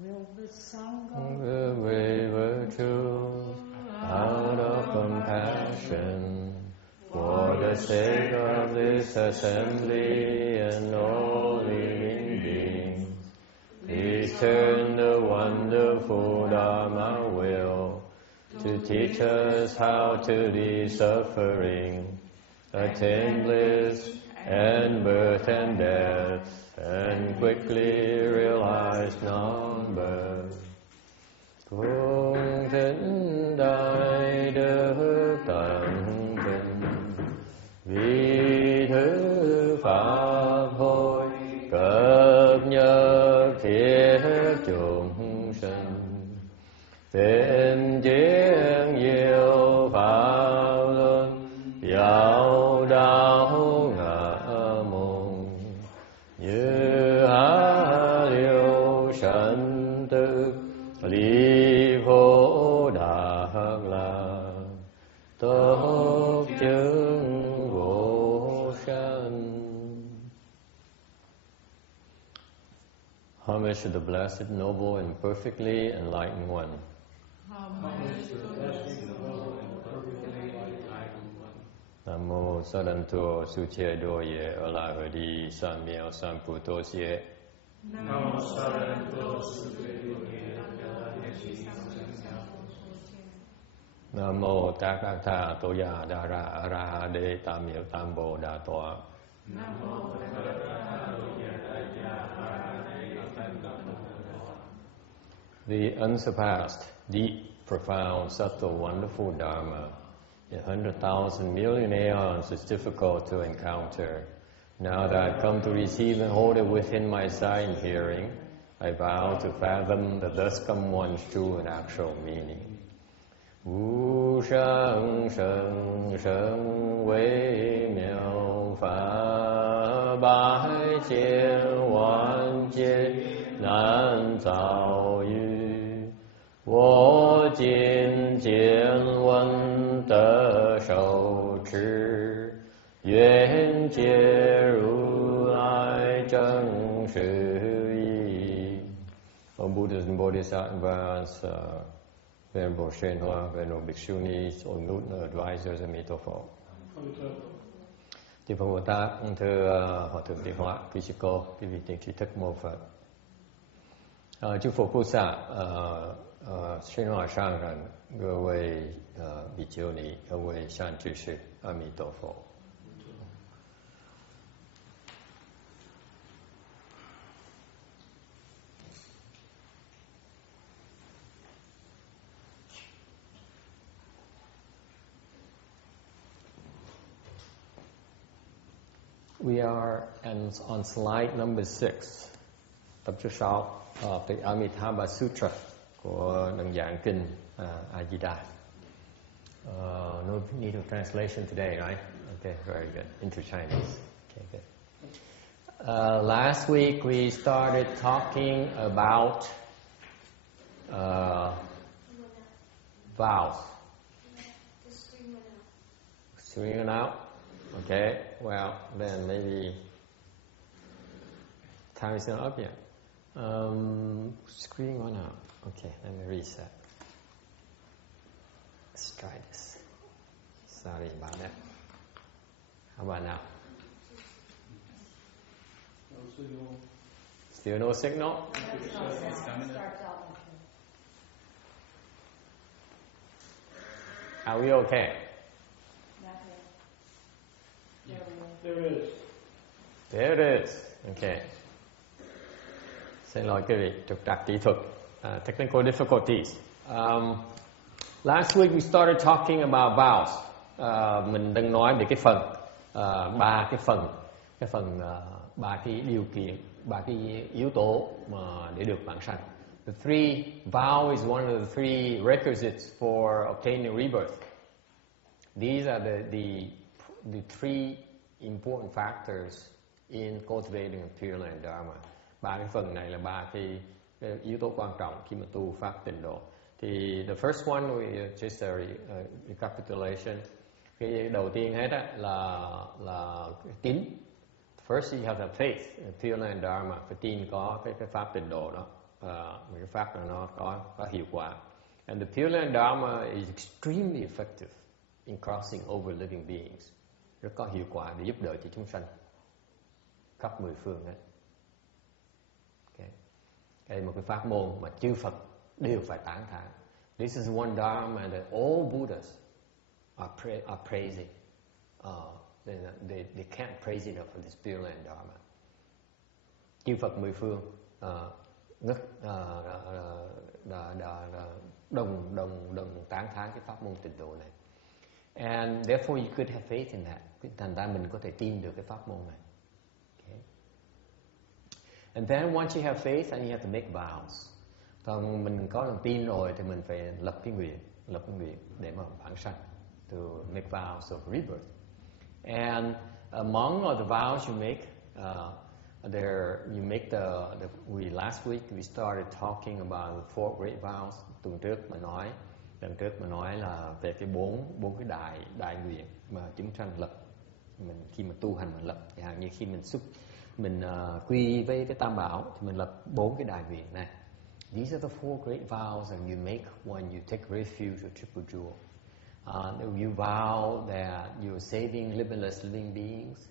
will the Sangha waver true out of compassion for the sake of this assembly and all living beings. Please turn the wonderful Dharma will to teach us how to leave suffering, attain bliss and birth and death, and quickly realize non-birth. Cung thính đại đức tận tình, vì thứ pháp hội cập nhật thiết chúng sinh, tình chiến diệu pháp luân giáo đạo ngã môn, như há liêu sanh tử lý vô đạt là tốt chứng vô sanh. Homage to the Blessed, Noble, and Perfectly Enlightened One. Nam mô Sa Đan Tô Su Che Do Ye A La Hờ Đi San Miao San Pu Tô Xie. Nam mô Sa Đan Tô Su Che Do Ye A La Hờ Đi San Miao. Nam mô Tác Ác Tha Tô Ya Đa Ra A Ra Ha Đê Tam Miệu Tam Bồ Đà Tọa. Nam mô Tác Ác Tha Tô Ya Đa Ya A Ra Ha Đê Tam Miệu Tam Bồ Đà Tọa. The unsurpassed, deep, profound, subtle, wonderful Dharma, 100,000 million aeons is difficult to encounter. Now that I've come to receive and hold it within my sight and hearing, I vow to fathom the thus come one's true and actual meaning. Wu shang sheng sheng wei miao fa bai jian wan jian nan zao yu. Wo jin jian wen de shou zhi, yuan jie ru lai zheng shi yi. O Buddhas and Bodhisattvas, Venerable Shen Hoa, Venerable Bhikshunis, all Newton advisors, Amitabha. Thưa Phật Bồ Tát, thưa Hòa Thượng Tịnh Hóa, quý sư cô, quý vị tiền trí thức mô Phật. Chúc Phật菩萨Shen Hoa sang rằng, 各位比丘尼，各位善知识，阿弥陀佛。We are on slide number 6, tập số 6 of the Amitabha Sutra của Đằng Giảng Kinh A Di Đà. No need of translation today, right? Okay, very good. Into Chinese. Okay, good. Last week we started talking about vows. Screen went out. Okay, well, then maybe time is not up yet. Screen went out. Okay, let me reset. Let's try this. Sorry about that. How about now? Still no signal? Are we okay? There it is. Okay. Xin lỗi quý vị, trục trặc kỹ thuật. Technical difficulties. Last week we started talking about vows. Mình đang nói về cái phần ba cái điều kiện, ba cái yếu tố mà để được vãng sanh. The three vow is one of the three requisites for obtaining rebirth. These are the three important factors in cultivating a Pureland Dharma. Ba cái phần này là ba cái yếu tố quan trọng khi mà tu pháp tịnh độ. Thì the first one, just a recapitulation. Cái đầu tiên hết á là tín. First you have to have faith in Pureland Dharma, phải tin có cái pháp tịnh độ đó. cái pháp là nó có hiệu quả. And the Pureland Dharma is extremely effective in crossing over living beings. Rất có hiệu quả để giúp đỡ cho chúng sanh khắp mười phương ấy. Okay. Đây là một cái pháp môn mà chư Phật đều phải tán thán. This is one Dharma that all Buddhas are praising. They can't praise enough for this Pureland Dharma. Chư Phật mười phương đồng tán thán cái pháp môn tịnh độ này. And therefore you could have faith in that. Thành ra mình có thể tin được cái pháp môn này. Okay. And then once you have faith, then you have to make vows. Còn mình có lòng tin rồi thì mình phải lập cái nguyện để mà vãng sanh. To make vows of rebirth. And among all the vows you make, last week we started talking about the four great vows. Lần trước mà nói là về cái bốn cái đại nguyện mà chúng sanh lập. Mình khi mà tu hành mình lập, chẳng hạn như khi mình quy với cái Tam Bảo thì mình lập 4 cái đại nguyện này. These are the four great vows that you make when you take refuge of Triple Jewel. You vow that you're saving limitless living beings.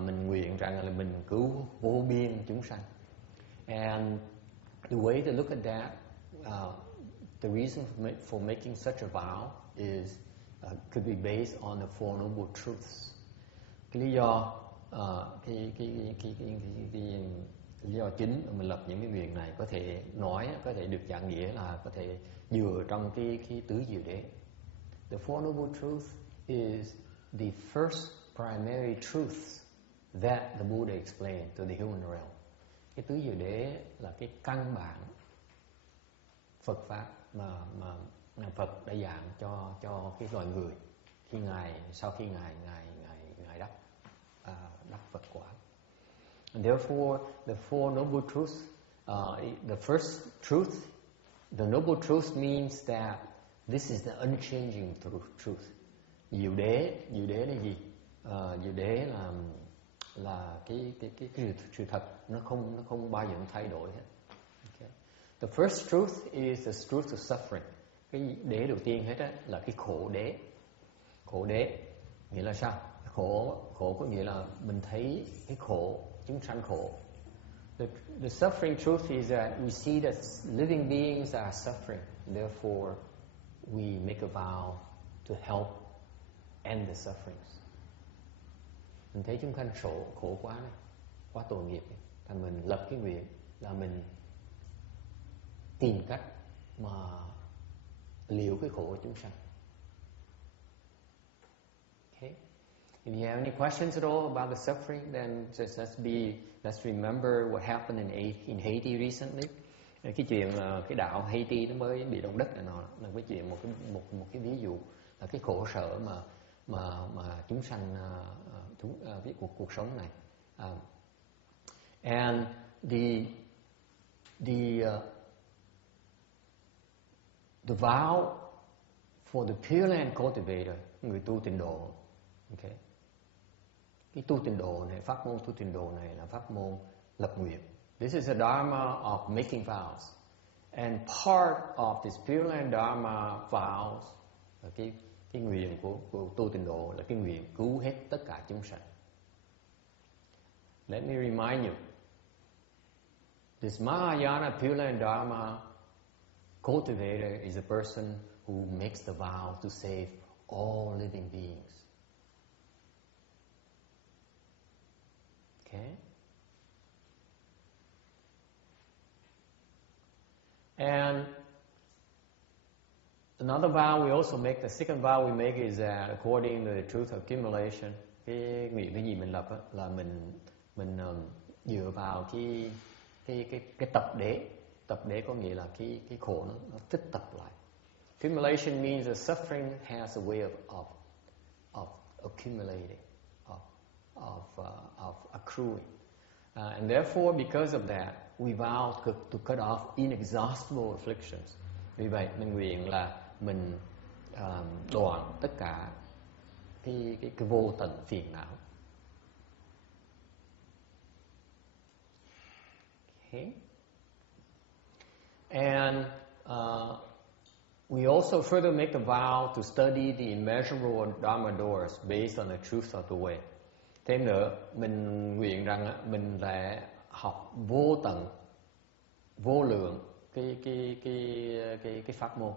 Mình nguyện rằng là mình cứu vô biên chúng sanh. And the way to look at that, the reason for making such a vow is could be based on the Four Noble Truths. Cái lý do lý do chính mà mình lập những cái nguyện này có thể được dạng nghĩa là có thể dựa trong cái tứ diệu đế. The Four Noble Truths is the first primary truths that the Buddha explained to the human realm. Cái tứ diệu đế là cái căn bản Phật pháp mà Phật đã giảng cho cái loài người sau khi ngài đắc Phật quả. And therefore, the Four Noble Truths, the first truth, the Noble Truth means that this is the unchanging truth. Diệu đế là gì? Diệu đế là cái sự thật, nó không bao giờ thay đổi hết. Okay. The first truth is the truth of suffering. Cái đế đầu tiên hết á là cái khổ đế. Khổ đế nghĩa là sao? Khổ có nghĩa là mình thấy cái khổ, chúng sanh khổ. The suffering truth is that we see that living beings are suffering. Therefore, we make a vow to help end the sufferings. Mình thấy chúng sanh khổ quá này, quá tội nghiệp này. Thành mình lập cái nguyện là mình tìm cách mà liều cái khổ của chúng sanh. Okay. If you have any questions at all about the suffering, then just let's remember what happened in Haiti recently. Cái chuyện cái đảo Haiti nó mới bị động đất này nọ là cái chuyện một cái ví dụ là cái khổ sở mà chúng sanh cái cuộc sống này. And the vow for the Pureland cultivator, người tu tịnh độ, okay. Cái tu tịnh độ này, pháp môn tu tịnh độ này là pháp môn lập nguyện. This is a dharma of making vows, and part of this Pureland Dharma vows, cái nguyện của tu tịnh độ là cái nguyện cứu hết tất cả chúng sanh. Let me remind you, this Mahayana Pureland Dharma cultivator is a person who makes the vow to save all living beings. Okay? And another vow we also make, the second vow we make is that according to the truth of accumulation, cái nguyện cái gì mình lập á, là mình dựa vào cái tập đế. Tập đế có nghĩa là cái khổ nó tích tập lại. Accumulation means that suffering has a way of accumulating, of accruing. And therefore, because of that, we vow to cut off inexhaustible afflictions. Vì vậy, mình nguyện là mình đoạn tất cả cái vô tận phiền não. Okay. And we also further make the vow to study the immeasurable Dharma doors based on the truth of the way. Thêm nữa, mình nguyện rằng mình sẽ học vô tận, vô lượng cái pháp môn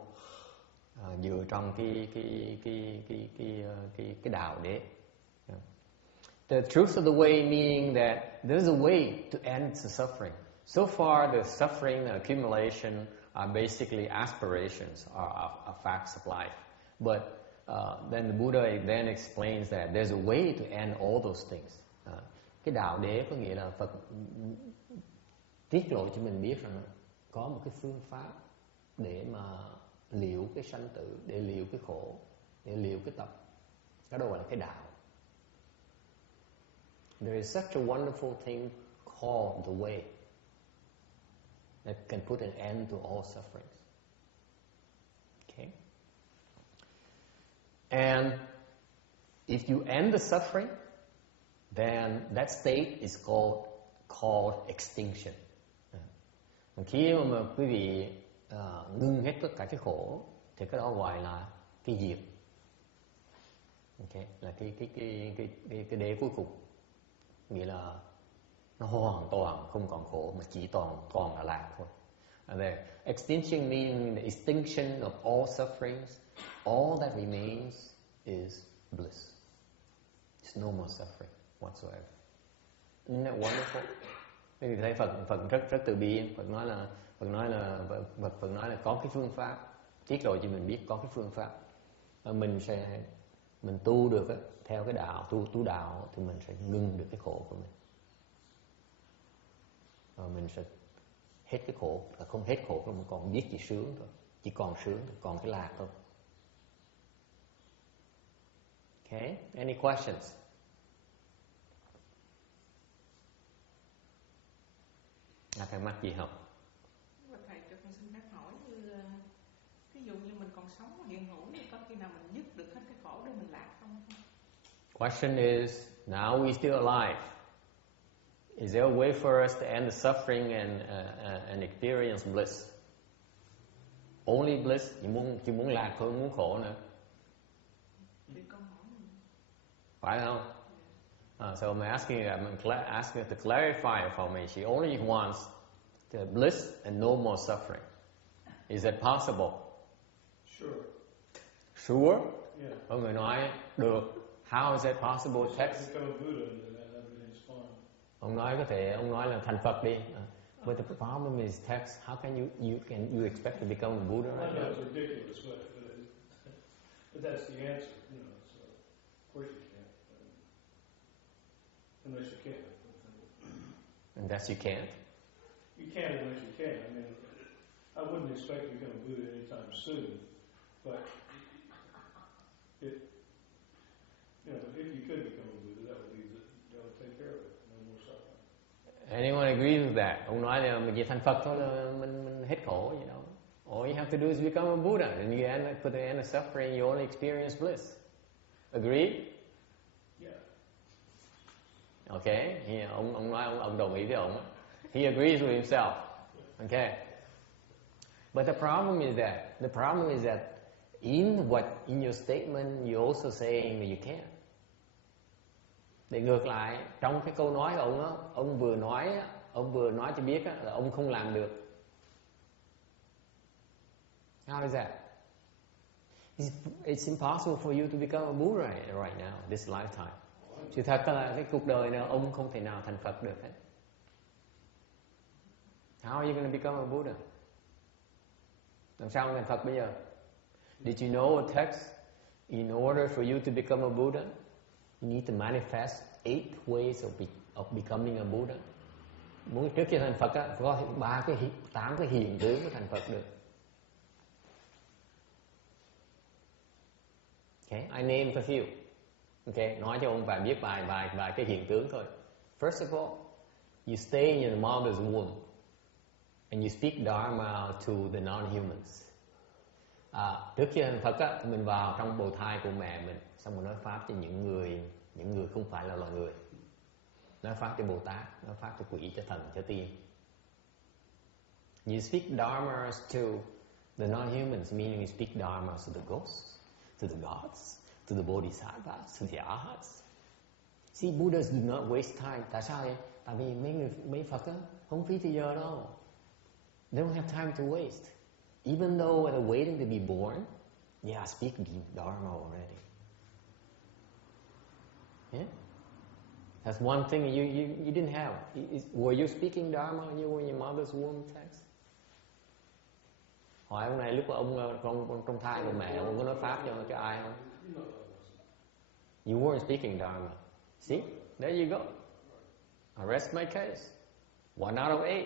dựa trong cái đạo đế. The truth of the way meaning that there's a way to end the suffering. So far, the suffering accumulation are basically aspirations, are facts of life. But then the Buddha then explains that there's a way to end all those things. Cái đạo đế có nghĩa là Phật tiết lộ cho mình biết rằng có một cái phương pháp để mà liễu cái sanh tử, để liễu cái khổ, để liễu cái tập. Đó gọi là cái đạo. There is such a wonderful thing called the way that can put an end to all sufferings. Okay? And if you end the suffering, then that state is called extinction. Khi mà quý vị ngưng hết tất cả cái khổ, thì cái đó gọi là cái diệt. Okay? Là cái đế cuối cùng. Nghĩa là nó hoàn toàn không còn khổ mà chỉ toàn là lạc thôi. And the extinction meaning the extinction of all sufferings, all that remains is bliss. There's no more suffering whatsoever. Isn't that wonderful? Thì thấy Phật rất từ bi. Phật nói là có cái phương pháp, tiết lộ cho mình biết có cái phương pháp. Mình tu được á, theo cái đạo, tu đạo thì mình sẽ ngưng được cái khổ của mình. Và mình sẽ hết cái khổ, là không hết khổ mà còn biết chỉ sướng thôi, chỉ còn sướng thôi, còn cái lạc thôi. Okay, any questions? Thắc mắc gì không? Thầy cho con xin phép hỏi, ví dụ như mình còn sống hiện hữu thì có khi nào mình dứt được hết cái khổ để mình lạc không? Question is, now we still alive. Is there a way for us to end the suffering and experience bliss? Only bliss? Chỉ muốn lạc thôi, muốn khổ nữa. Phải không? So I'm asking her to clarify for me. She only wants the bliss and no more suffering. Is that possible? Sure. Sure? Yeah. Có người nói được. How is that possible? Text. Ông nói có thể, ông nói là thành Phật đi. But the problem is text. How can you expect to become a Buddha right now? It's ridiculous, but that's the answer. So of course you can't, unless you can. Unless you can't. You can't unless you can. I mean, I wouldn't expect to become a Buddha anytime soon, but if you could become a Buddha, that would take care of it. No more suffering. Anyone agree with that? Ông nói là mình chỉ thành Phật thôi là mình hết khổ vậy đâu. All you have to do is become a Buddha, and you put the end of suffering, you only experience bliss. Agree? Yeah. Okay. Ông nói ông đồng ý với ông. He agrees with himself. Okay. But the problem is that in your statement you're also saying that you can't. Để ngược lại, trong cái câu nói của ông đó, ông vừa nói cho biết là ông không làm được. How is that? It's impossible for you to become a Buddha right now, this lifetime. Sự thật là cái cuộc đời này ông không thể nào thành Phật được hết. How are you going to become a Buddha? Làm sao ông thành Phật bây giờ? Did you know a text? In order for you to become a Buddha, you need to manifest 8 ways of becoming a Buddha. Muốn trước khi thành Phật á, có 8 cái hiện tướng của thành Phật được. Okay, I named a few. Okay, nói cho ông bạn biết vài cái hiện tướng thôi. First of all, you stay in your mother's womb and you speak Dharma to the non-humans. Trước khi thành Phật á, mình vào trong bào thai của mẹ mình, xong rồi nói pháp cho những người không phải là loài người, nói pháp cho Bồ Tát, nói pháp cho quỷ, cho thần, cho tiên. You speak dharmas to the non-humans, meaning you speak dharmas to the ghosts, to the gods, to the bodhisattvas, to the arhats. See, Buddhas do not waste time. Tại sao vậy? Tại vì mấy Phật á, không phí thời giờ đâu. They don't have time to waste. Even though they're waiting to be born, yeah, speak dharma already. Yeah? That's one thing you didn't have. Were you speaking dharma when you were in your mother's womb, Tex? Hỏi hôm nay lúc ông trong thai của mẹ, ông có nói pháp cho ai không? You weren't speaking dharma. See? There you go. I rest my case. 1 out of 8.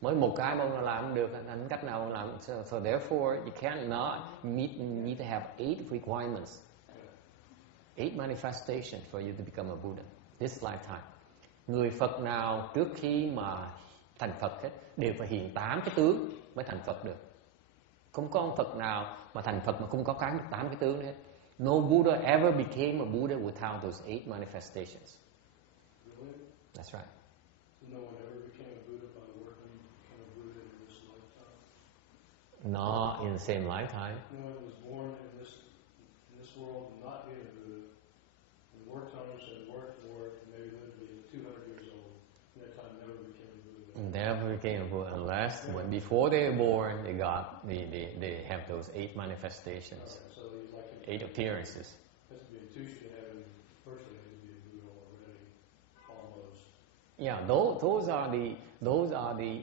Mới một cái mà ông làm không được, anh cách nào ông làm? So therefore, you cannot need to have 8 requirements. 8 manifestations for you to become a Buddha. This lifetime. Người Phật nào trước khi mà thành Phật hết, đều phải hiện 8 cái tướng mới thành Phật được. Không có ông Phật nào mà thành Phật mà không có 8 cái tướng hết. No Buddha ever became a Buddha without those 8 manifestations. Really? That's right. So no one ever became a Buddha by working to become a Buddha in this lifetime? Not in the same lifetime. No one was born in this world not being a Buddha, and worked on it and worked, and maybe lived to be 200 years old. And that time never became a Buddha. Never became a Buddha unless when before they were born they have those 8 manifestations. Right, so he's like 8 appearances. Has to be a two should have firstly has to be a Buddha already, almost. Yeah, those are the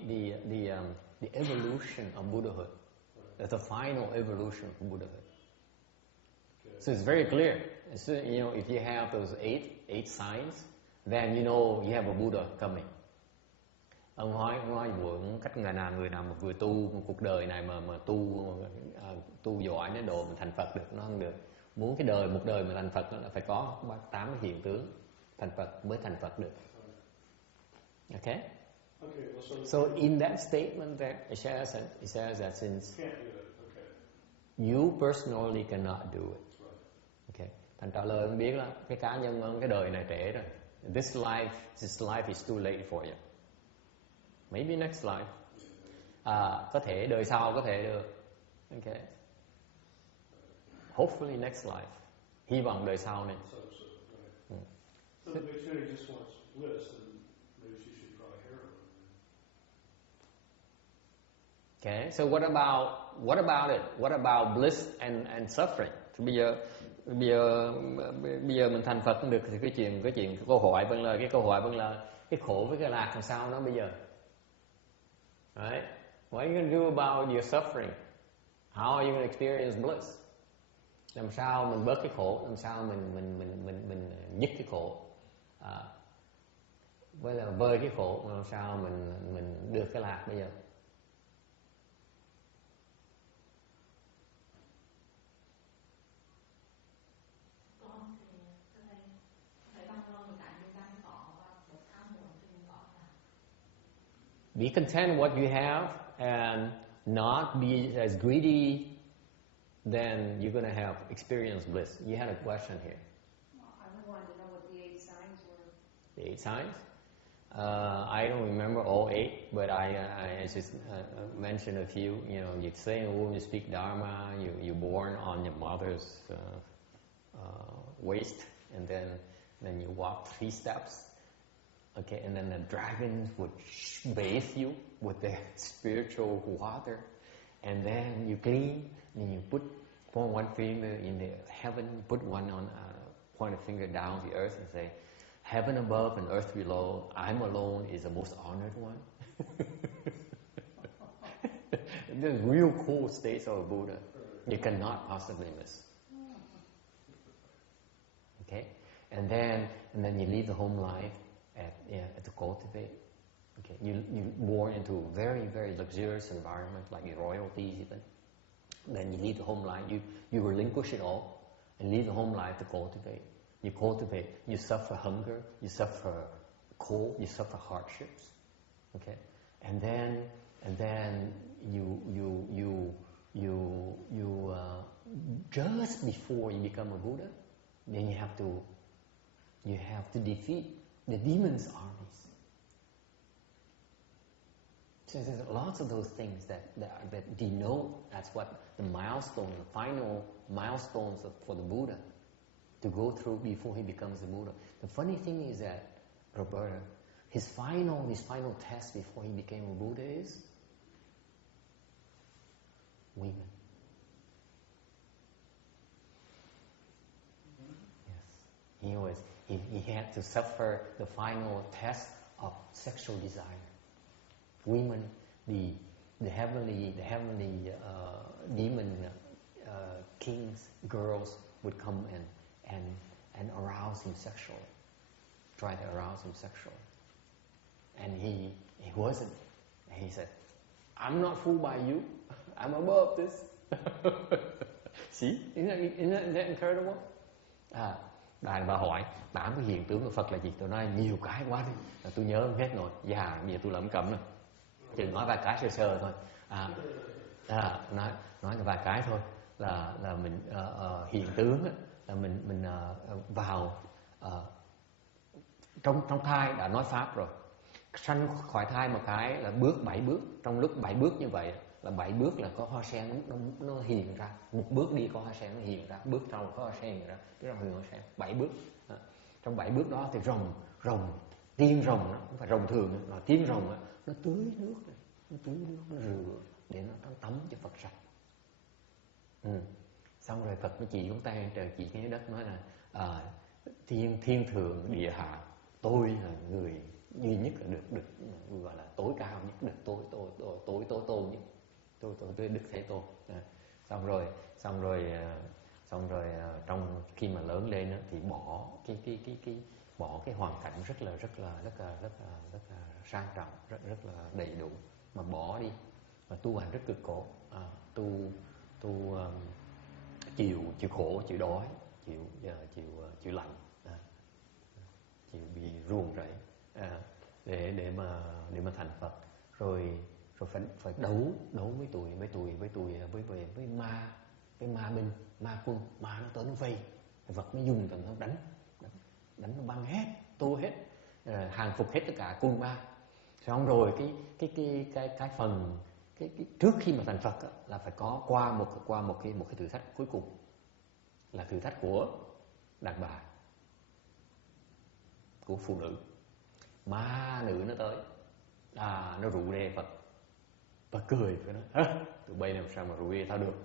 evolution of Buddhahood. Right. That's the final evolution of Buddhahood. Okay. So it's very clear. So, if you have those 8 signs, then you know you have a Buddha coming. Ông nói vừa cách người nào mà vừa tu một cuộc đời này mà tu giỏi đến độ mình thành Phật được, nó không được. Muốn một đời mình thành Phật là phải có 8 cái hiện tướng thành Phật mới thành Phật được. Okay? Okay, well, So in that statement there, it says that since can't do it. Okay. you personally cannot do it. Right. Okay. Thành trả lời ông biết là cái cá nhân cái đời này trễ rồi. This life is too late for you. Maybe next life. Có thể đời sau có thể được. Okay. Hopefully next life. Hy vọng đời sau này. So, right. So the big city just wants bliss, and maybe she should try heroin. Okay. So what about it? What about bliss and suffering? Thì bây giờ mình thành Phật cũng được thì cái câu hỏi vẫn là cái khổ với cái lạc làm sao nó bây giờ? Right? What are you going to do about your suffering? How are you going to experience bliss? Làm sao mình bớt cái khổ? Làm sao mình dứt cái khổ? Với là vơi cái khổ, làm sao mình được cái lạc bây giờ? Be content with what you have and not be as greedy, then you're going to have experienced bliss. You had a question here. I wanted to know what the 8 signs were. The 8 signs? I don't remember all 8, but I just mentioned a few. You stay in the womb, you speak Dharma, you're born on your mother's waist, and then you walk 3 steps. Okay, and then the dragons would bathe you with their spiritual water, and then you clean, and you put one finger in the heaven, you put one on point a finger down the earth and say, heaven above and earth below, I'm alone is the most honored one. These real cool states of a Buddha you cannot possibly miss. Okay, and then you leave the home life to cultivate. Okay, you born into a very, very luxurious environment like the royalties even. Then you leave the home life, you relinquish it all and leave the home life to cultivate. You cultivate, you suffer hunger, you suffer cold, you suffer hardships. Okay? And then you just before you become a Buddha, then you have to defeat the demons' armies. So there's lots of those things that denote that's what the milestone, the final milestones for the Buddha to go through before he becomes a Buddha. The funny thing is that, Roberta, his final test before he became a Buddha is women. Yes. He had to suffer the final test of sexual desire. Women, the heavenly demon kings, girls would come and arouse him sexually, try to arouse him sexually. And he wasn't. And he said, I'm not fooled by you. I'm above this. See? Isn't that incredible? Đại bà hỏi 8 cái hiện tướng của Phật là gì? Tôi nói nhiều cái quá đi, tôi nhớ không hết rồi. Già bây giờ tôi lẩm cẩm rồi. Chỉ nói vài cái sơ thôi. Nói vài cái thôi là mình hiện tướng là mình vào trong thai đã nói pháp rồi. Sanh khỏi thai một cái là bước 7 bước. Trong lúc 7 bước như vậy là 7 bước là có hoa sen nó hiện ra. Một bước đi có hoa sen nó hiện ra, bước sau có hoa sen hiện ra, bước sau hiện hoa sen. 7 bước. Trong 7 bước đó thì tiên rồng nó không phải rồng thường, mà tiên rồng nó tưới nước, nó rửa để nó tắm cho Phật sạch. Xong rồi Phật mới chỉ ngón tay trời, chỉ cái đất, nói là thiên thượng địa hạ, tôi là người duy nhất là được gọi là tối cao nhất, được tối tôn nhất, tôi Đức Thế Tôn. Xong rồi trong khi mà lớn lên thì bỏ cái hoàn cảnh rất là sang trọng, rất là đầy đủ mà bỏ đi, mà tu hành rất cực khổ, chịu khổ, chịu đói, chịu lạnh, chịu bị ruồng rẫy để mà thành Phật, rồi phải đấu với ma binh, ma quân, ma nó tới nó vây, Phật mới dùng cần nó đánh nó băng hết, tô hết, hàng phục hết tất cả quân ma. Xong rồi cái phần cái trước khi mà thành Phật là phải có qua một cái thử thách cuối cùng, là thử thách của đàn bà, của phụ nữ. Ma nữ nó tới, nó rủ rê Phật, và cười với nó, tụi bay làm sao mà rủ rê tao được.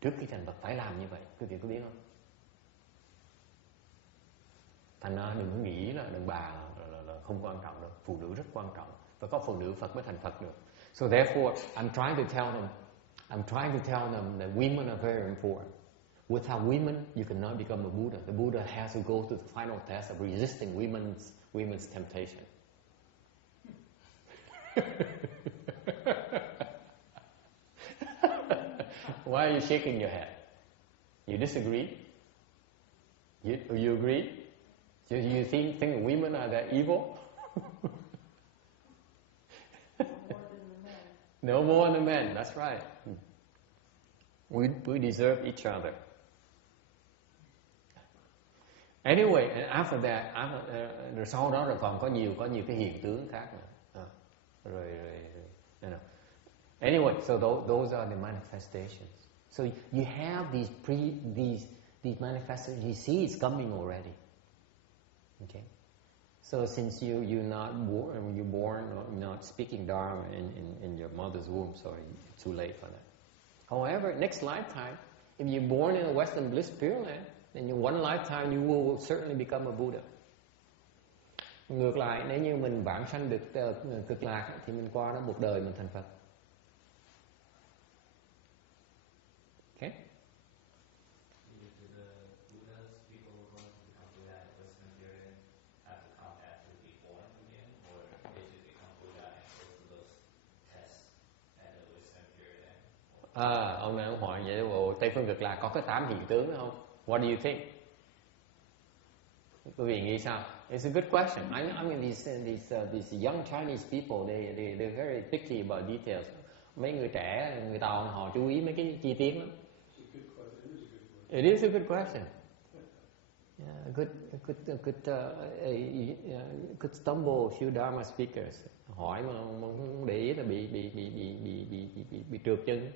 Trước khi thành Phật phải làm như vậy, quý vị có biết không? Thành ra đừng có nghĩ là đàn bà là không quan trọng đâu, phụ nữ rất quan trọng, và có phụ nữ Phật mới thành Phật được. So therefore, I'm trying to tell them that women are very important. Without women, you cannot become a Buddha. The Buddha has to go through the final test of resisting women's temptation. Why are you shaking your head? You disagree? You agree? Do you think women are that evil? No more than men. That's right. We deserve each other. Anyway, and after that, rồi sau đó rồi còn có nhiều cái hiện tướng khác nữa. Rồi you know. Anyway, so those are the manifestations. So you have these manifestations. You see it's coming already. Okay. So since you're born not speaking Dharma in your mother's womb, so it's too late for that. However, next lifetime, if you're born in a Western bliss Pureland, then in one lifetime you will certainly become a Buddha. Ngược lại, nếu như mình vãng sanh được cực lạc thì mình qua đó một đời mình thành Phật. Okay? Ông này ông hỏi vậy, bộ Tây phương cực lạc có cái 8 hiện tướng không? What do you think? Quý vị nghĩ sao? It's a good question. I mean these young Chinese people, they're very picky about details. Mấy người trẻ, người Tàu họ chú ý mấy cái chi tiết lắm. It is a good question. could stumble a few Dharma speakers. Hỏi mà không để ý là bị trượt chân.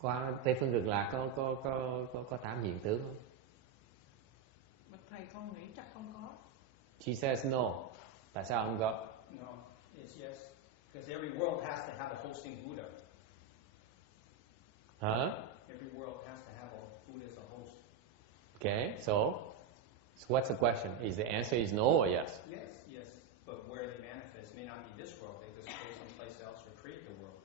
Qua Tây Phương Cực Lạc có 8 hiện tướng không? Mà thầy con nghĩ chắc không có. She says no. Tại sao không có? No, it's yes. Because every world has to have a hosting Buddha. Huh? Every world has to have a Buddha as a host. Okay, so what's the question? Is the answer is no or yes? Yes, yes. But where they manifest may not be this world. They just go someplace else or create the world.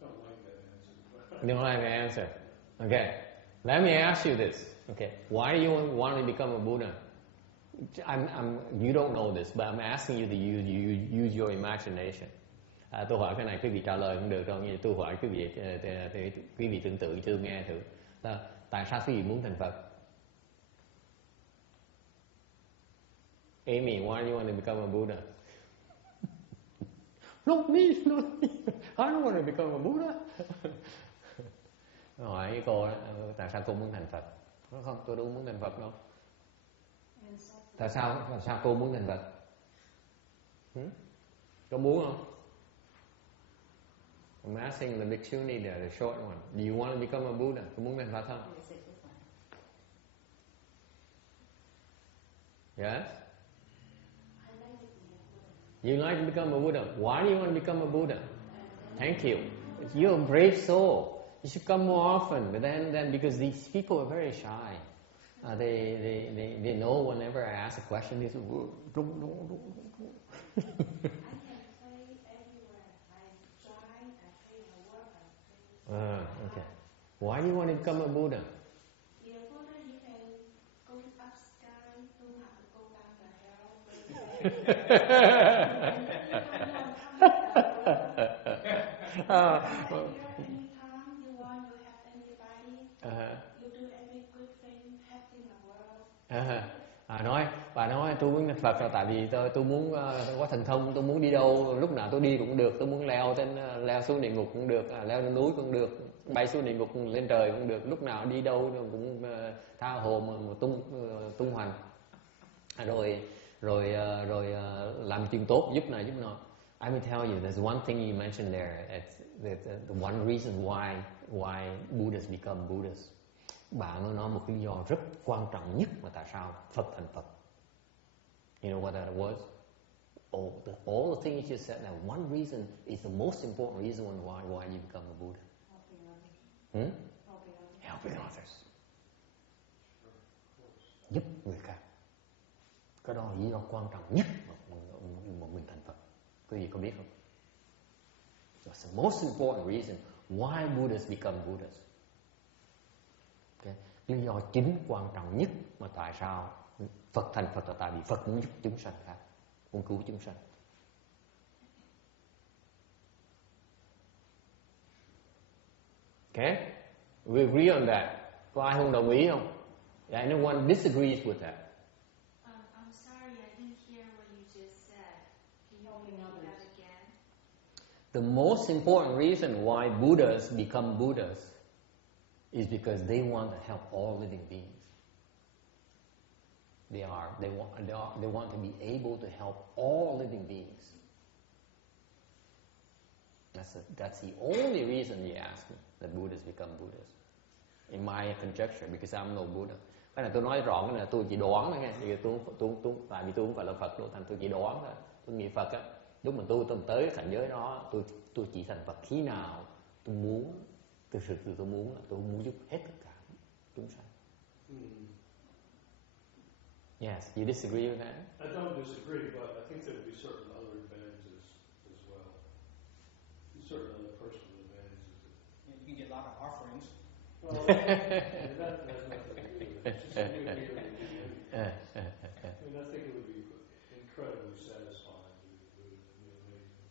Don't like that answer. You don't have an answer. Okay, let me ask you this. Okay, why do you want to become a Buddha? You don't know this, but I'm asking you to use your imagination. Tôi hỏi cái này quý vị trả lời cũng được đâu, nhưng tôi hỏi quý vị tưởng tượng chưa nghe thử. Tại sao quý vị muốn thành Phật? Amy, why do you want to become a Buddha? Not me. I don't want to become a Buddha. Hỏi cái cô đó, tại sao cô muốn thành Phật? Nói không, tôi đâu muốn thành Phật đâu. Tại sao cô muốn thành Phật? Có muốn không? I'm asking the bhikshuni there, the short one. Do you want to become a Buddha? Có muốn thành Phật không? Yes? You like to become a Buddha. Why do you want to become a Buddha? Thank you. You're a brave soul. You should come more often. But then because these people are very shy. They know whenever I ask a question, they say, don't. I can play everywhere. I drive, I play, I work, I play. Okay. Why do you want to become a Buddha? You're a Buddha, you can go up sky, don't have to go down the hell. Anytime you want, you have anybody. You do every good thing, helping the world. Bà nói tôi muốn thành Phật là tại vì tôi muốn có thần thông, tôi muốn đi đâu lúc nào tôi đi cũng được, tôi muốn leo xuống địa ngục cũng được, leo lên núi cũng được, bay xuống địa ngục lên trời cũng được, lúc nào đi đâu cũng tha hồ mà tung hoành, rồi làm chuyện tốt, giúp này giúp nọ. I will tell you, there's one thing you mentioned there. The one reason why Buddhists become Buddhists. Bạn nói một cái lý do rất quan trọng nhất mà tại sao Phật thành Phật. You know what that was? All the things you said, that one reason is the most important reason why you become a Buddha. Helping others. Giúp người khác. Cái đó là lý do quan trọng nhất mà mình thành Phật. Quý vị có biết không? That's the most important reason why Buddhists become Buddhas. Okay. Lý do chính quan trọng nhất mà tại sao Phật thành Phật là tại vì Phật muốn giúp chúng sanh khác, muốn cứu chúng sanh. Okay? We agree on that. Có ai không đồng ý không? Anyone disagrees with that? I'm sorry, I didn't hear what you just said. Can you repeat that again? The most important reason why Buddhas become Buddhas is because they want to help all living beings. They want to be able to help all living beings. That's the only reason you ask me that Buddhas become Buddhas. In my conjecture, because I'm no Buddha. Cái này tôi nói rõ, cái này tôi chỉ đoán thôi nghe. Tại vì tôi không phải là Phật đâu, thành tôi chỉ đoán thôi. Tôi nghĩ Phật á, lúc mà tôi tới cái cảnh giới đó, tôi chỉ thành Phật khi nào tôi muốn. Thực sự tôi muốn là tôi muốn giúp hết tất cả chúng sanh. Yes, you disagree with that? I don't disagree, but I think there would be certain other advantages as well. Certain other personal advantages. You can get a lot of offerings. Well, that has nothing to do with it. It's just a new year. I think it would be incredibly satisfying to do it. It'd be amazing.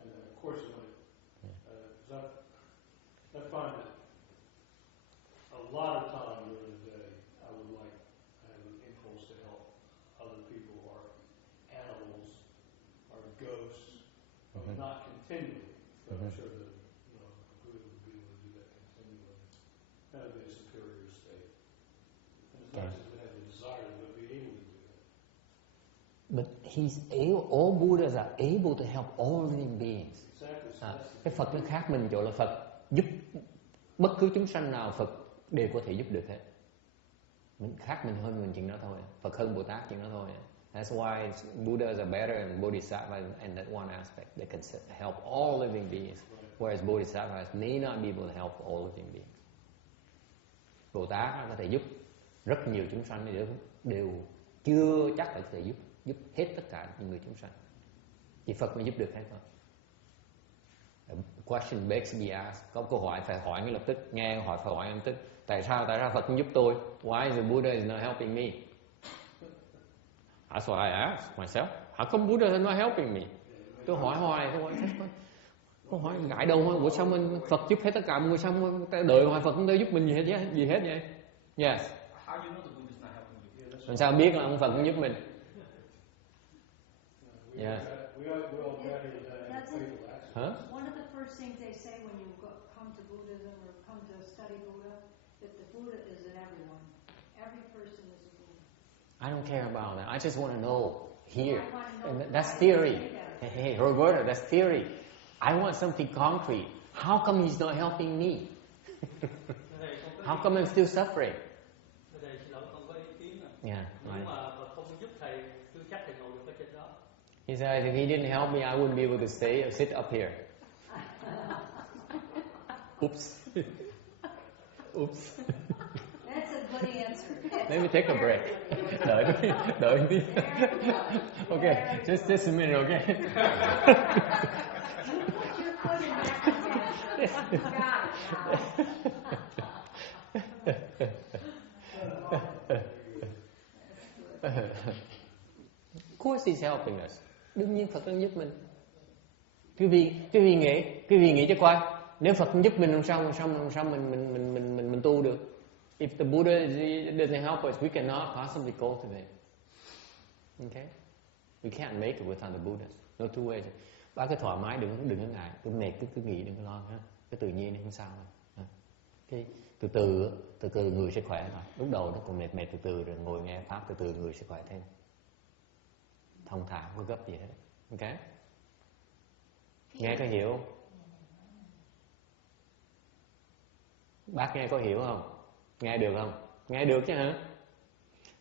And of course, I find that a lot of time during the day, I have an impulse to help other people, or animals, or ghosts, not continually, but I'm sure that a Buddha would be able to do But all Buddhas are able to help all living beings. Cái Phật nó khác mình chỗ là Phật giúp bất cứ chúng sanh nào Phật đều có thể giúp được hết. Mình khác mình hơn mình chuyện đó thôi. Phật hơn Bồ Tát chuyện đó thôi. That's why Buddhas are better than Bodhisattvas in that one aspect. They can help all living beings, whereas Bodhisattvas may not be able to help all living beings. Bồ Tát có thể giúp rất nhiều chúng sanh đều chưa chắc là có thể giúp hết tất cả những người chúng sanh. Chỉ Phật mới giúp được hết thôi. A question begs to be asked. Có câu hỏi phải hỏi ngay lập tức, nghe hỏi phải hỏi ngay lập tức. Tại sao Phật không giúp tôi? Why the Buddha is not helping me? That's why I asked myself. How come Buddha is not helping me? Tôi hỏi hoài, tôi hỏi gãi đầu thôi. Ủa sao mình Phật giúp hết tất cả mọi người, sao ta đợi hoài Phật không tới giúp mình gì hết vậy? Yes. How do you know the Buddha is not helping you? Làm sao biết là ông Phật không giúp mình? Yeah. Huh? One of the first things they say when you come to Buddhism or come to study Buddha, that the Buddha is in everyone. Every person is a Buddha. I don't care about that. I just want to know here. That's theory. Hey, Roberta, that's theory. I want something concrete. How come he's not helping me? How come I'm still suffering? Yeah, right. He said, if he didn't help me, I wouldn't be able to sit up here. Oops. Oops. That's a good answer. Let me take a break. Đợi tí. Okay, just a minute, okay? You put your foot in that position. You got it now. Of course he's helping us. Đương nhiên Phật đang giúp mình. Quý vị nghĩ cho coi, nếu Phật không giúp mình làm sao mình tu được? If the Buddha doesn't help us, we cannot possibly cultivate. Okay? We can't make it without the Buddhas. No two ways. Bác cứ thoải mái, đừng có ngại, cứ mệt cứ nghĩ, đừng có lo ha. Cái tự nhiên không sao đâu. Cái từ từ người sẽ khỏe rồi. Lúc đầu nó còn mệt từ rồi ngồi nghe pháp từ người sẽ khỏe thêm. Thông thả, không có gấp gì hết. Ok? Nghe có hiểu không? Bác nghe có hiểu không? Nghe được không? Nghe được chứ hả?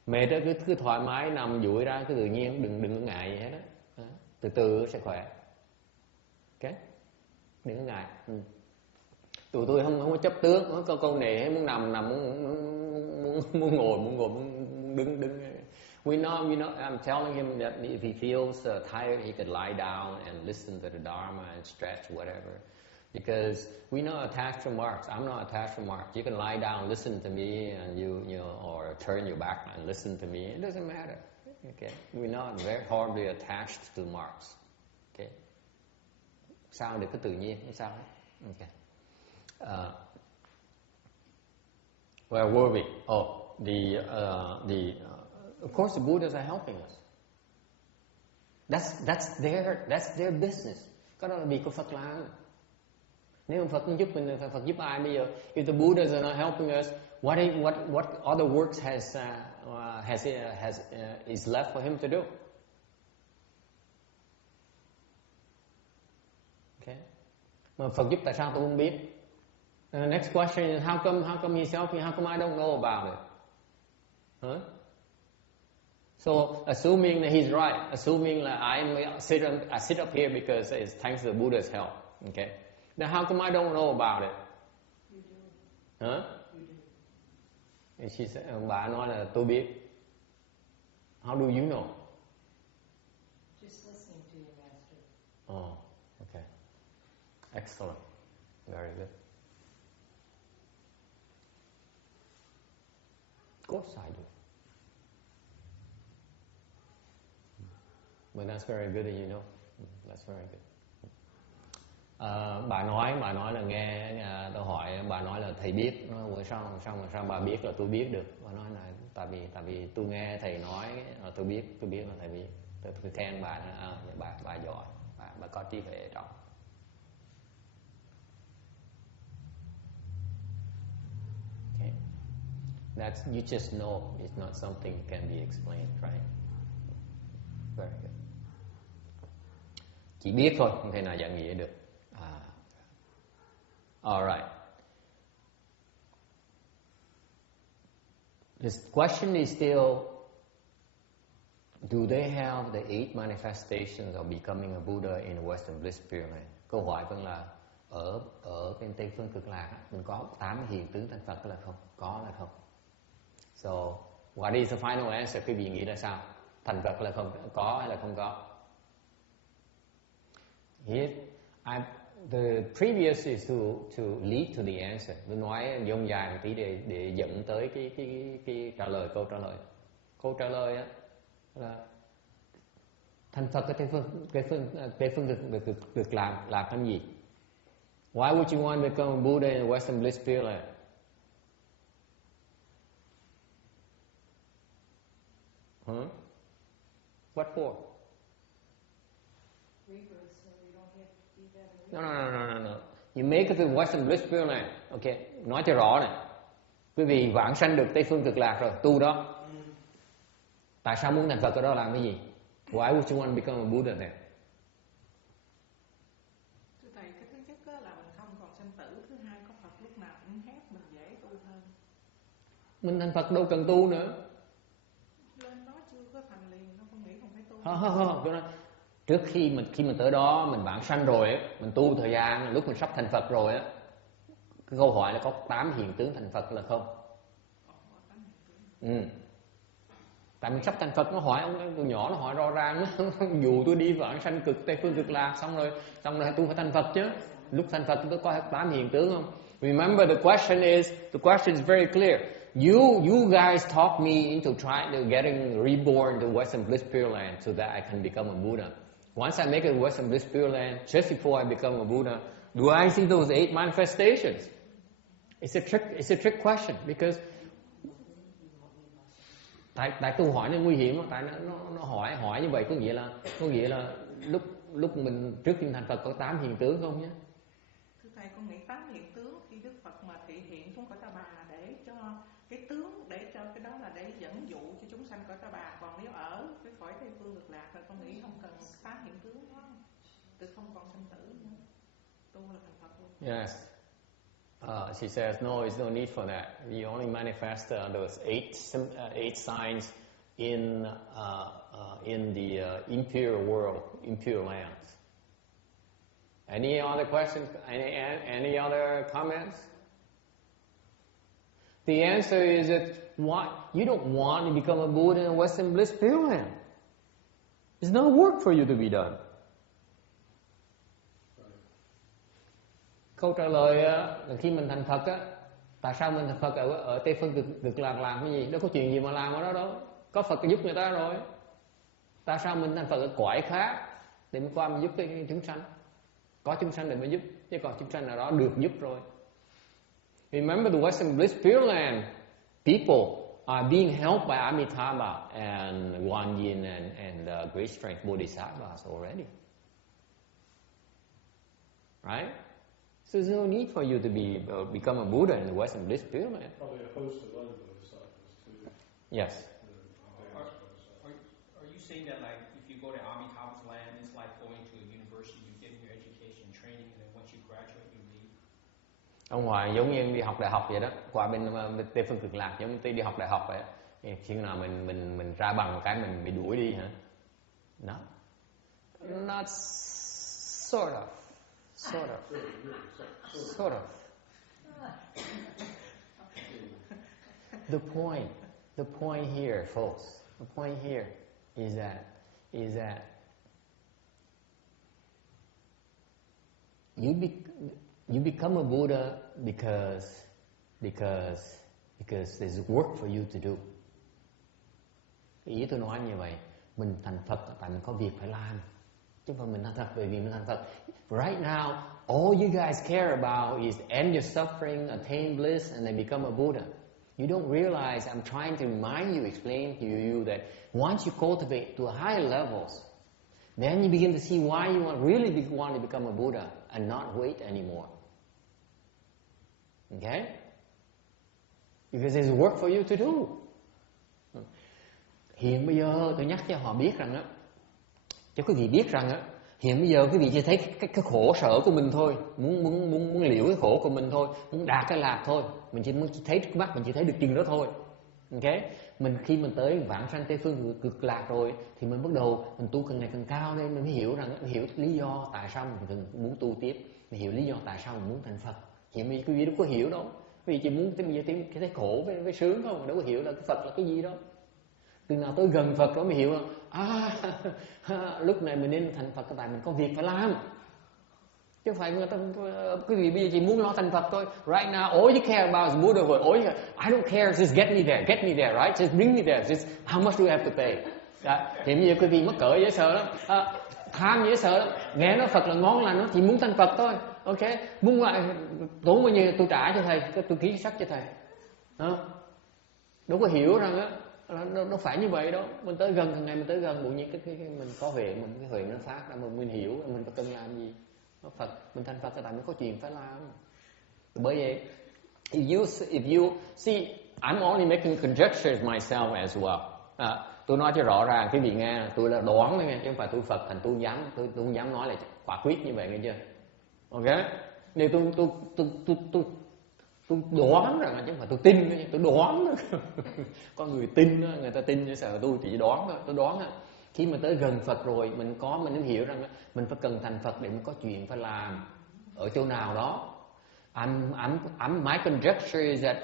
Mệt đó cứ thoải mái nằm duỗi ra cứ tự nhiên, đừng có ngại gì hết đó. Từ từ sẽ khỏe. Ok? Đừng có ngại. Tụi tôi không có chấp tướng, có câu này muốn nằm muốn ngồi muốn đứng. We know, I'm telling him that if he feels tired, he could lie down and listen to the Dharma and stretch, whatever. Because we're not attached to marks. I'm not attached to marks. You can lie down, listen to me, and you or turn your back and listen to me. It doesn't matter. Okay, we're not very horribly attached to marks. Okay, sao được cái tự nhiên, không sao hết. Okay. Where were we? Oh, of course, the Buddhas are helping us. That's their business. Cái đó là việc của Phật làm. Nếu Phật không giúp mình, Phật giúp ai bây giờ? If the Buddhas are not helping us, what other works is left for him to do? Okay. Mà Phật giúp tại sao tôi không biết? Next question is how come he's helping? How come I don't know about it? Huh? So assuming that he's right, assuming that I sit up here because it's thanks to the Buddha's help. Okay. Then how come I don't know about it? You do. Huh? You do. She said, bà nói là tôi biết. How do you know? Just listening to your master. Oh, okay. Excellent. Very good. Of course I do. But that's very good that you know. That's very good. Bà nói là nghe tôi hỏi, bà nói là thầy biết. Nói, sao bà biết là tôi biết được? Bà nói là tại vì tôi nghe thầy nói là tôi biết là thầy biết. Tôi khen bà là bà giỏi, bà có trí huệ trong. Okay. You just know, it's not something that can be explained, right? Very good. Chỉ biết thôi, không thể nào giải nghĩa được. All right. This question is still, do they have the 8 manifestations of becoming a Buddha in the Western Bliss Pyramid? Câu hỏi vẫn là ở bên Tây phương cực lạc mình có 8 hiện tướng thành Phật là không? Có là không? So, what is the final answer? Quý vị nghĩ là sao? Thành Phật là không? Có hay là không có? Here, the previous is to lead to the answer. Tôi nói dông dài một tí để dẫn tới cái trả lời, câu trả lời. Câu trả lời á là thành Phật ở Tây phương cực lạc làm gì? Why would you want to become a Buddha in the Western Bliss Pyramid? What for? Rebirth, so we don't have to do that. No. You make it to the Western Bliss Pyramid. Okay, nói cho rõ này. Quý vị vãng sanh được Tây phương cực lạc rồi, tu đó. Tại sao muốn thành Phật ở đó làm cái gì? Why would you want to become a Buddha there? Thưa thầy, cái thứ nhất là mình không còn sanh tử, thứ hai có Phật lúc nào cũng hết, mình dễ tu hơn. Mình thành Phật đâu cần tu nữa. Lên đó chưa có thành liền, nó không nghĩ không phải tu. Không. Trước khi mình tới đó mình vãng sanh rồi á, mình tu thời gian, lúc mình sắp thành Phật rồi á, cái câu hỏi là có 8 hiện tướng thành Phật là không? Tại mình sắp thành Phật, nó hỏi ông từ nhỏ nó hỏi rõ ràng dù tôi đi vãng sanh cực Tây phương cực lạc xong rồi tôi phải thành Phật chứ. Lúc thành Phật tôi có 8 hiện tướng không? Remember the question is very clear. You guys talked me into trying to getting reborn to Western Bliss Pureland so that I can become a Buddha. Once I make it Western Bliss Pureland, just before I become a Buddha, do I see those 8 manifestations? It's a trick question because tại tôi hỏi nó nguy hiểm, tại nó hỏi như vậy có nghĩa là lúc mình trước khi thành Phật có 8 hiện tướng không nhé? Thưa thầy, con nghĩ 8 hiện tướng khi Đức Phật mà thị hiện xuống cõi Ta Bà để cho cái tướng, để cho cái đó là để dẫn dụ cho chúng sanh cõi Ta Bà. Còn nếu ở cái cõi Tây phương cực lạc là con nghĩ không cần 8 hiện tướng đó, từ không còn sanh tử nữa, tu là thành Phật luôn. Yes. She says, no, there's no need for that. You only manifest those 8 signs in the impure world, impure lands. Any other questions? Any other comments? The answer is that you don't want to become a Buddha in Western Bliss Pureland. There's no work for you to be done. Câu trả lời là khi mình thành Phật á, tại sao mình thành Phật ở Tây phương cực lạc làm cái gì? Đâu có chuyện gì mà làm ở đó đâu. Có Phật giúp người ta rồi. Tại sao mình thành Phật ở cõi khác để mình qua mình giúp cái chúng sanh? Có chúng sanh để mình giúp, chứ còn chúng sanh nào đó được giúp rồi. Remember the Western Bliss Pureland people are being helped by Amitabha and Guan Yin and Great Strength Bodhisattvas already. Right? So there's no need for you to become a Buddha in the Western Bliss Pyramid. Probably a host of other bodhisattvas too. Yes. Are you saying that like if you go to Amitabha's land, it's like going to a university, you get your education, training, and then once you graduate, you leave? Ông Hoài giống như đi học đại học vậy đó, qua bên Tây phương cực lạc giống như đi học đại học vậy. Khi nào mình ra bằng cái mình bị đuổi đi hả? No. Not sort of. Sort of. The point here, folks, the point here is that you become a Buddha because there's work for you to do. Ý tôi nói như vậy, mình thành Phật tại mình có việc phải làm. Chứ không mình thành Phật bởi vì mình thành Phật. Right now, all you guys care about is end your suffering, attain bliss, and then become a Buddha. You don't realize I'm trying to remind you, explain to you that once you cultivate to higher levels, then you begin to see why you really want to become a Buddha and not wait anymore. Okay? Because there's work for you to do. Hiện bây giờ tôi nhắc cho họ biết rằng á, Cho quý vị biết rằng á, hiện bây giờ quý vị chỉ thấy cái khổ sở của mình thôi, muốn liễu cái khổ của mình thôi, muốn đạt cái lạc thôi, mình chỉ thấy trước mắt, mình chỉ thấy được chừng đó thôi. Ok, mình khi mình tới vãng sanh tây phương cực lạc rồi thì mình bắt đầu mình tu càng ngày càng cao lên, mình mới hiểu rằng, mình hiểu lý do tại sao mình muốn tu tiếp, mình hiểu lý do tại sao mình muốn thành Phật. Hiện bây giờ quý vị đâu có hiểu đâu, quý vị chỉ muốn cái thấy khổ với sướng không, đâu có hiểu là cái Phật là cái gì đâu. Từ nào tới gần Phật đó mới hiểu là lúc này mình nên thành Phật, tại mình có việc phải làm. Chứ không phải người ta, quý vị bây giờ chỉ muốn lo thành Phật thôi. Right now, all you care about is Buddhahood. All you care, I don't care, just get me there, right? Just bring me there. Just how much do I have to pay? Đó. Thì bây giờ quý vị mắc cỡ dễ sợ lắm, tham dễ sợ lắm. Nghe nói Phật là ngon là nó chỉ muốn thành Phật thôi. Ok, muốn lại tốn bao nhiêu tôi trả cho thầy, tôi ký sách cho thầy. Đâu có hiểu rằng á, nó phải như vậy đâu. Mình tới gần càng ngày mình tới gần, bụng nhiên cái mình có huệ, mình cái huệ nó phát ra, mình hiểu mình phải cần làm gì. Phật, mình thành Phật tại mình có chuyện phải làm. Bởi vậy, if you see, I'm only making conjectures myself as well. Tôi nói cho rõ ràng quý vị nghe, tôi là đoán thôi nghe, chứ không phải tôi Phật thành tôi không dám nói là quả quyết như vậy nghe chưa? Ok? Nếu tôi đoán rằng chứ không phải tôi tin nữa, tôi đoán. Có người tin, người ta tin chứ sợ tôi chỉ đoán thôi, tôi đoán. Khi mà tới gần Phật rồi, mình nên hiểu rằng mình phải cần thành Phật để mình có chuyện phải làm ở chỗ nào đó. My conjecture is that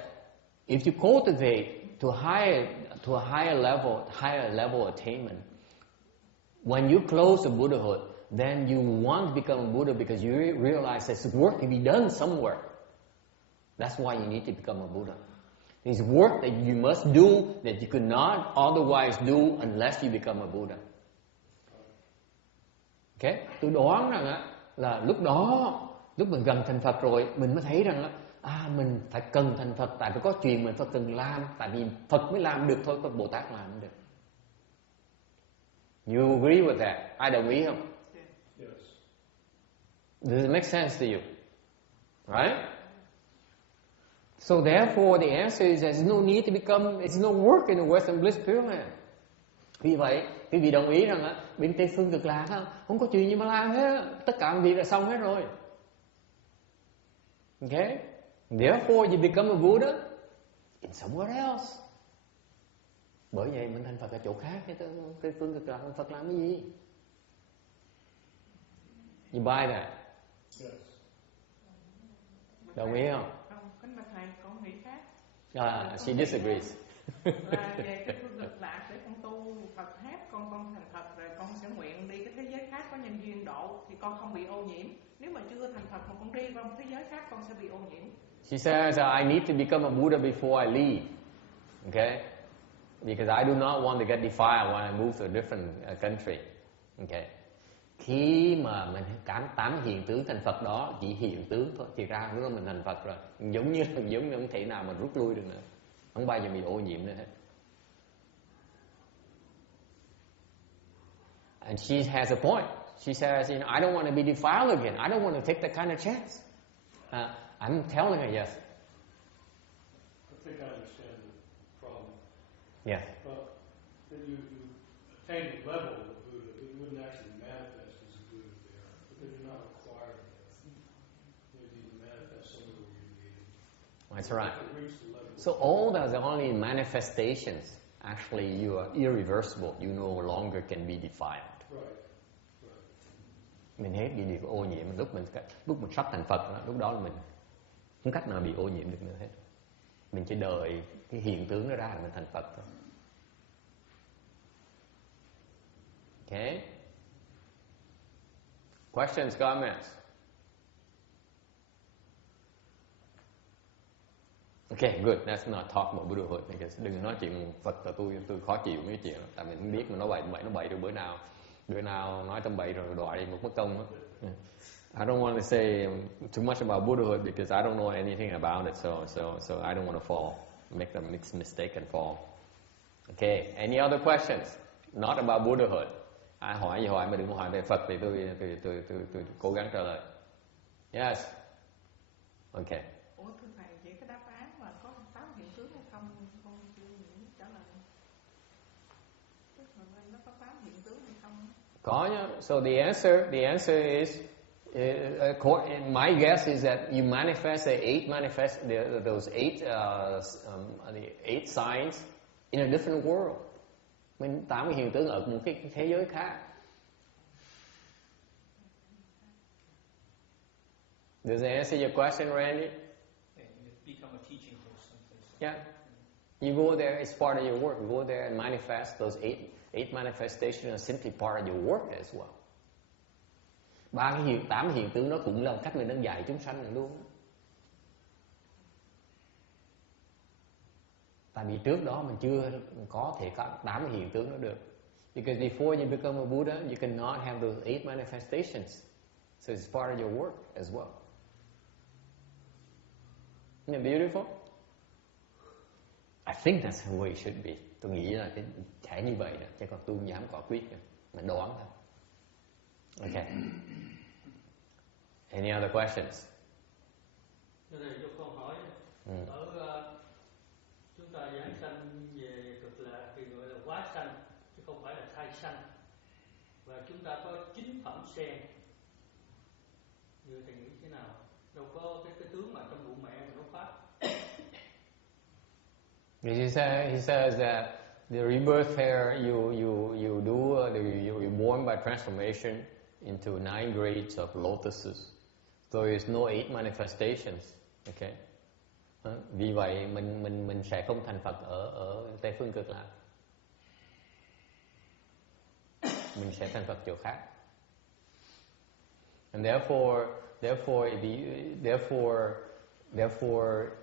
if you cultivate to a higher level attainment, when you close to Buddhahood, then you want to become a Buddha because you realize there's work to be done somewhere. That's why you need to become a Buddha. There's work that you must do that you could not otherwise do unless you become a Buddha. Ok, tôi đoán rằng là lúc đó, lúc mình gần thành Phật rồi, mình mới thấy rằng mình phải cần thành Phật, tại vì có chuyện mình phải cần làm, tại vì Phật mới làm được thôi, còn Bồ Tát làm không được. You agree with that? Ai đồng ý không? Yes. Does it make sense to you? Right? So therefore the answer is there's no need to become, it's no work in the Western Bliss Pureland. Vì vậy, quý vị đồng ý rằng bên Tây Phương Cực Lạc không có chuyện gì mà làm hết, tất cả mọi việc đã xong hết rồi. Okay? Therefore you become a Buddha in somewhere else. Bởi vậy mình thành Phật ở chỗ khác, Tây Phương Cực Lạc Phật làm cái gì? You buy that? Yes. Đồng ý không? Không, kính bạch thầy, con nghĩ khác. She disagrees. Là về cái phương cực lạc để con tu Phật hết, con thành Phật rồi con sẽ nguyện đi cái thế giới khác có nhân duyên độ thì con không bị ô nhiễm. Nếu mà chưa thành Phật mà con đi vào một thế giới khác con sẽ bị ô nhiễm. She says, I need to become a Buddha before I leave. Okay? Because I do not want to get defiled when I move to a different country. Okay? Khi mà mình tám hiện tướng thành Phật đó chỉ hiện tướng thôi, thì ra lúc đó mình thành Phật rồi, giống như không thể nào mình rút lui được nữa, không bao giờ bị ô nhiễm nữa hết. And she has a point. She says, I don't want to be defiled again. I don't want to take that kind of chance. I'm telling her yes. I think I understand the problem. Yeah. That you attain a level of Buddha, but you wouldn't actually manifest as a Buddha there, because you're not required to. Maybe you manifest somewhere where you need it. That's right. To reach the level. So all those are only manifestations. Actually, you are irreversible. You no longer can be defiled. Right. Mình hết bị ô nhiễm. Lúc mình sắp thành Phật, lúc đó là mình không cách nào bị ô nhiễm được nữa hết. Mình chỉ đợi cái hiện tướng nó ra là mình thành Phật thôi. Okay. Questions, comments? Okay, good. Let's not talk about Buddhahood. Đừng nói chuyện Phật là tôi khó chịu mấy chuyện. Tại mình không biết mà nó bậy rồi bữa nào nói tầm bậy rồi đọa đi một mất công đó. I don't want to say too much about Buddhahood because I don't know anything about it, so I don't want to make the mistake and fall. Okay, any other questions? Not about Buddhahood. Ai hỏi gì hỏi mà đừng hỏi về Phật thì tôi cố gắng trả lời. Yes. Okay. Ủa thưa thầy, vậy cái đáp án mà có 8 hiện tướng hay không, con chưa trả lời. Tức là nó có 8 hiện tướng hay không? Có nhá. So the answer is, my guess is that you manifest those eight signs in a different world. Mình 8 hiện tượng ở một cái thế giới khác. Does that answer your question, Randy? And you become a teaching for something. Yeah. You go there, it's part of your work. You go there and manifest those eight manifestations are simply part of your work as well. 8 hiện tướng đó cũng là cách mình đang dạy chúng sanh luôn. Tại vì trước đó mình chưa có thể có 8 hiện tướng đó được. Because before you become a Buddha, you cannot have those 8 manifestations. So it's part of your work as well. Isn't it beautiful? I think that's the way it should be. Tôi nghĩ là cái thể như vậy đó, chứ còn tôi không dám quả quyết nữa. Mình đoán thôi. Okay. Any other questions? Thầy cho con hỏi, chúng ta giảng sanh về cực lạc thì gọi là quá sanh, chứ không phải là thai sanh. Và chúng ta có 9 phẩm sen. Như thầy nghĩ thế nào? Đâu có cái tướng mà trong bụng mẹ mà nó phát. He says that the rebirth here, you're born by transformation into 9 grades of lotuses. There is no 8 manifestations. Okay. Vì vậy mình sẽ không thành Phật ở Tây phương cực lạc. Mình sẽ thành Phật chỗ khác. And therefore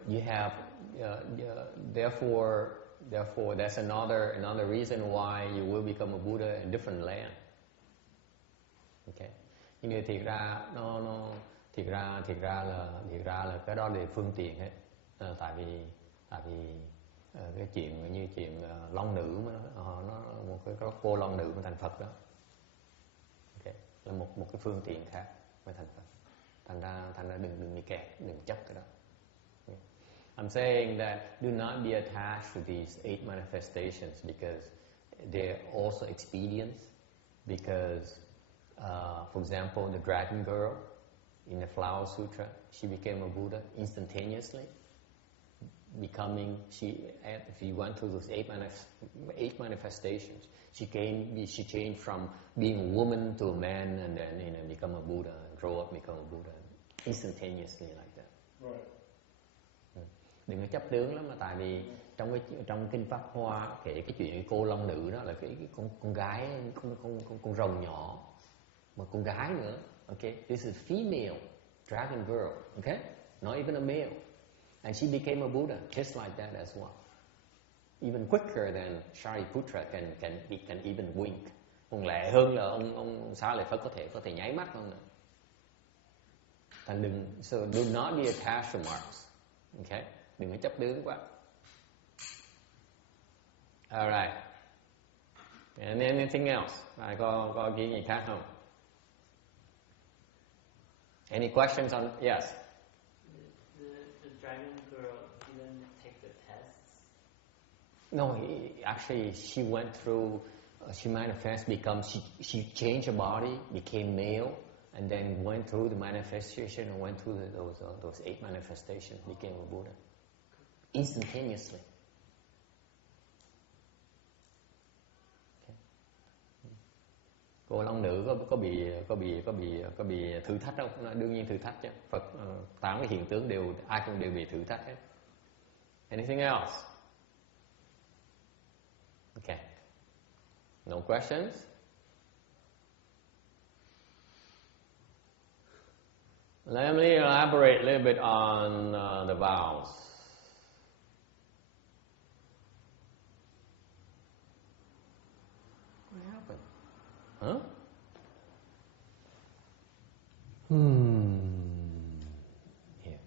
you have therefore that's another reason why you will become a Buddha in different land. Okay. Nhưng thiệt ra là cái đó là phương tiện hết. Tại vì cái chuyện như chuyện long nữ mà nó một cái cô long nữ mà thành Phật đó. Okay. Là một cái phương tiện khác mới thành Phật. Thành ra đừng bị kẹt, đừng chấp cái đó. Okay. I'm saying that do not be attached to these 8 manifestations because they're also expedience. Because, for example, the dragon girl in the Flower Sutra, she became a Buddha instantaneously. If you went through those 8 manifestations, she changed from being a woman to a man, and then become a Buddha, and grow up, become a Buddha, instantaneously like that. Right. Đừng có chấp tướng lắm, mà tại vì trong kinh Pháp Hoa kể cái chuyện cô long nữ đó là cái con gái, con rồng nhỏ, mà con gái nữa. Okay, this is female dragon girl. Okay, not even a male. And she became a Buddha just like that as well. Even quicker than Shariputra can even wink. Còn lẹ hơn là ông Xá Lợi Phất có thể nháy mắt hơn nữa. Thành so do not be attached to marks. Okay, đừng có chấp tướng quá. Alright. And anything else? Có cái gì khác không? Any questions on? Yes. The dragon girl didn't take the tests. No, actually, she went through. She manifested, she changed her body, became male, and then went through the manifestation and went through those 8 manifestations, became a Buddha instantaneously. Okay. Cô long nữ có bị thử thách không? Đương nhiên thử thách chứ. Phật 8 cái hiện tướng ai cũng đều bị thử thách hết. Anything else? Okay. No questions? Let me elaborate a little bit on the vows. What happened? Huh? Here.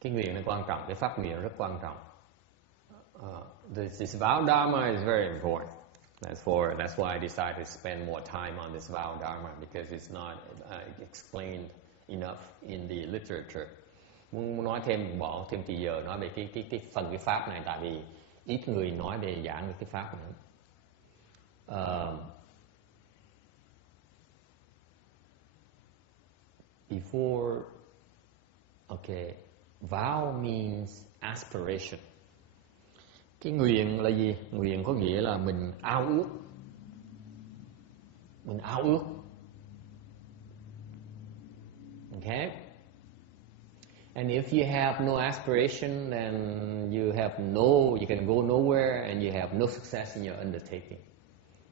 Cái nguyện này quan trọng, cái pháp nguyện rất quan trọng. This vow dharma is very important. That's why I decided to spend more time on this vow dharma, because it's not explained enough in the literature. Muốn nói thêm, bỏ thêm thì giờ nói về cái phần cái pháp này, tại vì ít người nói về giảng về cái pháp này. Before, okay, vow means aspiration. Cái nguyện là gì? Nguyện có nghĩa là mình ao ước. Mình ao ước. Okay? And if you have no aspiration, then you can go nowhere and you have no success in your undertaking.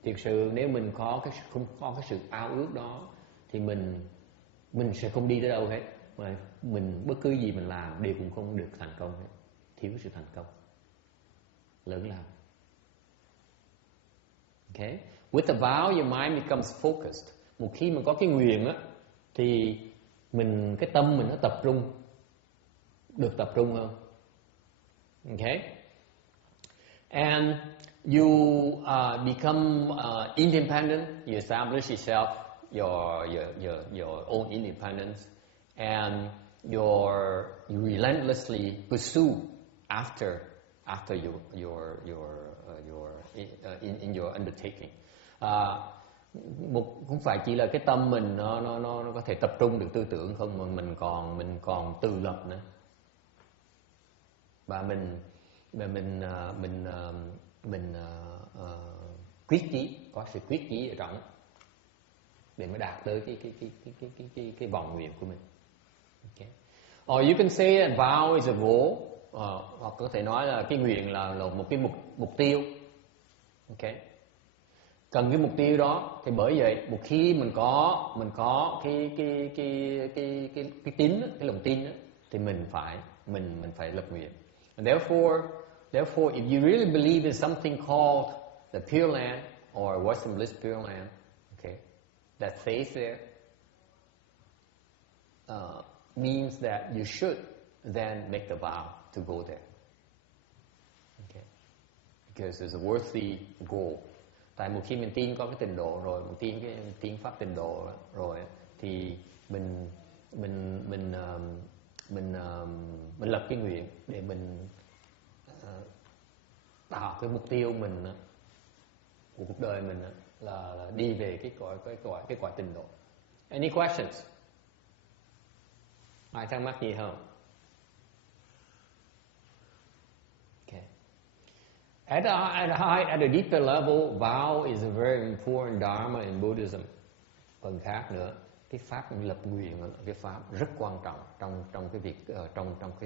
Thực sự nếu mình không có cái sự ao ước đó thì mình sẽ không đi tới đâu hết. Mà bất cứ gì mình làm đều cũng không được thành công hết. Thiếu sự thành công lớn lao. Okay? With the vow, your mind becomes focused. Một khi mình có cái nguyện á, thì cái tâm mình nó tập trung, được tập trung hơn. Okay? And you become independent. You establish yourself, your own independence, and you relentlessly pursue after in your undertaking. Không phải chỉ là cái tâm mình nó có thể tập trung được tư tưởng không, mà mình còn tự lập nữa, và mình quyết chí, có sự quyết chí ở trong để mới đạt tới cái vọng nguyện của mình. Okay. Or you can say that vow is a goal, hoặc có thể nói là cái nguyện là một cái mục tiêu. Okay. Cần cái mục tiêu đó thì bởi vậy một khi mình có cái tín, cái lòng tin đó, thì mình phải lập nguyện. And therefore if you really believe in something called the Pureland or Western Bliss Pureland, okay, that faith there means that you should then make the vow to go there. Okay. Because it's a worthy goal. Tại một khi mình tin có cái trình độ rồi, mình tin cái tiến pháp trình độ rồi, thì mình lập cái nguyện để mình tạo cái mục tiêu mình của cuộc đời mình là đi về cái cõi trình độ. Any questions? Ai thắc mắc gì không? Okay. At a deeper level, vow is a very important dharma in Buddhism. Phần khác nữa, cái pháp lập nguyện là cái pháp rất quan trọng trong cái việc trong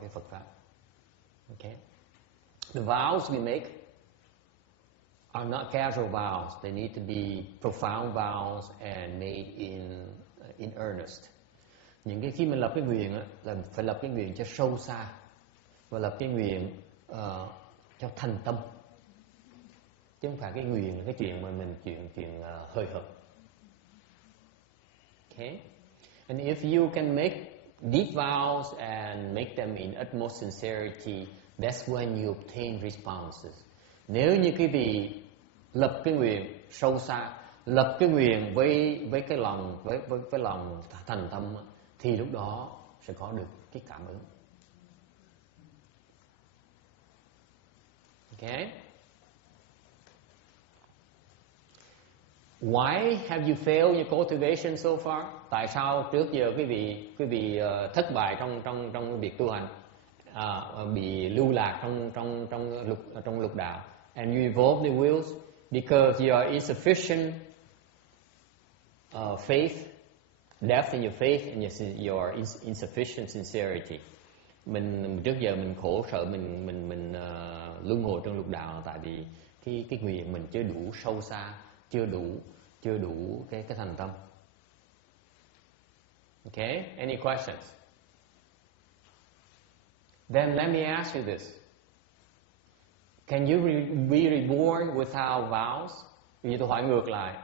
cái Phật pháp. Okay. The vows we make are not casual vows. They need to be profound vows and made in earnest. Những cái khi mình lập cái nguyện là phải lập cái nguyện cho sâu xa, và lập cái nguyện cho thành tâm, chứ không phải cái nguyện là cái chuyện mà mình chuyện hơi hợt. Okay? And if you can make deep vows and make them in utmost sincerity, that's when you obtain responses. Nếu như quý vị lập cái nguyện sâu xa, lập cái nguyện với cái lòng với lòng thành tâm, thì lúc đó sẽ có được cái cảm ứng. Okay? Why have you failed your cultivation so far? Tại sao trước giờ quý vị thất bại trong việc tu hành, bị lưu lạc trong lục đạo? And you evolve the wills because you are insufficient faith, depth in your faith and your insufficient sincerity. Mình trước giờ mình khổ sở, mình luân hồi trong lục đạo tại vì cái nguyện mình chưa đủ sâu xa, chưa đủ cái thành tâm. Okay, any questions? Then let me ask you this: can you be reborn without vows? Vì tôi hỏi ngược lại,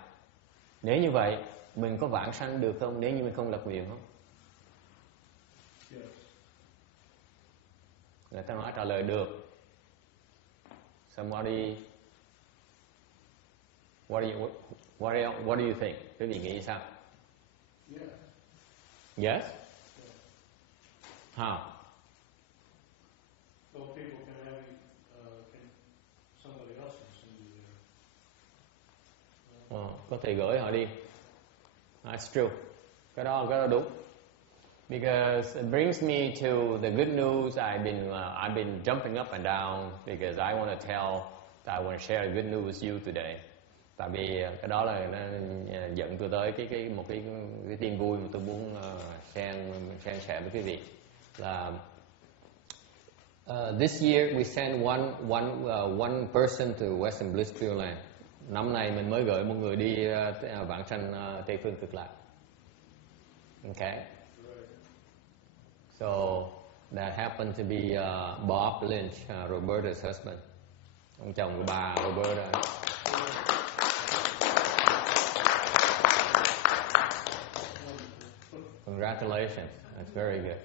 nếu như vậy mình có vãng sanh được không nếu như mình không lập nguyện không? Yes. Người ta nói trả lời được. Somebody, what do you think? Quý vị nghĩ sao? Yes. Yes? How? So people can have, somebody else can send you there. Có thể gửi họ đi. That's true. Cái đó đúng. Because it brings me to the good news. I've been jumping up and down because I want to I want to share the good news with you today. Tại vì cái đó là nó dẫn tôi tới một cái tin vui mà tôi muốn share với quý vị là this year we send one person to Western Bliss Pureland. Năm nay mình mới gửi một người đi vãng sanh Tây phương cực lạc. Okay. So that happened to be Bob Lynch, Roberta's husband. Ông chồng của bà Roberta. Congratulations. That's very good.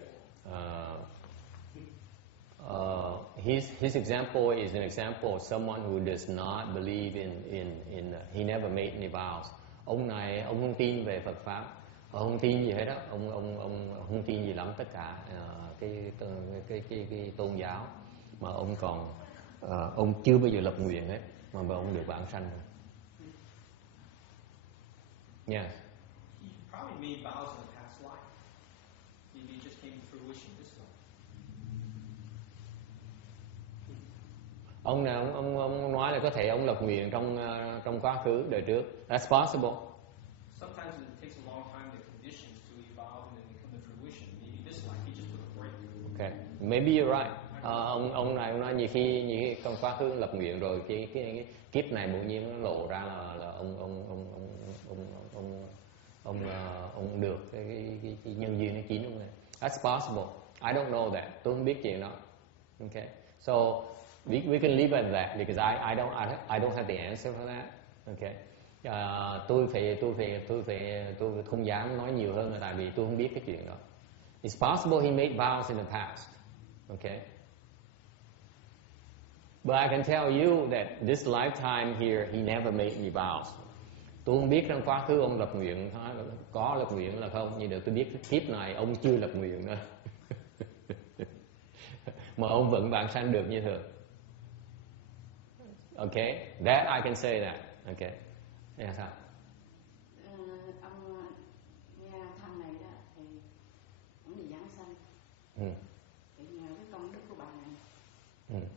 His example is an example of someone who does not believe in he never made any vows. Ông này ông không tin về Phật pháp, ông không tin gì hết đó, ông không tin gì lắm tất cả cái tôn giáo, mà ông còn ông chưa bao giờ lập nguyện hết mà ông được vãng sanh. Yes. He probably made vows in the past life. Maybe it just came to fruition this life. Ông nói là có thể ông lập nguyện trong quá khứ đời trước. That's possible. Sometimes it takes a long time the conditions to evolve and then they come to fruition. Maybe this life he just took a break. Okay, maybe you're right. Ông này ông nói nhiều khi trong quá khứ lập nguyện rồi cái kiếp này bỗng nhiên nó lộ ra là ông được cái nhân duyên nó chín ông này. That's possible. I don't know that. Tôi không biết chuyện đó. Okay, so we can leave it at that because I don't have the answer for that. Okay, tôi không dám nói nhiều hơn là tại vì tôi không biết cái chuyện đó. It's possible he made vows in the past. Okay. But I can tell you that this lifetime here, he never made any vows. Tôi không biết trong quá khứ ông lập nguyện, có lập nguyện là không, nhưng tôi biết kiếp này ông chưa lập nguyện nữa. Mà ông vẫn vãng sanh được như thường. Okay, that I can say that. Okay. Yeah, sao? Ông nghe thằng này đó thì ông đi vãng sanh. Thì nhờ cái công đức của bà này,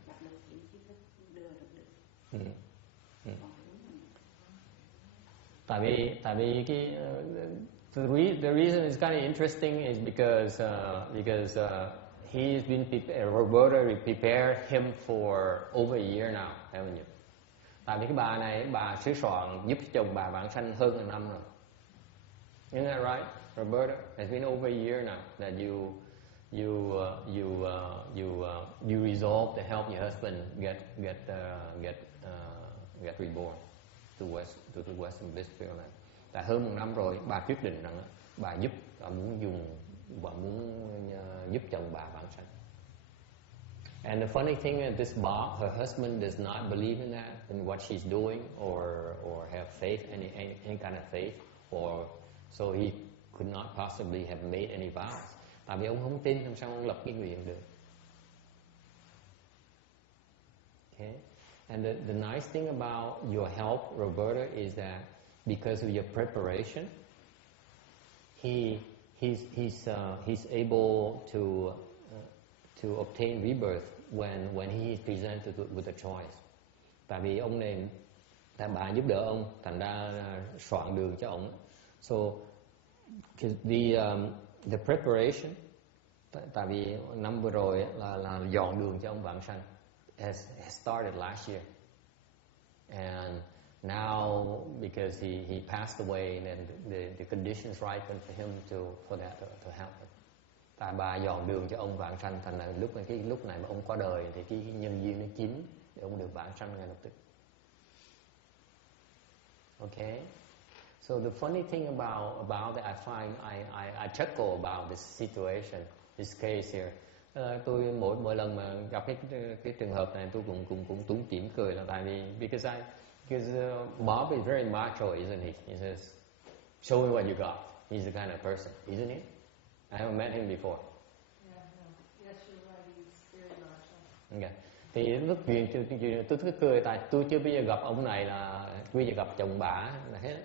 gặp được thiện chí thức đưa được. Tại vì cái the reason it's kind of interesting is because he's been Roberta prepared him for over a year now, haven't you? Tại vì cái bà này, bà sửa soạn giúp chồng bà vãng sanh hơn 1 năm rồi. Isn't that right, Roberta? It's been over a year now that you resolve to help your husband get reborn to the Western Bliss Pureland. Tại hơn 1 năm rồi, bà quyết định rằng bà muốn giúp chồng bà vãng sanh. And the funny thing is, this Bob, her husband, does not believe in that, in what she's doing, or have faith, any kind of faith, or so he could not possibly have made any vows. Tại vì ông không tin, làm sao ông lập cái nguyện được? Okay. And the nice thing about your help, Roberta, is that because of your preparation, he's able to obtain rebirth when he is presented with a choice. Tại vì ông này, tại bà giúp đỡ ông, thành ra soạn đường cho ông. So the preparation, tại vì năm vừa rồi là dọn đường cho ông vãng sanh, has started last year, and now because he passed away, then the conditions ripened for him for that to happen. Tại bà dọn đường cho ông vãng sanh, thành là lúc này mà ông qua đời thì cái nhân duyên nó chín để ông được vãng sanh ngay lập tức. Okay. So the funny thing about that, I find I chuckle about this situation, this case here. Tôi mỗi lần mà gặp cái trường hợp này, tôi cũng tủm tỉm cười là tại vì because Bob is very macho, isn't he? He says, "Show me what you got." He's the kind of person, isn't he? I haven't met him before. Yes, you're right. He's very large. Okay. Thì lúc chuyện tôi cứ cười tại tôi chưa bao giờ gặp ông này, là bây giờ gặp chồng bả là hết.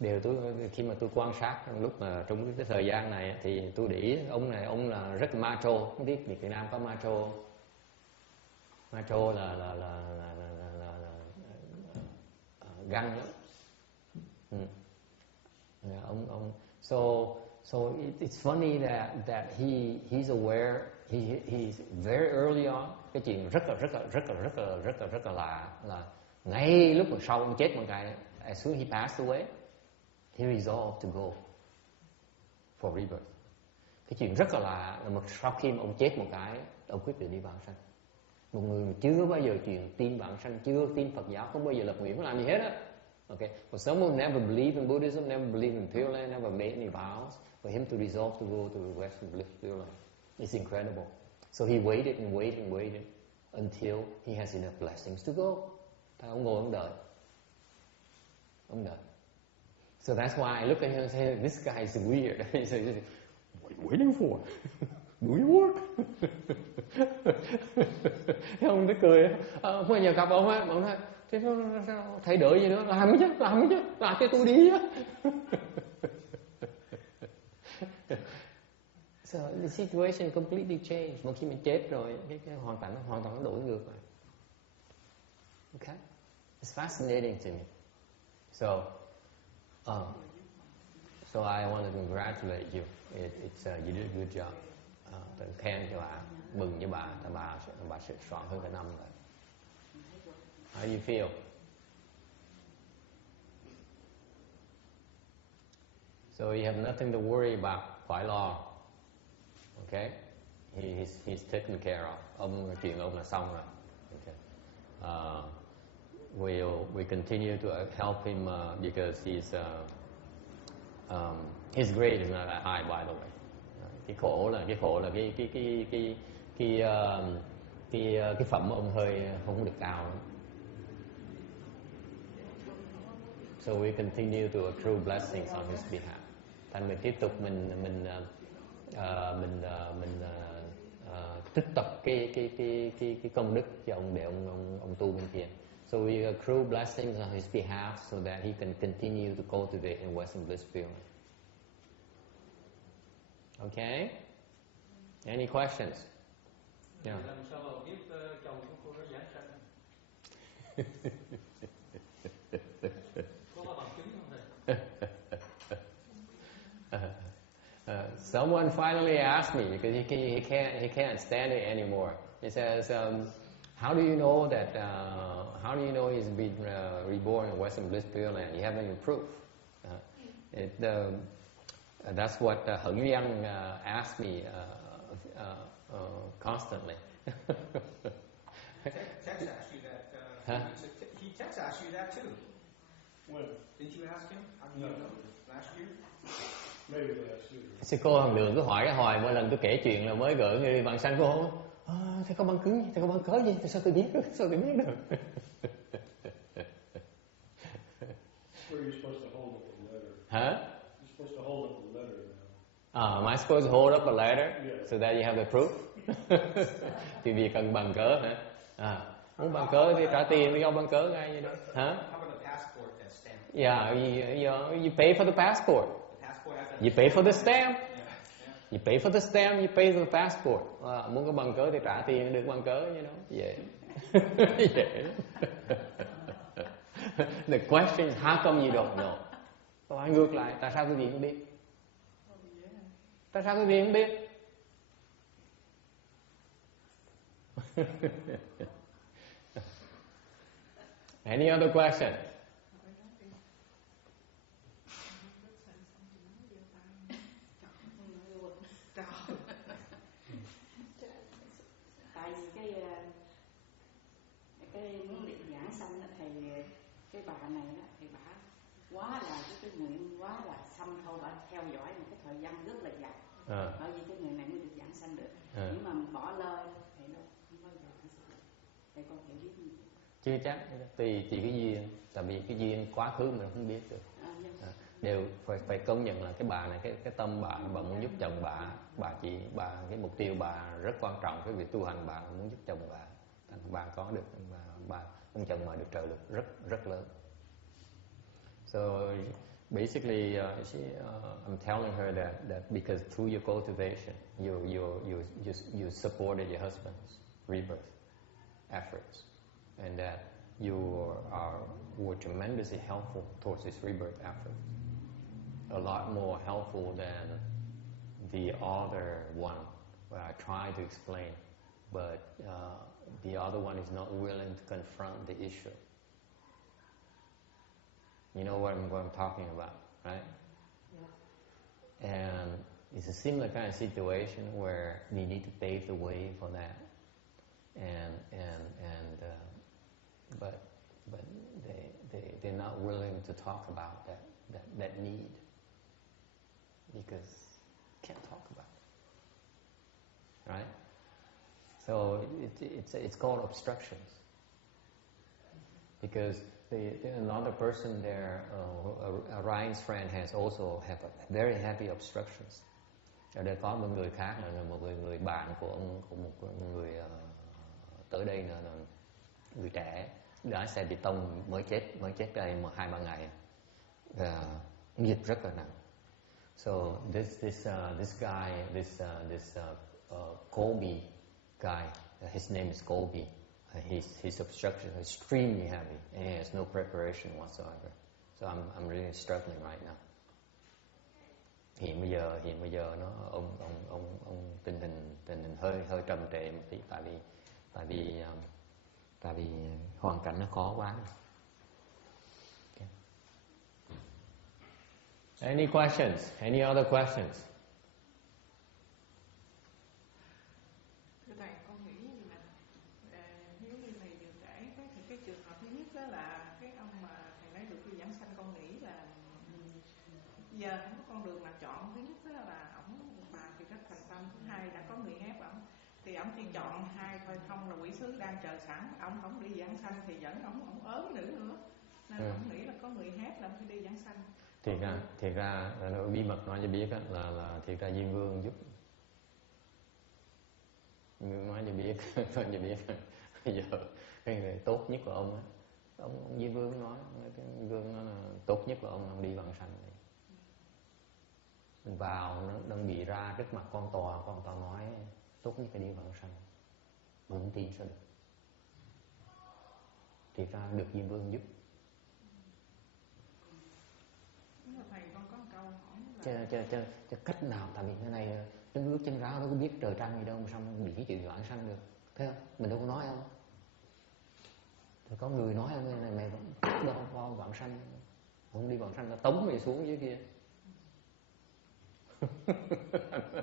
Điều tôi khi mà tôi quan sát lúc mà trong cái thời gian này thì tôi để ý ông là rất macho, không biết Việt Nam có macho. Macho là găng lắm. Ông so it's funny that he's aware, he's very early on, cái chuyện rất là lạ là ngay lúc mà sau ông chết một cái, as soon as he passed away, he resolved to go for rebirth. Cái chuyện rất là lạ là sau khi mà ông chết một cái, ông quyết định đi vãng sanh. Một người mà chưa bao giờ tin vãng sanh, chưa tin Phật giáo, không bao giờ lập nguyện, không làm gì hết á. Okay, for someone who never believed in Buddhism, never believed in Pureland, never made any vows, for him to resolve to go to the Western Bliss Pureland, it's incredible. So he waited and waited until he has enough blessings to go. Ông ngồi ông đợi. So that's why I look at him and say, this guy is weird. He says, what are you waiting for? Do your work. Ông nó cười, bây giờ gặp ông á, ông nói, thế sao thầy đợi gì nữa, làm cho tôi đi á. So the situation completely changed. Một khi mình chết rồi, cái hoàn toàn nó đổi ngược rồi. Okay, it's fascinating to me. So I want to congratulate you. It's you did a good job. Tôi khen cho bà, mừng cho bà sẽ soạn hơn cả năm rồi. How do you feel? So you have nothing to worry about, phải lo. Okay? He's taken care of. Chuyện ông là xong rồi. Okay. We continue to help him because his grade is not that high, by the way. Cái khổ là cái phẩm ông hơi không được cao lắm. So we continue to accrue blessings on his behalf. Thành mình tiếp tục mình tích tập cái công đức cho ông để ông tu bên kia. So we accrue blessings on his behalf so that he can continue to cultivate in Western Bliss Pureland. Okay? Any questions? Yeah. Làm sao mà biết chồng của cô nó giảng sanh? Có bằng chứng không thầy? Someone finally asked me because he can't stand it anymore. He says, how do you know that? How do you know he's been reborn in Western Bliss Pureland? You have any proof? That's what HengShou asked me constantly. Tex asked you that. He Tex asked you that too. When? Didn't you ask him? How do you know? Last year? Maybe last year. Sư cô Hằng Đường cứ hỏi cái hồi mỗi lần tôi kể chuyện là mới gửi người bạn sanh cô. Thầy có bằng chứng gì? Thầy có bằng cớ gì? Sao tôi biết được? Sao tôi biết được? Where are you supposed to hold up the letter? Huh? You're supposed to hold up the letter now. Am I supposed to hold up a letter Yeah. so that you have the proof? Thì vì cần bằng cớ hả? Muốn bằng cớ thì trả tiền đi, ông bằng cớ ngay vậy đó. Hả? How about the passport that's stamped? Yeah, you pay for the passport. The passport has You pay for the stamp. Yeah. You pay for the stamp, you pay for the passport. Muốn có bằng cớ thì trả tiền được bằng cớ như đó. Vậy. Vậy. The question is how come you don't know? Hỏi ngược lại, tại sao quý vị không biết? Tại sao quý vị không biết? Any other question? Tại vì cái muốn định giảng sanh đó, thầy cái bà này đó, thầy bà quá là cái nguyện quá là xăm thâu, bà theo dõi một cái thời gian rất là dài. Bởi vì cái người này mới được giảng sanh được. Nhưng mà bỏ lơ thầy nó không bao giờ giảng sanh. Thầy con thầy biết như vậy. Chưa chắc, tùy cái duyên, tại vì cái duyên quá khứ mình không biết được. đều phải công nhận là cái bà này, cái tâm bà muốn giúp chồng bà cái mục tiêu bà rất quan trọng, cái việc tu hành bà muốn giúp chồng bà có được, ông chồng bà được trợ lực rất lớn. So basically, I'm telling her that because through your cultivation, you supported your husband's rebirth efforts, and that were tremendously helpful towards his rebirth effort. A lot more helpful than the other one where I try to explain, but the other one is not willing to confront the issue. You know what I'm talking about, right? Yeah. And it's a similar kind of situation where we need to pave the way for that, but they're not willing to talk about that need, because can't talk about it, right? So it's called obstructions, because another person there, Ryan's friend, has also have a very heavy obstructions. Ở đây có một người khác là một người bạn của một người tới đây là người trẻ, lái xe bị tông mới chết đây 2-3 ngày, nhiệt rất là nặng. So this guy, Colby guy, his name is Colby. His obstruction is extremely heavy, and he has no preparation whatsoever. So I'm really struggling right now. Hiện bây giờ nó ông tình hình hơi trầm trệ một tí, tại vì hoàn cảnh nó khó quá. Okay. Any questions? Any other questions? Thưa thầy, con nghĩ như là nếu như thầy vừa kể cái trường hợp thứ nhất đó là cái ông mà thầy nói được đi giảng sanh, con nghĩ là giờ không có con đường nào chọn. Thứ nhất đó là bà thì rất thành tâm, thứ hai đã có người ép ổng, thì ổng chỉ chọn hai thôi, thông là quỷ sứ đang chờ sẵn, ổng không đi giảng sanh thì dẫn ổng ốm nữa, nên ổng nghĩ là có người ép là ổng phải đi giảng sanh. Thiệt ra bí mật nói cho biết là thiệt ra Diêm Vương giúp. Nói cho biết bây giờ cái người tốt nhất của ông á, ông Diêm Vương nói, cái Vương nói là tốt nhất của ông đi bằng sanh. Mình vào nó đang bị ra trước mặt con tòa nói tốt nhất phải đi bằng sanh, mà không tin sao được. Thì ra được Diêm Vương giúp. Thầy con có câu hỏi là chứ cách nào, tại vì cái này chân ướt chân ráo nó có biết trời trăng gì đâu mà sao bị cái chuyện vãng sanh được, thấy không? Mình đâu có nói không? Thì có người nói ông này đâu có vãng sanh, không đi vãng sanh là tống mày xuống dưới kia.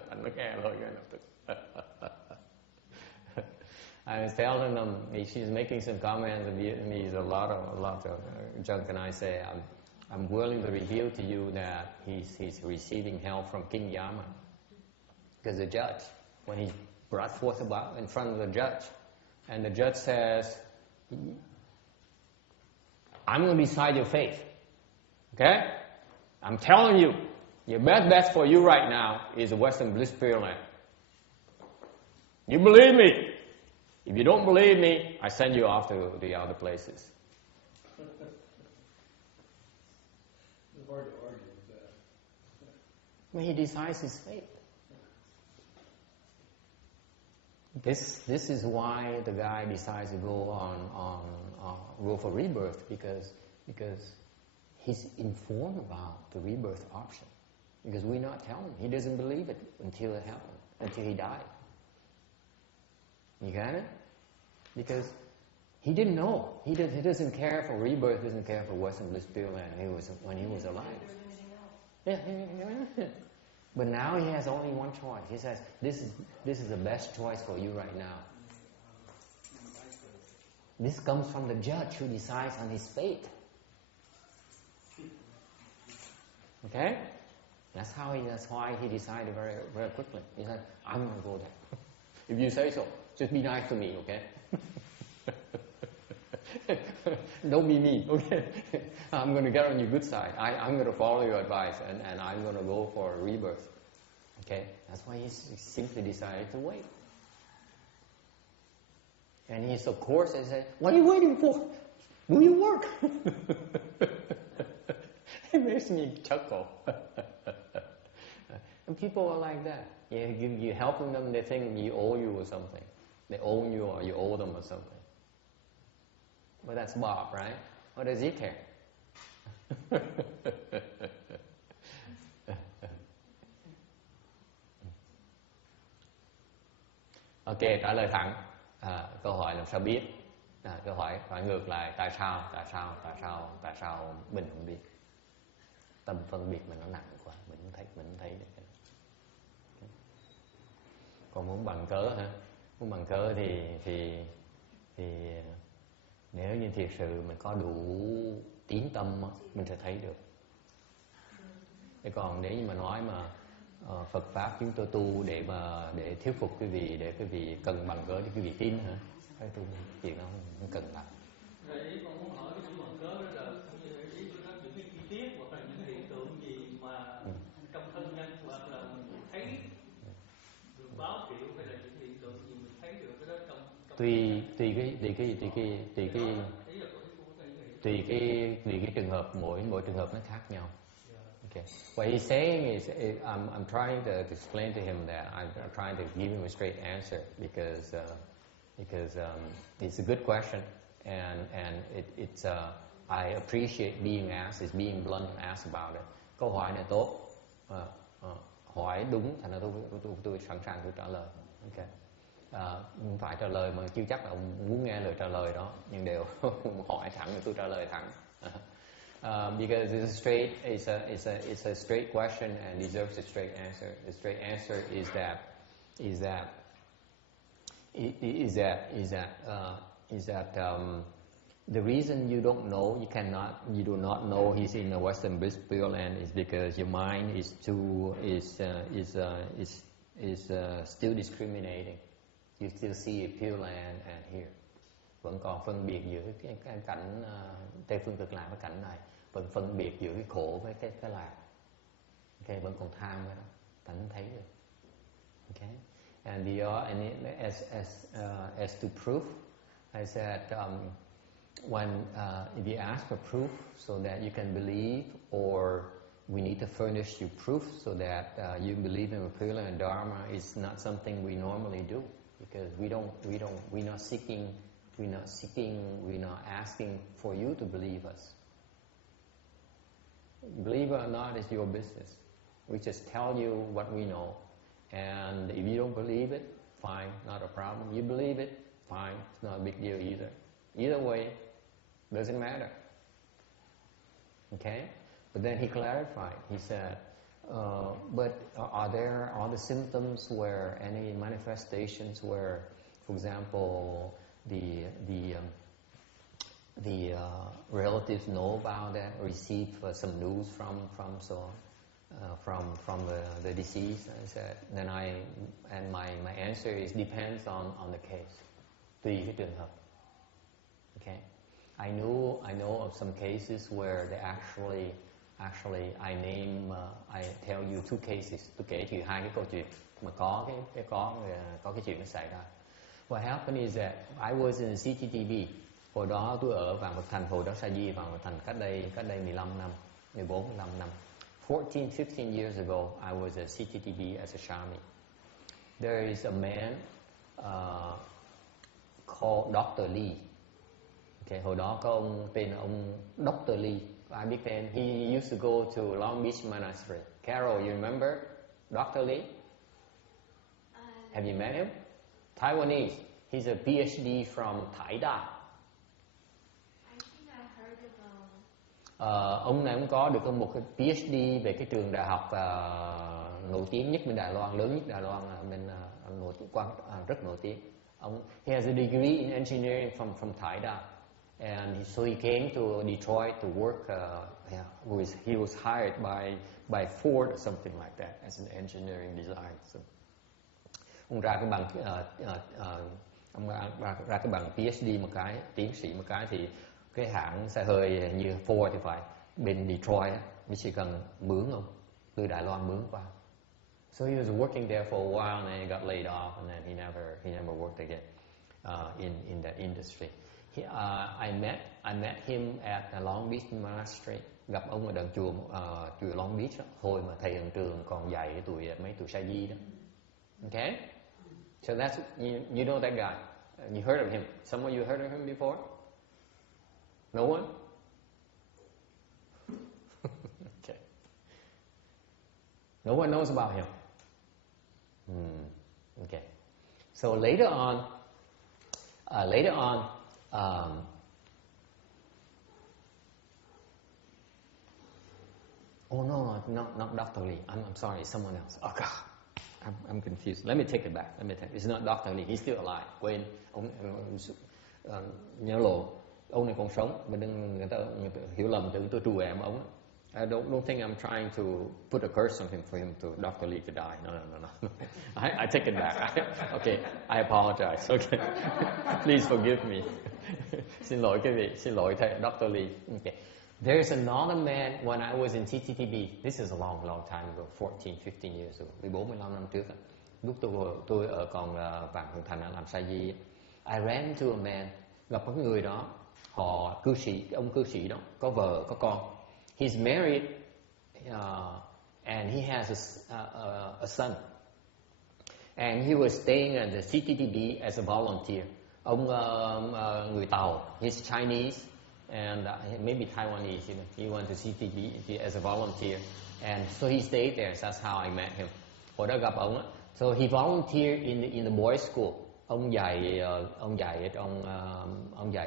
Anh nó nghe thôi cái lập tức. I was telling them, she's making some comments in Vietnamese, a lot of junk, and I say, I'm willing to reveal to you that he's receiving help from King Yama, because the judge, when he brought forth about in front of the judge, and the judge says, I'm going to decide your fate, okay? I'm telling you, your best bet for you right now is the Western Bliss Pureland. You believe me? If you don't believe me, I send you off to the other places. It's hard to argue with that. Well, he decides his fate. This is why the guy decides to go for rebirth, because he's informed about the rebirth option. Because we not tell him, he doesn't believe it until it happened, until he died. You got it? Because he didn't know. He doesn't care for rebirth. Doesn't care for Western Bliss Pureland when he was alive. Yeah. But now he has only one choice. He says, "This is the best choice for you right now." This comes from the judge who decides on his fate. Okay? That's why he decided very, very quickly. He said, "I'm going to go there. If you say so, just be nice to me, okay?" Don't be mean, okay? I'm going to get on your good side. I'm going to follow your advice, and I'm going to go for a rebirth. Okay? That's why he simply decided to wait. And he's of course, I said, what are you waiting for? Do your work. It makes me chuckle. And people are like that. You helping them, they think you owe you or something. They own you or you owe them or something. But that's Bob, right? What does he care? Ok, trả lời thẳng. Câu hỏi làm sao biết? Câu hỏi ngược lại, tại sao mình không biết? Tâm phân biệt mình nó nặng quá, mình không thấy được. Còn muốn bằng cớ hả? Muốn bằng cớ thì nếu như thiệt sự mình có đủ tín tâm mình sẽ thấy được. Thế còn nếu như mà nói mà Phật pháp chúng tôi tu để thuyết phục quý vị, để quý vị cần bằng cớ để quý vị tin hả? Cái tu chuyện đó không cần làm. Rồi ý con muốn hỏi cái chữ bằng cớ đó là như là ý của nó những cái chi tiết hoặc là những hiện tượng gì mà trong thân nhân hoặc là mình thấy được báo hiệu hay là những hiện tượng gì mình thấy được cái đó trong tùy cái trường hợp, mỗi trường hợp nó khác nhau. Okay. What he's saying is, I'm trying to explain to him that I'm trying to give him a straight answer because it's a good question and it's I appreciate being asked, is being blunt and asked about it. Câu hỏi này tốt, hỏi đúng, thành ra tôi sẵn sàng tôi trả lời. Okay. Không phải trả lời mà chưa chắc là ông muốn nghe lời trả lời đó, nhưng đều hỏi thẳng thì tôi trả lời thẳng. Because it's a straight question and deserves a straight answer. The straight answer is that the reason you don't know, you do not know he's in the Western Pureland is because your mind is still discriminating. You still see Pureland and here. Vẫn còn phân biệt giữa cái cảnh Tây phương cực lạc với cảnh này, vẫn phân biệt giữa cái khổ với cái lạc. Okay, vẫn còn tham cái đó, ta không thấy được. Okay, and as to proof, I said when if you ask for proof so that you can believe, or we need to furnish you proof so that you believe in the Pureland Dharma, is not something we normally do because we're not asking for you to believe us. Believe it or not is your business. We just tell you what we know. And if you don't believe it, fine, not a problem. You believe it, fine, it's not a big deal either. Either way, doesn't matter. Okay? But then he clarified. He said, but are there the symptoms where any manifestations where, for example, the relatives know about that, receive some news from so on, from the deceased? I said, my answer is depends on the case. Tùy cái trường hợp. Okay, I know of some cases where they actually I tell you two cases. Tôi kể cho hai cái câu chuyện mà có cái chuyện nó xảy ra. What happened is that I was in CTTB. Hồi đó tôi ở Vạn Vật Thành, hồi đó Sa Di Vạn Vật Thành cách đây 15 năm, 14-15 năm. 15 years ago, I was at CTTB as a Shami. There is a man called Dr. Lee. Okay, hồi đó có ông tên là ông Dr. Lee. I biết tên. He used to go to Long Beach Monastery. Carol, you remember Dr. Lee? Have you met him? Taiwanese. He's a PhD from Taida. Ông này cũng có được một cái PhD về cái trường đại học nổi tiếng nhất bên Đài Loan, lớn nhất Đài Loan, rất nổi tiếng. He has a degree in engineering from Taida, and so he came to Detroit to work. He was hired by Ford or something like that as an engineering design. So, ông ra cái bằng ông ra cái bằng PhD một cái, tiến sĩ một cái, thì cái hãng xe hơi như Ford thì phải bên Detroit, Michigan mướn ông, từ Đài Loan mướn qua. So he was working there for a while and then he got laid off and then he never worked again in that industry. I met him at Long Beach Monastery. Gặp ông ở đằng chùa Long Beach đó, hồi mà thầy Hồng Trường còn dạy cái mấy tuổi sa di đó. Okay? So that's you know that guy. You heard of him. Some of you heard of him before? No one? Okay. No one knows about him. Okay. So later on, oh no, not Dr. Lee. I'm sorry, someone else. Oh God, I'm confused. Let me take it back. It's not Dr. Lee. He's still alive. Quên, ông nhớ lộ. Ông này còn sống, mà đừng người ta hiểu lầm tưởng tôi trù em ông. I don't think I'm trying to put a curse on him for him to Dr. Lee to die. No. I take it back. Okay, I apologize. Okay, please forgive me. Xin lỗi quý vị, xin lỗi thầy Dr. Lee. Okay. There's another man when I was in TTTB. This is a long time ago, 14, 15 years ago. 14-15 năm trước. Lúc tôi ở còn Vạn Hồng Thành làm sa di. I ran into a man, gặp một người đó, họ cư sĩ, ông cư sĩ đó, có vợ, có con. He's married and he has a son. And he was staying at the CTTB as a volunteer. Ông người Tàu, he's Chinese and maybe Taiwanese. He went to CTTB as a volunteer, and so he stayed there. So that's how I met him. Hồi đó gặp ông á. So he volunteered in the boys' school. Ông dạy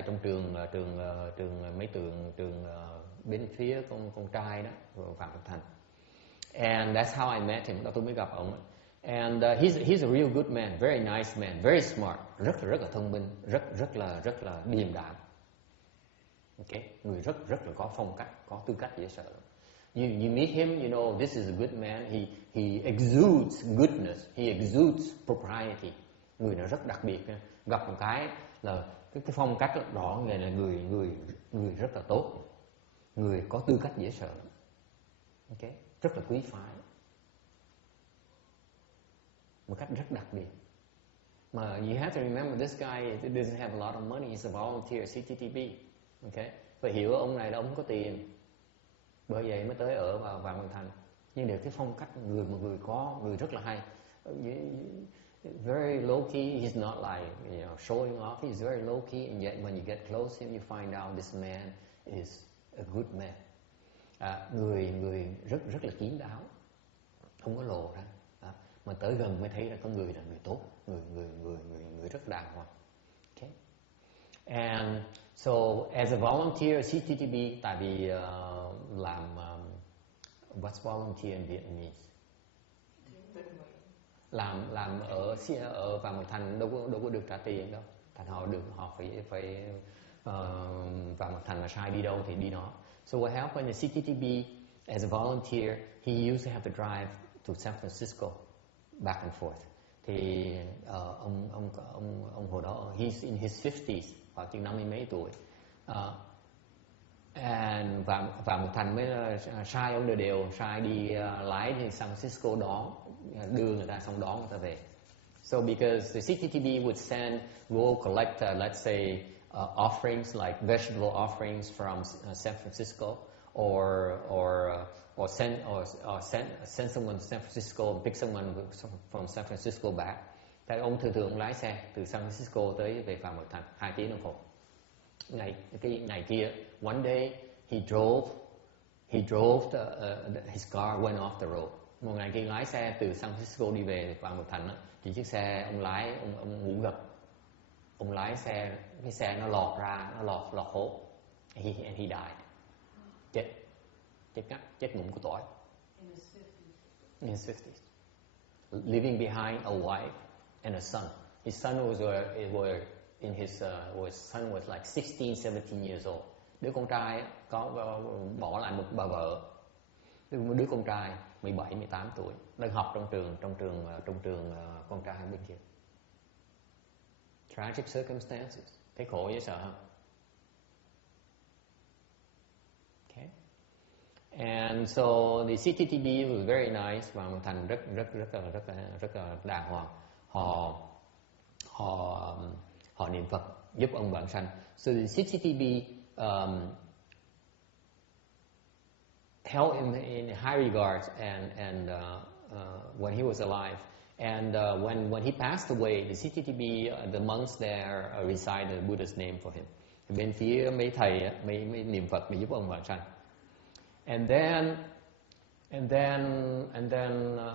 trong trường bên phía con trai đó, Phạm Ngọc Thành. And that's how I met him. Đó tôi mới gặp ông. And he's a real good man, very nice man, very smart, rất là thông minh, rất là điềm đạm. Okay, người rất là có phong cách, có tư cách dễ sợ. You meet him, you know this is a good man. He exudes goodness, he exudes propriety. Người nó rất đặc biệt. Gặp một cái là cái phong cách rõ người là người rất là tốt, người có tư cách dễ sợ. Okay, rất là quý phái, một cách rất đặc biệt. Mà you have to remember this guy doesn't have a lot of money. He's a volunteer CTTB. Okay, phải hiểu ông này là ông không có tiền, bởi vậy mới tới ở vào Vạn Hồng Thành. Nhưng để cái phong cách người rất là hay. Very low key. He's not like showing off. He's very low key, and yet when you get close to him, you find out this man is a good man. Người rất là kín đáo, không có lộ ra. Mà tới gần mới thấy là con người là người tốt, người rất đàng hoàng. Okay. And so as a volunteer CTTB, tại vì làm what's volunteer in Vietnamese? Làm ở Vạn Hồng Thành đâu có được trả tiền đâu. Thành họ phải Vạn Hồng Thành mà sai đi đâu thì đi đó. So what happened in CTTB as a volunteer, he used to have to drive to San Francisco back and forth. Thì ông hồi đó he's in his 50s, khoảng chừng 50 mấy tuổi. And Vạn Hồng Thành mới sai ông đều sai đi lái đi San Francisco đó, đưa người ta xong đón người ta về. So because the CTTB would go collect let's say offerings like vegetable offerings from San Francisco, or send someone to San Francisco and pick someone from San Francisco back. Tại ông thường lái xe từ San Francisco tới về Vạn Hồng Thành 2 tiếng đồng hồ. Ngày kia, one day he drove his car went off the road. Một ngày kia lái xe từ San Francisco đi về Vạn Hồng Thành, thì chiếc xe ông lái, ông ngủ gật, ông lái xe, cái xe nó lọt ra, nó lọt hố, and he died, chết ngủm của tỏi. In his 50s, leaving behind a wife and a son. His son son was like 16, 17 years old. Đứa con trai có bỏ lại một bà vợ. Đứa con trai 17, 18 tuổi đang học trong trường con trai bên kia. Tragic circumstances. Thấy khổ dễ sợ không? Okay. And so the CTTB was very nice và thành rất là đàng hoàng. Họ niệm Phật giúp ông vãng sanh. So the CTTB held him in high regards and when he was alive. And when he passed away, the CTTB, the monks there recited the Buddha's name for him. Bên phía mấy thầy mấy niệm Phật để giúp ông vãng sanh. And then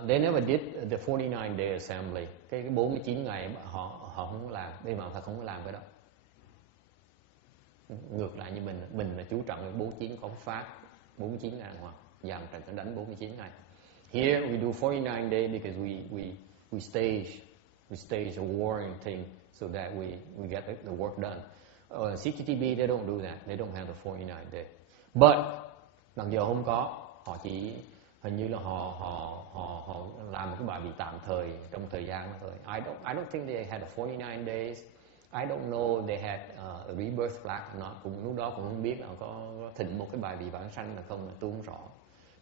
they never did the 49 day assembly. Cái 49 ngày họ không làm, bên mà Phật không có làm cái đó. Ngược lại như mình là chú trọng cái 49 có pháp, 49 ngày hoặc dàn trận đánh 49 ngày. Here we do 49 days because we stage a warring thing so that we get the work done. CTTB they don't do that. They don't have the 49 days. But bằng giờ không có, họ chỉ hình như là họ làm một cái bài vị tạm thời trong thời gian đó thôi. I don't think they had 49 days. I don't know they had a rebirth plaque or not. Cũng lúc đó cũng không biết là có thịnh một cái bài vị vãng sanh là không, là tôi không rõ.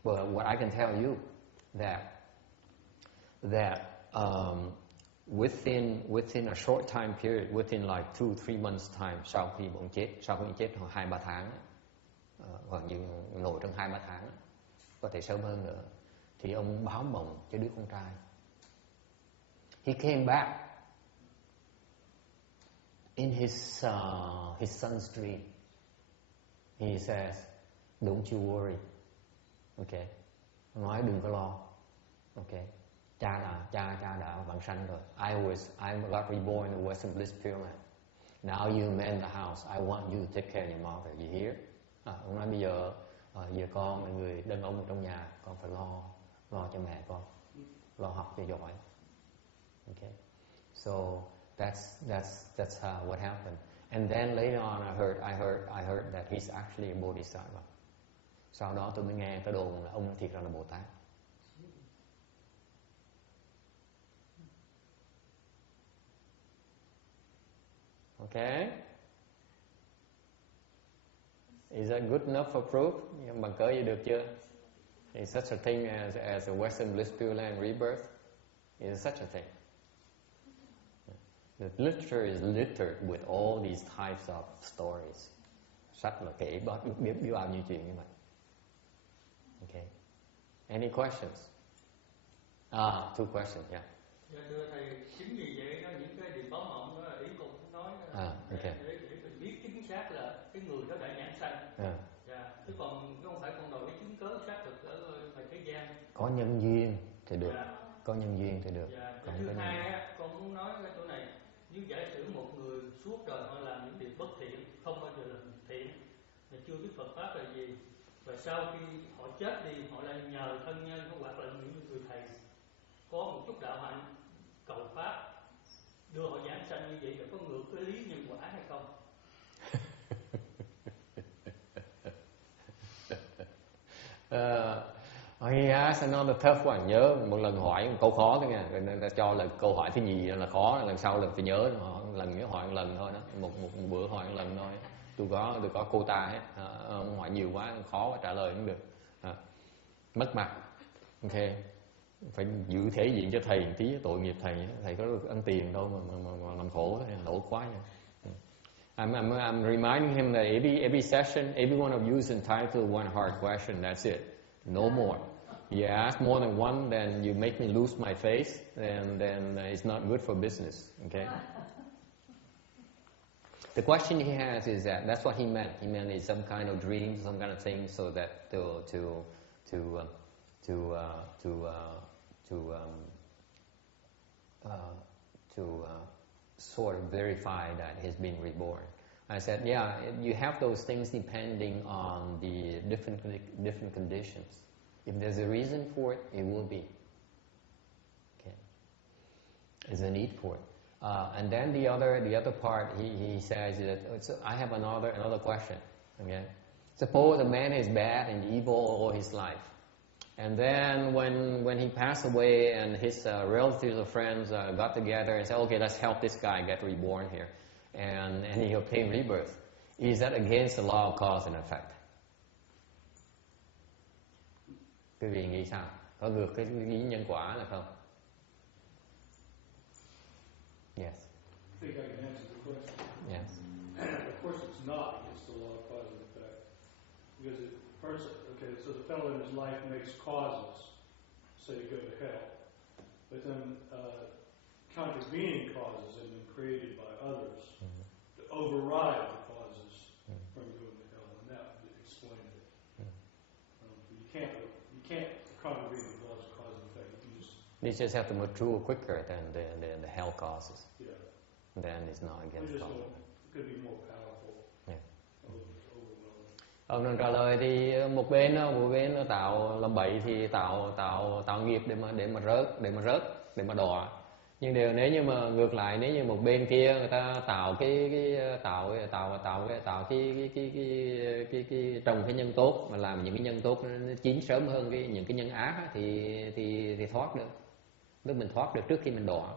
But what I can tell you that within a short time period, within like 2-3 months time, sau khi ông chết 2-3 tháng, hoặc như nổi trong 2-3 tháng, có thể sớm hơn nữa, thì ông báo mộng cho đứa con trai. He came back in his son's dream. He says, "Don't you worry." Okay, nói đừng có lo. Okay, cha đã vãng sanh rồi. I got reborn in the Western Bliss Pureland. Now you man the house. I want you to take care of your mother. You hear? Ông nói bây giờ con là người đàn ông ở trong nhà, con phải lo cho mẹ con, lo học cho giỏi. Okay, so that's what happened. And then later on, I heard that he's actually a bodhisattva. Sau đó tôi mới nghe cái đồn là ông thiệt ra là Bồ Tát. Okay. Is that good enough for proof? Bằng cớ gì được chưa? Is such a thing as a Western Bliss Pureland rebirth? Is such a thing? The literature is littered with all these types of stories. Sách là kể biết bao nhiêu chuyện như vậy. Okay. Any questions? Two questions, yeah. Dạ thưa thầy, chính vì vậy đó, những cái điều báo mộng đó là ý con cũng nói okay. để mình biết chính xác là cái người đó đã giảng sanh. Dạ, chứ còn không phải con đòi cái chứng cớ xác thực ở ngoài thế gian. Có nhân duyên thì được. Dạ. Có nhân duyên thì được. Dạ. Thứ hai á, con muốn nói cái chỗ này, nếu giả sử một người suốt đời họ làm những điều bất thiện, không bao giờ làm thiện, mà chưa biết Phật pháp là gì, và sau khi họ chết đi, họ lại nhờ thân nhân hoặc là những người thầy có một chút đạo hạnh cầu pháp đưa họ giảng sanh, như vậy là có ngược cái lý nhân quả hay không? He asked another tough one. Nhớ một lần hỏi một câu khó thôi nha, rồi nên ta cho là câu hỏi thứ nhì là khó, lần sau là phải nhớ lần nhớ hỏi một lần thôi đó, một bữa hỏi một lần thôi. Tôi có quota hết, ông hỏi nhiều quá khó quá trả lời không được, mất mặt. Okay, phải giữ thể diện cho thầy một tí, tội nghiệp thầy có được ăn tiền đâu mà làm khổ thế, lỗ quá nha. I'm reminding him that every session, every one of you is entitled to one hard question. That's it, no more. You ask more than one, then you make me lose my face, then it's not good for business. Okay. The question he has is that's what he meant. He meant it's some kind of dream, some kind of thing, so that to sort of verify that he's been reborn. I said, yeah, you have those things depending on the different conditions. If there's a reason for it, it will be. Okay, there's a need for it. And then the other part, he says that I have another question. Okay, suppose a man is bad and evil all his life, And then when he passed away and his relatives or friends got together and said, okay, let's help this guy get reborn here. And he obtained rebirth. Is that against the law of cause and effect? Quý vị nghĩ sao? Có ngược cái lý nhân quả là không? Yes. I think I can answer the question. Yes. Of course it's not against the law of cause and effect. Because so the fellow in his life makes causes, say to go to hell. But then contravening causes have been created by others to override the causes from going to hell, and that would explain it. You can't contravene the laws of cause and effect. You just have to mature quicker than the hell causes. Yeah. Then it's not against the law. It could be more powerful. Yeah. Overwhelming. Ông đang trả lời thì một bên nó tạo làm bậy thì tạo nghiệp để mà đọa. Nhưng nếu như mà ngược lại, nếu như một bên kia người ta tạo trồng cái nhân tốt mà làm những cái nhân tốt nó chín sớm hơn những cái nhân ác thì thoát được. Nếu mình thoát được trước khi mình đọa.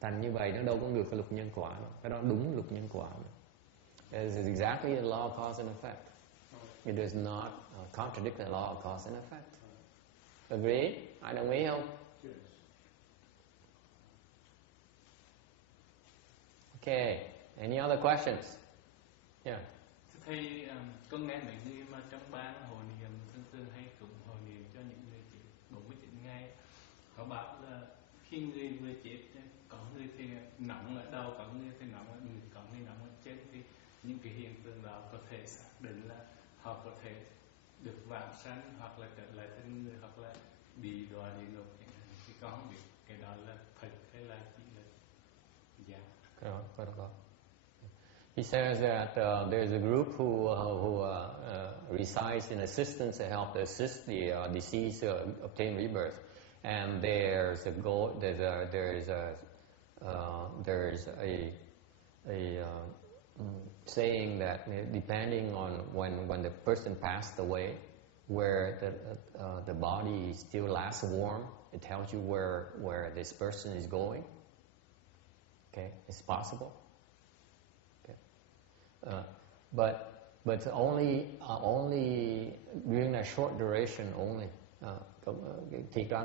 Thành như vậy nó đâu có ngược cái luật nhân quả đâu. Cái đó đúng luật nhân quả. It's exactly the law of cause and effect. It does not contradict the law of cause and effect. Agree? Ai đồng ý không? Yes. Okay. Any other questions? Yeah. Thầy có nghe mấy người mà trong ban hồi niệm thường hay cũng hồi niệm cho những người chết 49 ngày. Họ bảo là khi người vừa chết, có người thì nặng ở đầu, có người thì nặng ở người, có người nặng ở trên, thì những cái hiện tượng đó có thể xác định là họ có thể được vãng sanh, hoặc là trở lại thân người, hoặc là bị đọa địa ngục. Thì con không biết cái đó là thật hay là chỉ là giả. Có. He says that there's a group who resides in assistance to help to assist the deceased obtain rebirth, and there's a saying that depending on when the person passed away, where the body still lasts warm, it tells you where this person is going. Okay, it's possible. But only during a short duration only. Thì ra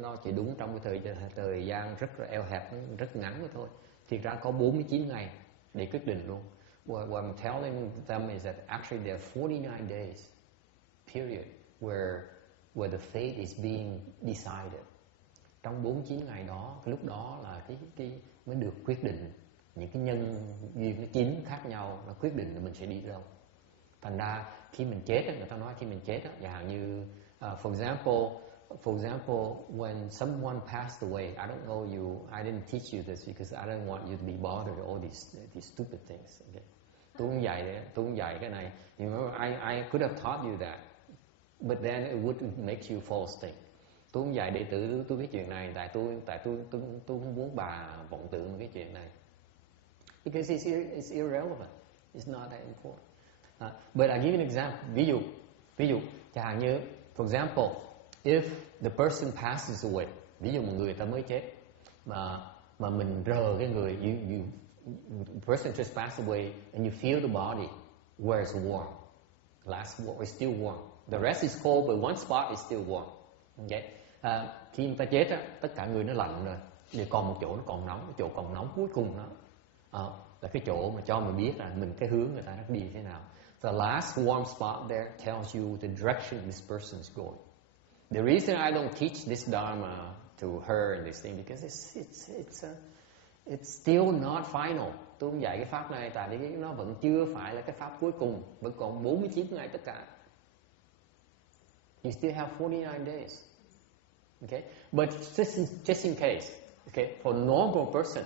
nó chỉ đúng trong cái thời gian rất là eo hẹp, rất ngắn thôi. Thì ra có 49 ngày để quyết định luôn. What I'm telling them is that actually there are 49 days period where the fate is being decided. Trong 49 ngày đó, cái lúc đó là cái mới được quyết định. Những cái nhân duyên nó chín khác nhau, nó quyết định là mình sẽ đi đâu. Thành ra khi mình chết, người ta nói khi mình chết, dạng như for example, when someone passed away, I don't know you, I didn't teach you this because I don't want you to be bothered with all these stupid things. Okay? Tôi không dạy cái này. You know, I could have taught you that, but then it would make you false think. Tôi không dạy đệ tử tôi cái chuyện này, tại tôi không muốn bà vọng tưởng cái chuyện này. Because it's irrelevant. It's not that important. But I give you an example. Ví dụ, chẳng hạn như, for example, if the person passes away, ví dụ một người ta mới chết, mà mình rờ cái người, the person just passed away, and you feel the body where it's warm, last warm, it's still warm. The rest is cold, but one spot is still warm. Okay? Khi người ta chết á, tất cả người nó lạnh rồi, thì còn một chỗ nó còn nóng, cái chỗ còn nóng cuối cùng đó. Là cái chỗ mà cho mình biết là mình cái hướng người ta nó đi thế nào. The last warm spot there tells you the direction this person is going. The reason I don't teach this Dharma to her and this thing because it's still not final. Tôi không dạy cái pháp này tại vì nó vẫn chưa phải là cái pháp cuối cùng, vẫn còn 49 ngày tất cả. You still have 49 days. Okay? But just in case, okay, for a normal person,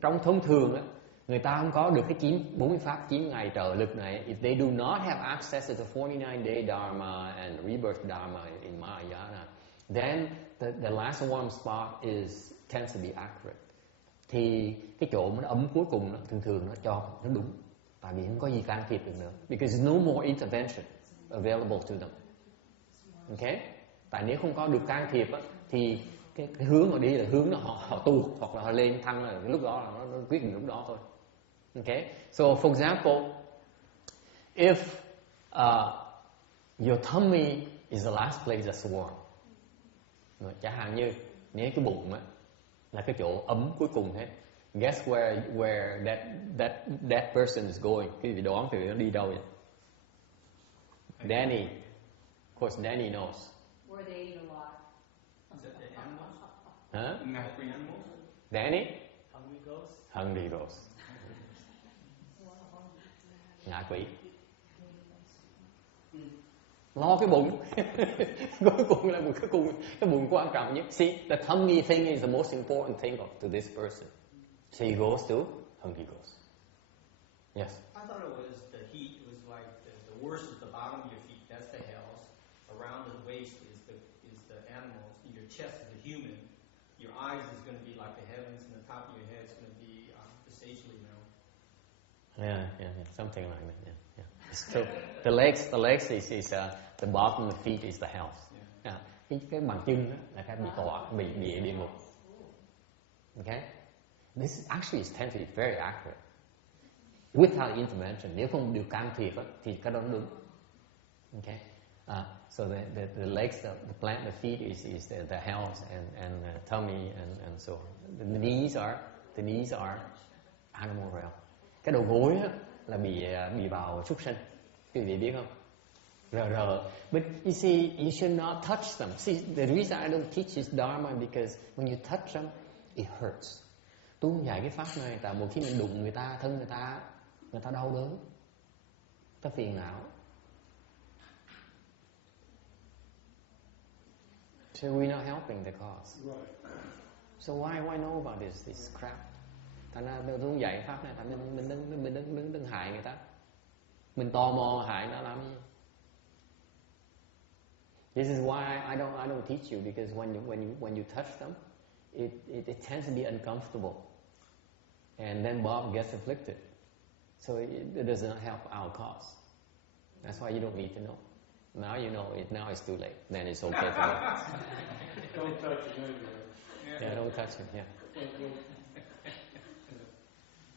trong thông thường á, người ta không có được cái 40 pháp 9 ngày trợ lực này. If they do not have access to the 49-day Dharma and rebirth Dharma in Mahayana, then the last warm spot tends to be accurate. Thì cái chỗ mà nó ấm cuối cùng nó thường nó cho nó đúng. Tại vì không có gì can thiệp được nữa. Because no more intervention available to them. Okay? Tại nếu không có được can thiệp á, thì cái hướng họ đi là hướng đó họ tu hoặc là họ lên thăng, là lúc đó là nó quyết định lúc đó thôi. Okay? So for example, if your tummy is the last place that's warm. Chẳng hạn như nếu cái bụng á là cái chỗ ấm cuối cùng hết. Guess where that person is going? Cái vị đoán thì nó đi đâu vậy? Danny. Of course Danny knows. Where they eat a lot. Is that the animals? Huh? Ngài animals? Danny? Hungry ghost. Hungry ghost. Ngạ quỷ. Lo cái bụng. Cuối cùng là một cái bụng quan trọng nhất. See, the tummy thing is the most important thing to this person. So he goes to hungry ghost. Yes. I thought it was the heat. It was like the worst is the bottom of your feet. That's the hells. Around the waist is the animals. Your chest is the human. Your eyes is going to be like the heavens, and the top of your head is going to be the sagely realm. Yeah, something like that. Yeah. So the legs is the bottom, the feet is the hells. Yeah. Cái bàn chân đó là cái bị địa ngục. Okay. This actually tends to be very accurate. Without intervention, nếu không được can thiệp thì cái đó đúng. Okay. So the legs, the feet is the hells and tummy and so on. The knees are animal realm. Cái đầu gối á, là bị vào súc sinh. Quý vị biết không? But you see, you should not touch them. See, the reason I don't teach this Dharma because when you touch them, it hurts. Tôi không dạy cái pháp này tại một khi mình đụng người ta, thân người ta đau đớn, ta phiền não. So we're not helping the cause. So why know about this crap? Thành ra tôi không dạy pháp này, tại mình đừng hại người ta. Mình tò mò hại nó làm gì? This is why I don't teach you, because when you touch them, it tends to be uncomfortable, and then Bob gets afflicted. So it does not help our cause. That's why you don't need to know. Now you know it. Now it's too late. Then it's okay for you. Don't touch him anyway. Yeah, don't touch him. Yeah.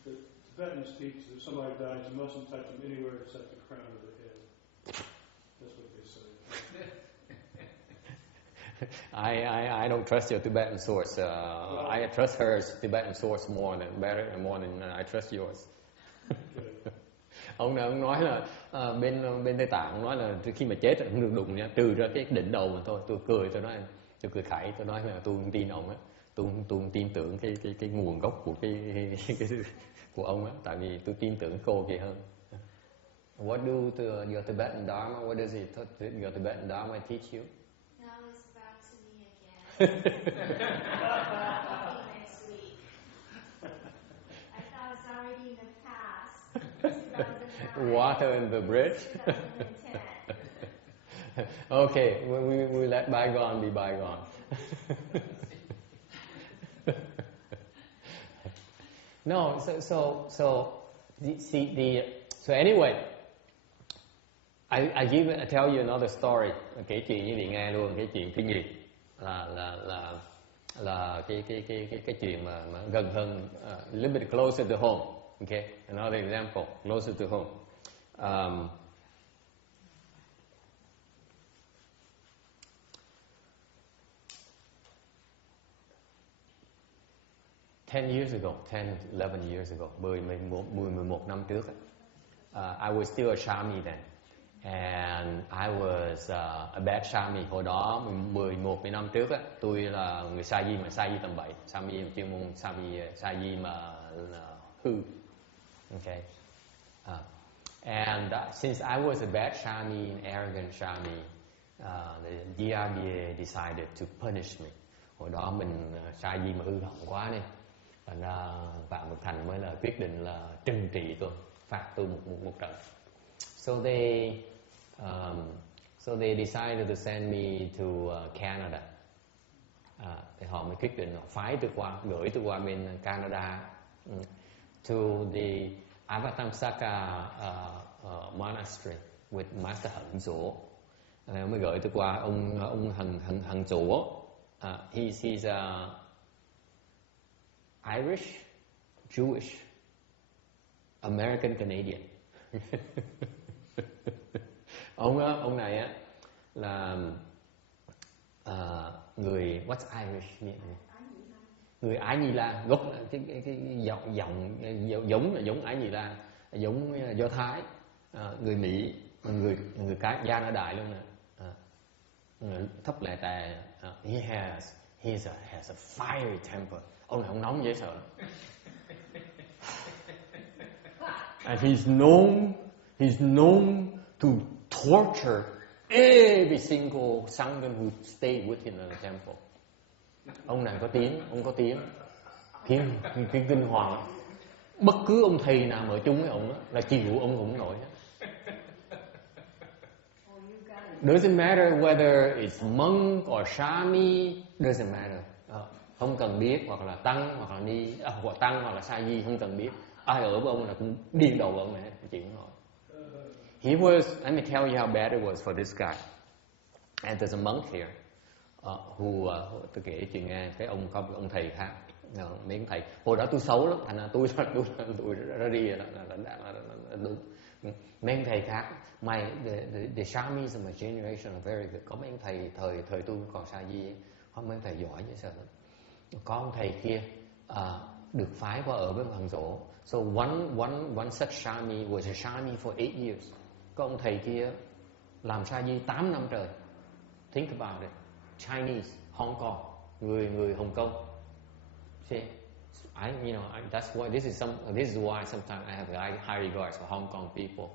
The Tibetans teach that if somebody dies, you mustn't touch them anywhere except the crown of their head. That's what they say. I don't trust your Tibetan source. I trust her Tibetan source more than I trust yours. Ông nói là bên Tây Tạng nói là khi mà chết không được đụng nha, trừ ra cái đỉnh đầu mà thôi. Tôi cười khẩy, tôi nói là tôi không tin ông á, tôi không tin tưởng cái nguồn gốc của cái của ông á, tại vì tôi tin tưởng cô kia hơn. What do your Tibetan Dharma? What does your Tibetan Dharma teach you? Now it's back to me again. Next week. I thought it's already in the past. Water in the bridge. 2010. Okay, we let bygone be bygone. No, so anyway, I tell you another story. Kể chuyện với vị nghe luôn, cái chuyện kinh nghiệm là cái chuyện mà gần hơn, a little bit closer to home. Okay, another example, closer to home. 10 years ago, 11 years ago, 11 năm trước, I was still a Shami then, and I was a bad Shami. Hồi đó 11 năm trước, tôi là người sa di mà sa di tầm bậy, Shami chuyên môn sa di mà hư. Okay, and since I was a bad Shami, an arrogant Shami, the DRBA decided to punish me. Hồi đó mình sa di mà hư hỏng quá đi. Thành ra Phạm Ngọc Thành mới là quyết định là trừng trị tôi, phạt tôi một trận. So they decided to send me to Canada. Thì họ mới quyết định phái tôi qua, gửi tôi qua bên Canada to the Avatamsaka Monastery with Master HengShou. Mới gửi tôi qua ông HengShou. He's Irish, Jewish, American Canadian. ông này á là người what's Irish mean? Người Ái Nhi La, gốc cái giọng giống Ái Nhi La, giống Do Thái, người Mỹ, người cá da ở Đại luôn nè, thấp lệ tè. He has a fiery temper. Ông này ông nóng dễ sợ. And he's known to torture every single sangha who stayed with him in the temple. Ông này có tiếng kinh hoàng. Bất cứ ông thầy nào mà ở chung với ông là chịu ông cũng nổi. Doesn't matter whether it's monk or shami, doesn't matter. Không cần biết, hoặc là tăng hoặc là ni, hoặc tăng hoặc là sa di, không cần biết. Ai ở với ông là cũng điên đầu ông này, chịu không nổi. He was, let me tell you how bad it was for this guy. And there's a monk here who tôi kể chuyện nghe, cái ông có ông thầy khác, mấy ông thầy. Hồi đó tôi xấu lắm, thành ra tôi ra đi là đúng. Mấy ông thầy khác, the shamis of my generation are very good. Có mấy ông thầy thời tôi còn sa di, có mấy ông thầy giỏi dễ sợ lắm. Có ông thầy kia được phái qua ở với HengShou. So one such shami was a shami for 8 years. Có ông thầy kia làm sa di 8 năm trời. Think about it. Chinese, Hong Kong, người Hồng Kông. See, that's why this is why sometimes I have high regards for Hong Kong people,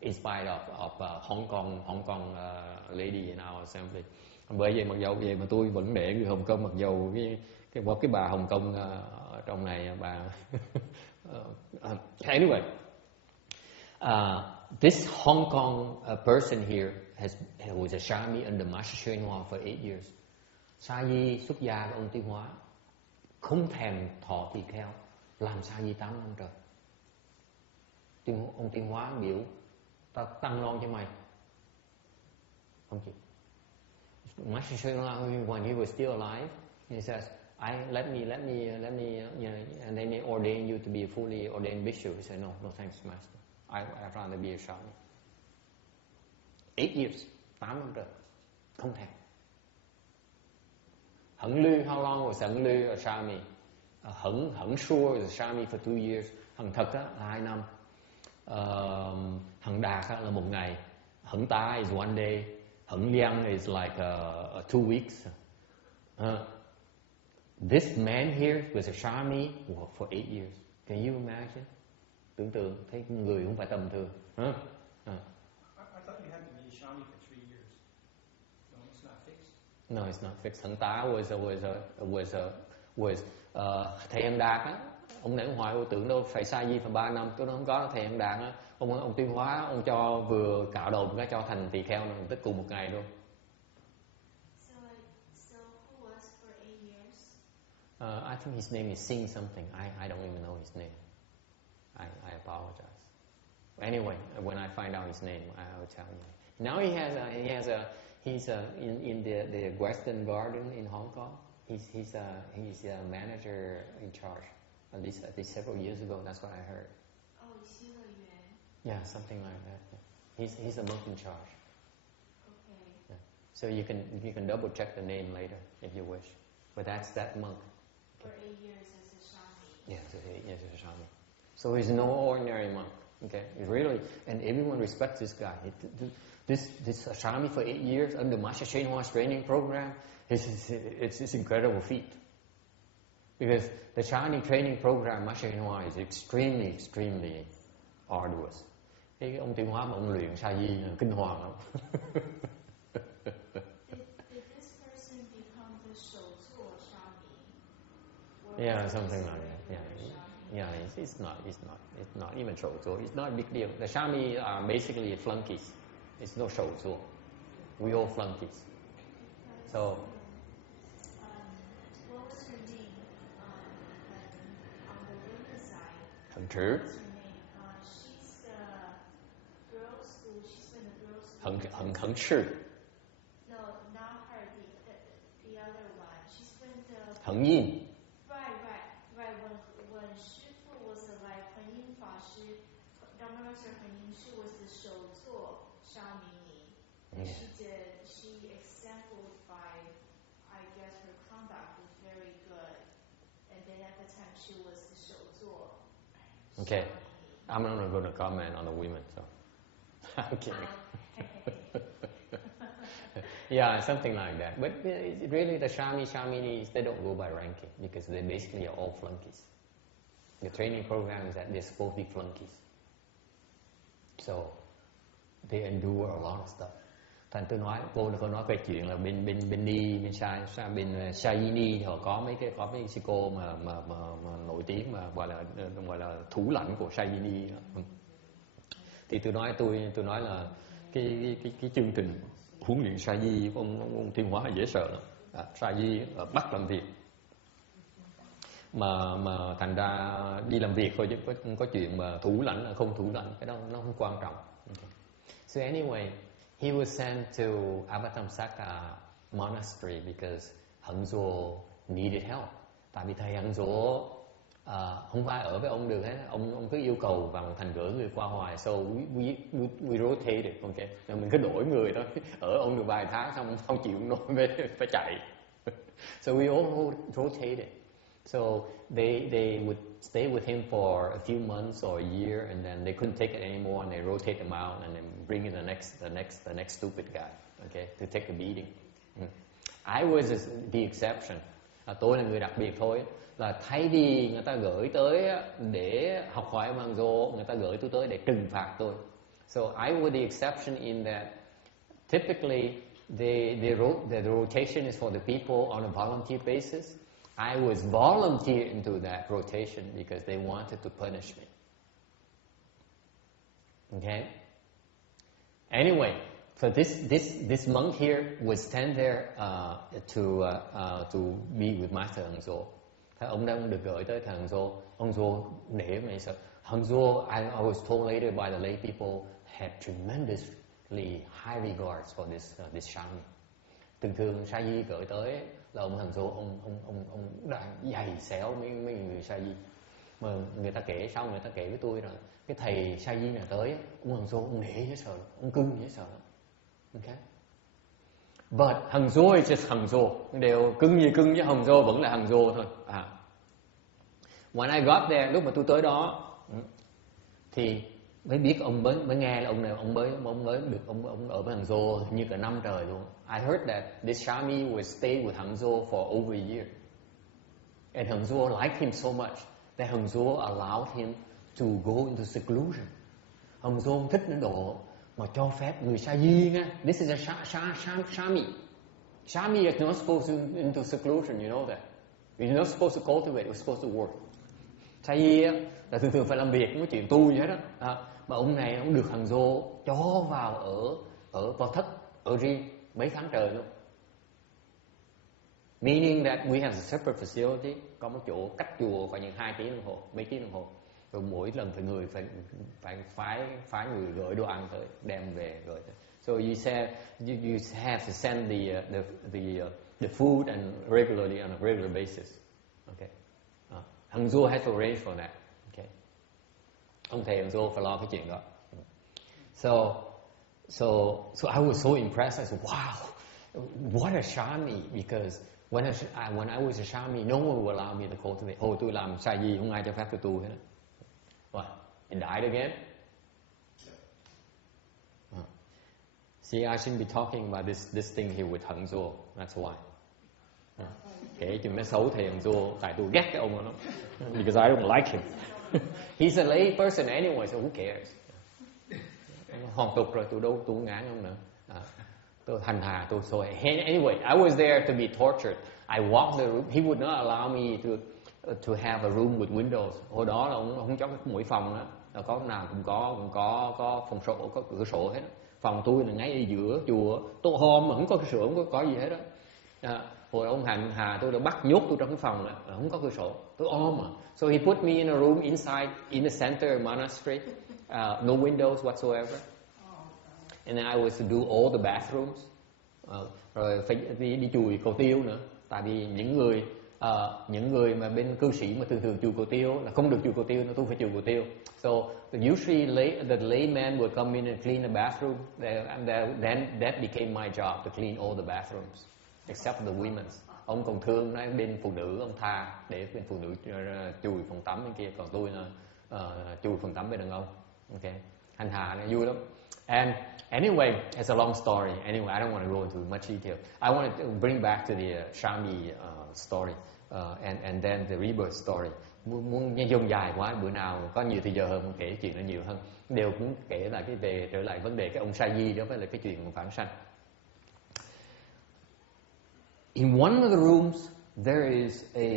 in spite of Hong Kong lady in our assembly. Bởi vậy mặc dầu vậy mà tôi vẫn để người Hồng Kông, mặc dầu cái bà Hồng Kông trong này bà. Anyway, this Hong Kong person here was a shami under Master Hsuan Hua for 8 years. Sa di xuất gia của ông Tiến Hóa, không thèm thọ tỳ kheo, làm sa di 8 năm trời. Ông Tiến Hóa biểu ta tăng lon cho mày, không chịu. Master Hsuan Hua, when he was still alive, he says, let me ordain you to be a fully ordained bishop. He said, no thanks, Master. I'd rather be a shami. 8 years, 8 năm trời, không thèm. HengLu, how long was HengLu a shami? HengShou was a shami for 2 years. Hằng Thật là 2 năm. Hằng Đạt là 1 ngày. Hằng Ta is 1 day. Hằng Liang is like 2 weeks. This man here was a shami for 8 years. Can you imagine? Tưởng tượng thấy người không phải tầm thường. I thought you had to be a shami for 3 years. No, it's not fixed. No, it's not fixed. Hằng Tá was thầy Hằng Đạt á. Ông nãy hoài tôi tưởng đâu phải sa di phải 3 năm, tôi nói không có thầy Hằng Đạt á. Ông Tiến Hóa, ông cho vừa cạo đầu cái cho thành tỳ kheo này, tức cùng 1 ngày luôn. So who was for 8 years? I think his name is Sinh something. I don't even know his name. I apologize. Anyway, when I find out his name, I will tell you. Now he's in the Western Garden in Hong Kong. He's a manager in charge. At least several years ago, that's what I heard. Oh, Xi-Le-Yuan. Yeah, something like that. Yeah. He's a monk in charge. Okay. Yeah. So you can double check the name later if you wish. But that's that monk. For 8 years as a shami. Yeah, so 8 years as a shaman. So he's no ordinary monk. Okay, really, and everyone respects this guy. This shami for 8 years under Master Hsuan Hua's training program. It's incredible feat. Because the Chinese training program Master Hsuan Hua is extremely arduous. Cái ông Tiến Hóa mà ông luyện sa di kinh hoàng lắm. Did this person become the Shouzuo shami? Yeah, something like that. Yeah, it's not even Shouzuo. It's not a big deal. The shami are basically flunkies. It's no Shouzuo. We all flunkies. So. What was her name on the women's side? Thật trữ. What was her HengShou. No, not her. The other one. She's from the. HengYin. Right. When Shifu was alive, HengYin Fashi, Dharma Master HengYin, she was the 首座沙弥尼. And she exemplified, I guess her conduct was very good. And then at the time she was the 首座. Okay, I'm not going to comment on the women, so I'm kidding. Yeah, something like that. But really, the Shaminis, they don't go by ranking because they basically are all flunkies. The training program is that they're supposed to be flunkies. So they endure a lot of stuff. Thành tôi nói, cô nói về chuyện là bên Ni, bên Sayini thì họ có mấy sư cô mà nổi tiếng mà gọi là thủ lãnh của Sayini. Thì tôi nói là cái chương trình huấn luyện sa di của ông Thiên Hóa là dễ sợ lắm. Sa di bắt làm việc mà thành ra đi làm việc thôi, chứ không có chuyện mà thủ lãnh là không thủ lãnh, cái đó nó không quan trọng. Okay. So anyway, he was sent to Avatamsaka Monastery because HengShou needed help. Tại vì thầy HengShou không ai ở với ông được hết, ông cứ yêu cầu vào thành gửi người qua hoài. So we rotated, okay. Rồi mình cứ đổi người thôi, ở ông được vài tháng xong không chịu nổi phải chạy. So we all rotated. So they would stay with him for a few months or a year, and then they couldn't take it anymore, and they rotate him out, and then bring in the next stupid guy, okay, to take a beating. I was the exception. Tôi là người đặc biệt thôi. Là thay vì người ta gửi tới để học hỏi HengShou, người ta gửi tôi tới để trừng phạt tôi. So I was the exception in that typically the rotation is for the people on a volunteer basis. I was volunteered into that rotation because they wanted to punish me. Okay. Anyway, so this monk here was sent there to be with Master HengShou. Ông đang được gửi tới thằng HengShou. Ông HengShou nể mày sợ. HengShou, I was told later by the lay people, had tremendously high regards for this Shami. Thường sa di gửi tới là ông HengShou, ông đang dày xéo mấy người sa di. Mà người ta kể với tôi rồi, cái thầy sa di này tới, ông HengShou ông nể dễ sợ, ông cưng dễ sợ. Okay. But HengShou is just HengShou. Đều cưng gì cưng, chứ HengShou vẫn là HengShou thôi. When I got there, lúc mà tôi tới đó thì mới biết mới nghe là ông ở với HengShou như cả năm trời luôn. I heard that this Shami was stayed with HengShou for over a year. And HengShou liked him so much that HengShou allowed him to go into seclusion. HengShou thích đến độ mà cho phép người sa di nha. This is a Shami. Shami is not supposed to into seclusion, you know that. You're not supposed to cultivate, you're supposed to work. Sa di là thường phải làm việc, không có chuyện tu gì hết á. Mà ông này ông được HengShou cho vào vào thất ở riêng mấy tháng trời luôn. Meaning that we have a separate facility, có một chỗ cách chùa phải những 2 tiếng đồng hồ, mấy tiếng đồng hồ. Rồi mỗi lần phải phái người gửi đồ ăn tới, đem về gửi tới. So you said you have to send the food and regularly on a regular basis. Okay. HengShou has to arrange for that. Okay. Ông thầy HengShou phải lo cái chuyện đó. So I was so impressed. I said, wow, what a Shami, because when I was a Shami, no one would allow me to cultivate. Tôi làm sa di không ai cho phép tôi tu hết. What? It died again? See, I shouldn't be talking about this thing here with HengShou. That's why. Kể chuyện mấy xấu thầy HengShou, tại tôi ghét cái ông đó. Because I don't like him. He's a lay person anyway, so who cares? Hoàn tục rồi, tôi ngán ông nữa. Tôi hành hà, tôi xôi. Anyway, I was there to be tortured. I walked the room. He would not allow me to have a room with windows. Hồi đó là ông không cho mỗi phòng đó. Có nào cũng có phòng sổ, có cửa sổ hết. Phòng tôi là ngay ở giữa chùa. Tôi hôm mà không có cửa sổ, không có gì hết đó. Hồi ông hành hà tôi đã bắt nhốt tôi trong cái phòng đó, không có cửa sổ. Tôi ôm mà. So he put me in a room inside, in the center of monastery. No windows whatsoever. And then I was to do all the bathrooms. Rồi phải đi chùi cầu tiêu nữa. Tại vì những người mà bên cư sĩ mà thường chùi cầu tiêu là không được chùi cầu tiêu, tôi phải chùi cầu tiêu. So usually the layman would come in and clean the bathroom, and then that became my job to clean all the bathrooms, except the women's. Ông còn thương nói bên phụ nữ ông tha để bên phụ nữ chùi phòng tắm bên kia, còn tôi là chùi phòng tắm bên đàn ông. Okay, hành hạ nó vui lắm. And anyway, it's a long story. Anyway, I don't want to go into much detail. I want to bring back to the Shami story and then the Rebirth story. Muốn dùng dài quá, bữa nào có nhiều thời giờ hơn kể chuyện nó nhiều hơn. Đều cũng kể lại cái về trở lại vấn đề cái ông Sa Di đó với lại cái chuyện vãng sanh. In one of the rooms there is a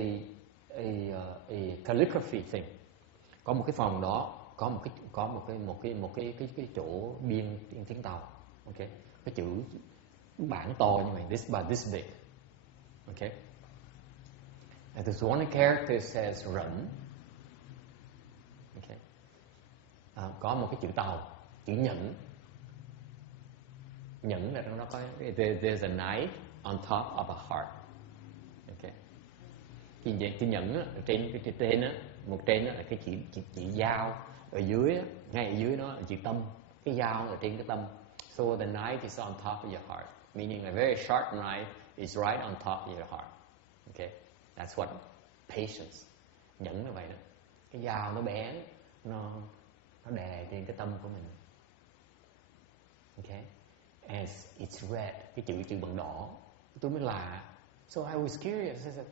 calligraphy thing. Có một cái phòng đó có một cái chỗ biên tiếng Tàu. Okay, cái chữ bảng to như vậy, this big. Okay, and there's one character says rẫn. Okay, có một cái chữ Tàu, chữ nhẫn. Nhẫn là trong đó có there's a knife on top of a heart. Okay, cái nhẫn á, trên cái trên á, một trên đó là cái chữ dao, ở dưới ngay ở dưới đó là chữ tâm, cái dao ở trên cái tâm. So the knife is on top of your heart, meaning a very sharp knife is right on top of your heart. Okay, that's what patience. Nhẫn là vậy đó, cái dao nó bé, nó đè trên cái tâm của mình. Okay, as it's red, cái chữ bằng đỏ, tôi mới lạ. So I was curious. I said,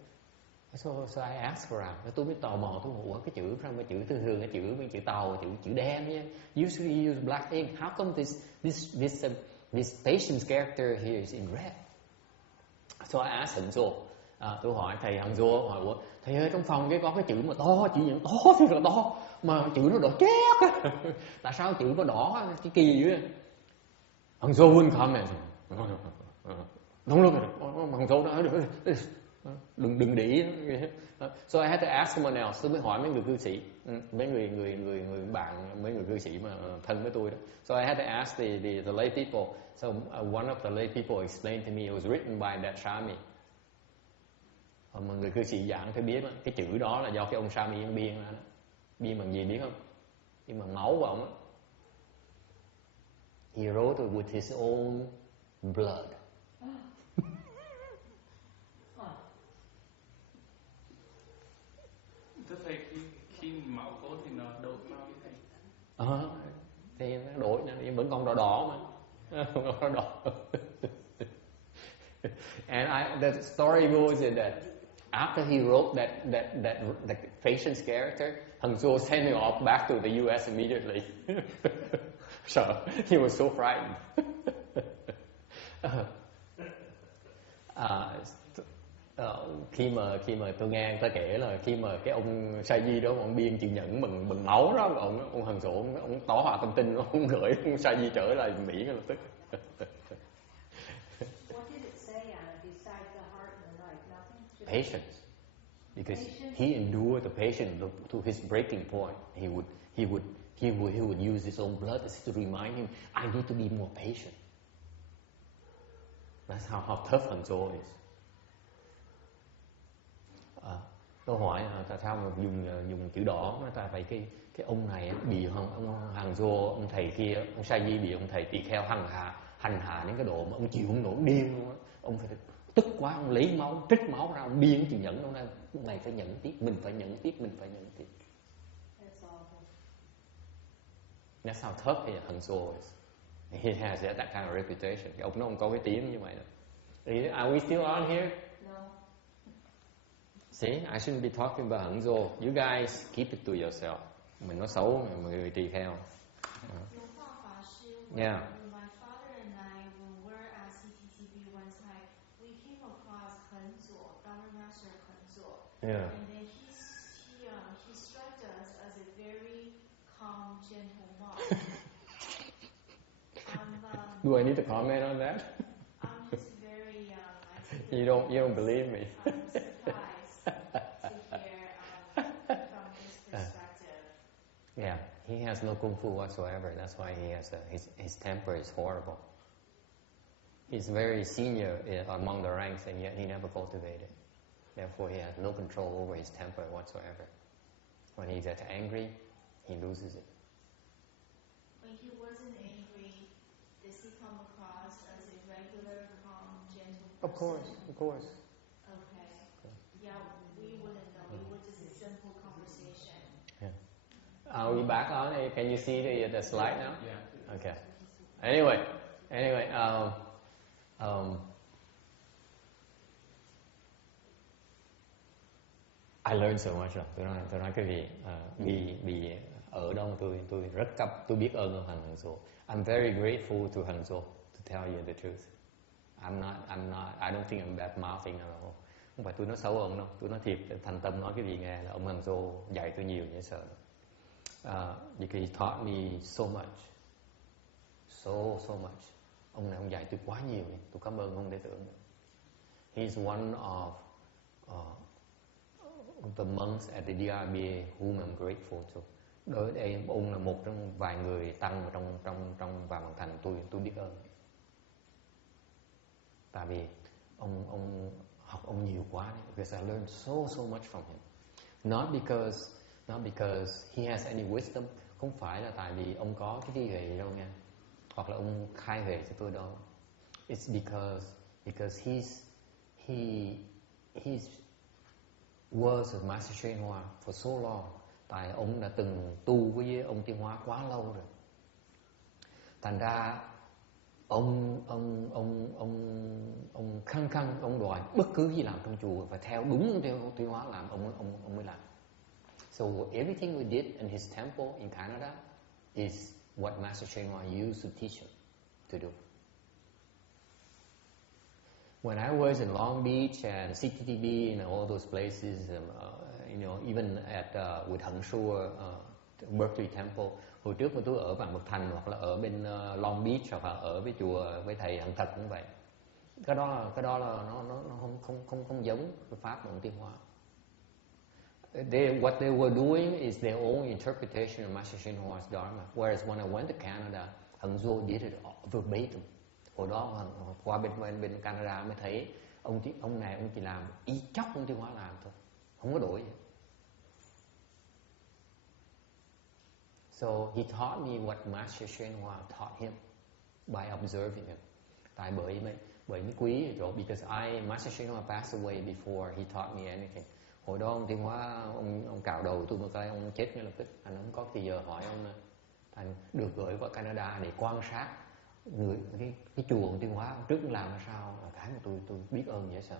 So I asked around. Tôi mới tò mò, tôi hỏi, ủa cái chữ thường cái chữ bên chữ Tàu, chữ đen nhé. Usually use black ink. How come this patience character here is in red? So I asked HengShou. Tôi hỏi thầy HengShou, hỏi ủa thầy ơi, trong phòng cái có cái chữ mà to, chữ nhận to thì là to, mà chữ nó đỏ chét á. Tại sao chữ nó đỏ cái kỳ dữ? HengShou wouldn't comment. Don't look at it. HengShou nói đừng để ý. So I had to ask someone else. Tôi mới hỏi mấy người cư sĩ, mấy người bạn, mấy người cư sĩ mà thân với tôi đó. So I had to ask the lay people. So one of the lay people explained to me it was written by that Shami. Mà người cư sĩ giảng phải biết đó, cái chữ đó là do cái ông Shami ông biên ra đó. Biên bằng gì biết không? Biên bằng máu của ông á. He wrote it with his own blood. Thế thầy khi máu có thì nó đổ vào thì nó đổi nhưng vẫn còn đỏ mà. Đỏ đỏ. And the story goes is that after he wrote that patience character, HengShou sent him off back to the US immediately. So he was so frightened. Khi mà tôi nghe người ta kể là khi mà cái ông Sa Di đó ông biên chữ nhẫn bằng máu đó, ông HengShou ông tỏ hỏa tâm tinh, ông gửi ông Sa Di trở lại Mỹ ngay lập tức. What did it say on it besides the heart and the knife? Nothing. Patience, because he endured the patient to his breaking point. He would use his own blood to remind him, I need to be more patient. That's how tough HengShou is. Tôi hỏi tại sao mà dùng chữ đỏ, nó tại vậy cái ông này bị ông HengShou, ông thầy kia, ông Sa Di bị ông thầy tỳ kheo hành hạ đến cái độ mà ông chịu không nổi, ông điên luôn á. Ông phải tức quá, ông lấy máu, trích máu ra, ông biên chữ nhẫn, ông nói này phải nhẫn tiếp, mình phải nhẫn tiếp. That's how tough HengShou is. He has that kind of reputation. Ông nó không có cái tiếng như vậy đó. Are we still on here? No. See, I shouldn't be talking about HengShou. You guys keep it to yourself. Mình nói xấu người tỳ kheo. Yeah. My father and I, when we were at CTTB one time, we came across HengShou, Dharma Master HengShou. Yeah. And then he struck us as a very calm, gentle monk. Do I need to comment on that? I'm just very You don't believe me. I'm surprised to hear from his perspective. Yeah. He has no kung fu whatsoever. That's why he has his temper is horrible. He's very senior among the ranks, and yet he never cultivated. Therefore, he has no control over his temper whatsoever. When he gets angry, he loses it. When he wasn't angry, does he come across as a regular, calm, gentle person? Of course. Okay. Yeah, we wouldn't know. It was just a simple conversation. Yeah. Are we back on it? Can you see the slide now? Yeah. Okay. Anyway, I learned so much. Tôi nói cái gì vì ở đâu tôi rất tôi biết ơn ông HengShou. I'm very grateful to HengShou, to tell you the truth. I'm not. I don't think I'm bad mouthing at all. Không phải tôi nói xấu ông đâu. Tôi nói thiệt, thành tâm nói cái gì nghe là ông HengShou dạy tôi nhiều dễ sợ. Because he taught me so much, so much. Ông này ông dạy tôi quá nhiều. Tôi cảm ơn không thể tưởng. He's one of the monks at the DRBA whom I'm grateful to. Đối đây ông là một trong vài người tăng trong Vạn Bằng Thành tôi biết ơn. Tại vì ông học ông nhiều quá, because I learned so much from him. Not because he has any wisdom, không phải là tại vì ông có cái trí huệ đâu nha, hoặc là ông khai huệ cho tôi đâu. It's because he's was a Master Sri Hoa for so long. Tại ông đã từng tu với ông Tiên Hóa quá lâu rồi. Thành ra ông khăng ông đòi bất cứ gì làm trong chùa phải theo đúng ông Tiên Hóa làm, ông mới làm. So everything we did in his temple in Canada is what Master Sri Hoa used to teach him to do. When I was in Long Beach and CTTB and all those places, even at with HengShou Berkeley Temple, hồi trước mà tôi ở Vạn Bậc Thành hoặc là ở bên Long Beach hoặc là ở với chùa với thầy Hằng Thật cũng vậy. Cái đó là nó không giống cái pháp của Tiên Hóa. What they were doing is their own interpretation of Master Sri Hoa's Dharma. Whereas when I went to Canada, HengShou did it verbatim. Hồi đó qua bên Canada mới thấy ông này ông chỉ làm y chóc ông Tiên Hóa làm thôi, không có đổi gì. So he taught me what Master Sri Hoa taught him by observing him. Tại bởi mới quý ở chỗ because Master Sri Hoa passed away before he taught me anything. Hồi đó ông Tiên Hóa ông cạo đầu tôi một cái ông chết ngay lập tức. Anh không có thì giờ hỏi ông thành được gửi qua Canada để quan sát cái chùa của Tiên Hóa ông trước làm ra sao là cái mà tôi biết ơn dễ sợ.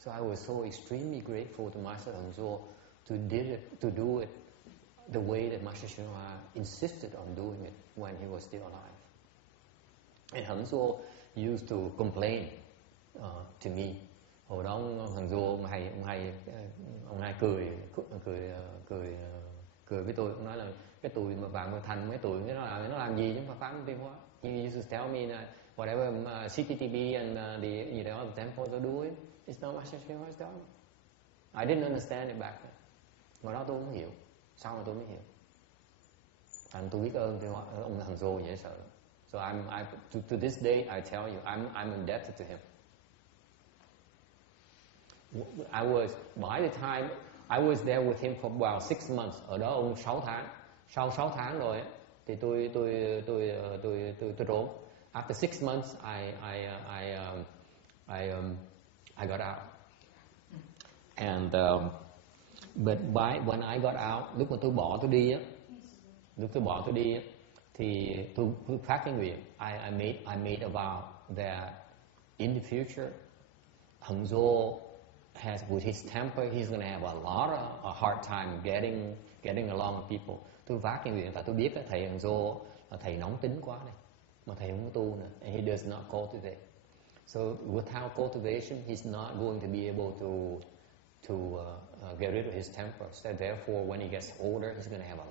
So I was so extremely grateful to Master HengShou to do it the way that Master Sri Hoa insisted on doing it when he was still alive. And HengShou used to complain to me. Hồi đó HengShou ông hay cười với tôi, ông nói là cái tụi mà Vạn Bậc Thành mấy tụi nó làm gì chứ mà phá Tiên Hóa. He used to tell me that whatever CTTB and the other temples are doing, it's not Master Sri Hoa's Dharma. I didn't understand it back then. Hồi đó tôi không hiểu, sau này tôi mới hiểu. Thành tôi biết ơn ông HengShou dễ sợ. So to this day I tell you I'm indebted to him. By the time I was there with him for about 6 months. Ở đó ông 6 tháng. Sau 6 tháng rồi thì tôi trốn. After 6 months I got out. And but when I got out, lúc mà tôi bỏ tôi đi á, thì tôi phát cái nguyện. I made a vow that in the future HengShou has, with his temper, he's going to have a hard time getting along with people. Tôi vác cái nguyện tại tôi biết thầy HengShou là thầy nóng tính quá này, mà thầy không có tu nữa, and he does not cultivate. So without cultivation, he's not going to be able to get rid of his temper. So therefore, when he gets older, he's going to have a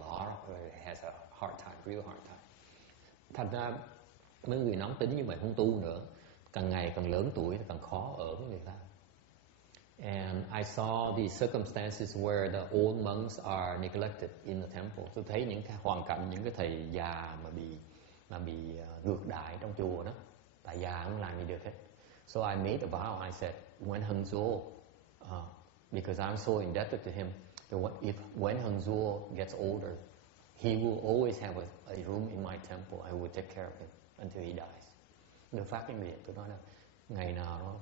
hard time, real hard time. Thành ra mấy người nóng tính như vậy không tu nữa, càng ngày càng lớn tuổi thì càng khó ở với người ta. And I saw the circumstances where the old monks are neglected in the temple. Tôi thấy những cái hoàn cảnh những cái thầy già mà bị ngược đãi trong chùa đó. Tại già không làm gì được hết. So I made a vow. I said, when HengShou, because I'm so indebted to him, when HengShou gets older, he will always have a room in my temple. I will take care of him until he dies. Được phát cái miệng tôi nói là ngày nào đó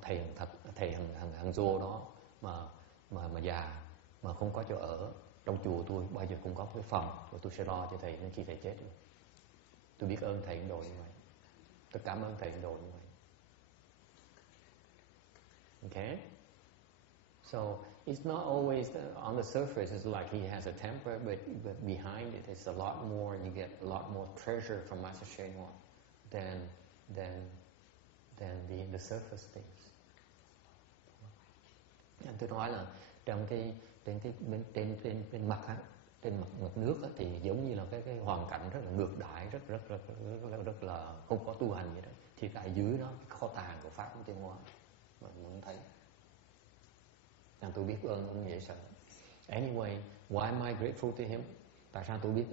thầy HengShou đó mà già mà không có chỗ ở trong chùa tôi, bao giờ cũng có cái phòng và tôi sẽ lo cho thầy đến khi thầy chết. Tôi biết ơn thầy đồ như vậy. Tôi cảm ơn thầy đồ như vậy. Okay? So it's not always on the surface. It's like he has a temper, but behind it, it's a lot more. You get a lot more treasure from Master Shenhua than the surface things. Tôi nói là trong trên mặt nước á, thì giống như là cái hoàn cảnh rất là ngược đãi, rất là không có tu hành vậy đó. Thì tại dưới đó cái kho tàng của pháp của Tiên Hóa mà muốn thấy. Tôi biết ơn ông dễ sợ. Anyway, why am I grateful to him? Tại sao tôi biết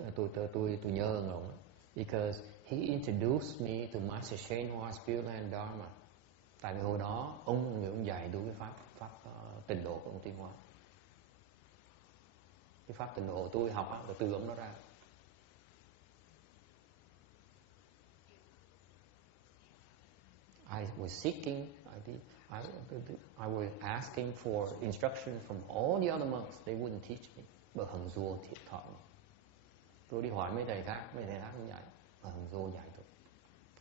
tôi nhớ ơn ông? Because he introduced me to Master Shenhua's Pureland Dharma. Tại vì hồi đó ông dạy tôi cái pháp tịnh độ của ông Tiên Hóa. Cái pháp tịnh độ tôi học là từ ông đó ra. I was seeking, I was asking for instruction from all the other monks. They wouldn't teach me, but HengShou taught me. Tôi đi hỏi mấy thầy khác không dạy, mà HengShou dạy tôi.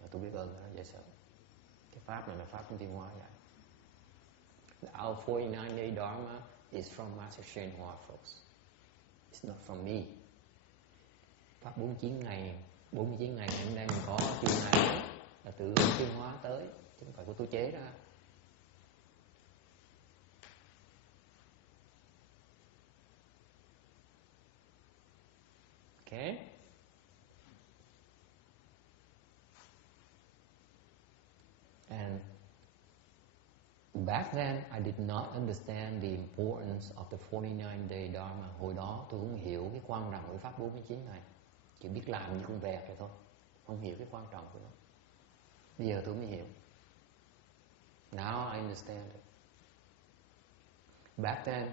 Và tôi biết ơn đó, dễ sợ. Cái pháp này là pháp của Tiên Hóa dạy. Our 49-day Dharma is from Master Shenhua, folks. It's not from me. Pháp 49 ngày hôm nay mình có chương này là từ ông Tiên Hóa tới, chứ không phải của tôi chế ra. Okay? And back then I did not understand the importance of the 49-day Dharma. Hồi đó tôi không hiểu cái quan trọng của pháp 49 này. Chỉ biết làm như con vẹt vậy thôi. Không hiểu cái quan trọng của nó. Bây giờ tôi mới hiểu. Now I understand it. Back then,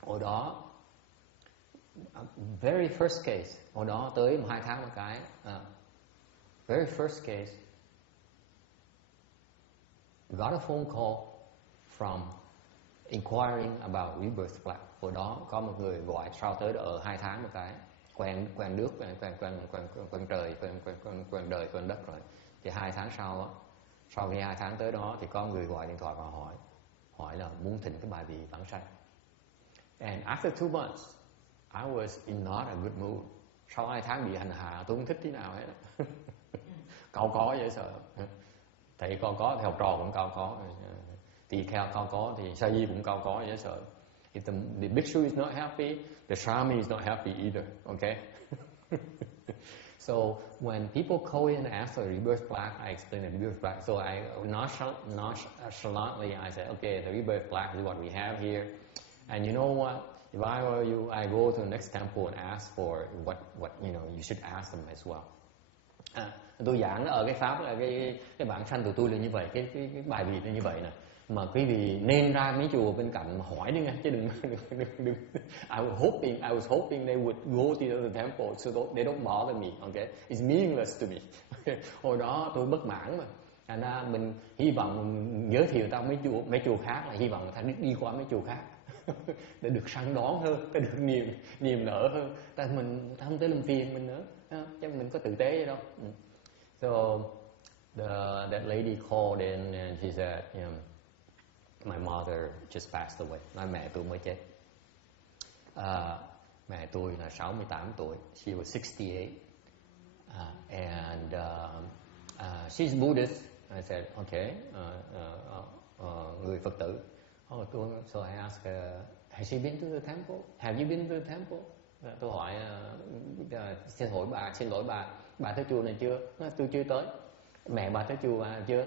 hồi đó, very first case, hồi đó tới 2 tháng một cái, very first case, got a phone call from inquiring about rebirth plaque. Hồi đó có một người gọi sau tới ở 2 tháng một cái, quen nước, quen trời, quen đời, quen đất rồi. Thì 2 tháng sau khi 2 tháng tới đó thì có người gọi điện thoại và hỏi là muốn thỉnh cái bài vị vãng sanh. And after 2 months, I was in not a good mood. Sau 2 tháng bị hành hạ, tôi không thích tí nào hết. Cao có dễ sợ. Thầy cao có thì học trò cũng cao có. Tỳ kheo cao có thì sa di cũng cao có dễ sợ. If the bhikshu is not happy, the swami is not happy either. Okay? So when people call in and ask for a rebirth plaque, I explain the rebirth plaque. So I nonchalantly I say, okay, the rebirth plaque is what we have here. And you know what? If I were you, I go to the next temple and ask for what you should ask them as well. Tôi giảng ở cái pháp là cái bản sanh của tôi là như vậy, cái bài vị là như vậy nè. Mà quý vị nên ra mấy chùa bên cạnh mà hỏi đi nghe, chứ đừng. I was hoping they would go to the other temple so they don't bother me. Okay, it's meaningless to me. Okay. Hồi đó tôi bất mãn mà. Thành ra mình hy vọng mình giới thiệu tao mấy chùa khác là hy vọng người ta đi qua mấy chùa khác để được săn đón hơn, để được niềm nở hơn. Ta không tới làm phiền mình nữa, chứ mình có tử tế vậy đâu. So that lady called in and she said, my mother just passed away. Nói mẹ tôi mới chết. Mẹ tôi là 68 tuổi. She was 68. And she's Buddhist. I said, okay, người Phật tử. So I asked her, has she been to the temple? Have you been to the temple? Tôi hỏi, xin lỗi bà tới chùa này chưa? Nói, tôi chưa tới. Mẹ bà tới chùa bà chưa?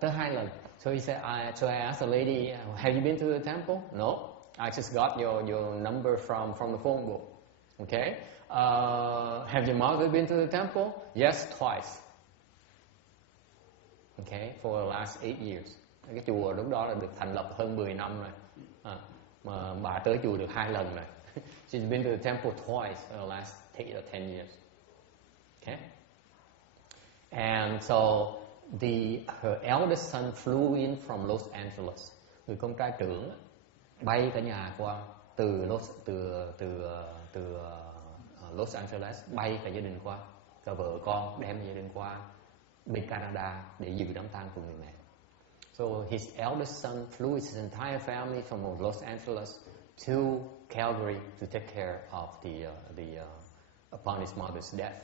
Tới 2 lần. So he said, so I asked the lady, have you been to the temple? No, I just got your number from the phone book. Okay. Have your mother been to the temple? Yes, twice. Okay, for the last 8 years. Cái chùa lúc đó là được thành lập hơn 10 năm rồi. Mà bà tới chùa được 2 lần rồi. She's been to the temple twice in the last 8 or 10 years. Okay. And so her eldest son flew in from Los Angeles. Người con trai trưởng bay cả nhà qua từ Los Angeles, bay cả gia đình qua, cả vợ con đem gia đình qua bên Canada để dự đám tang của người mẹ. So his eldest son flew his entire family from Los Angeles to Calgary to take care of upon his mother's death.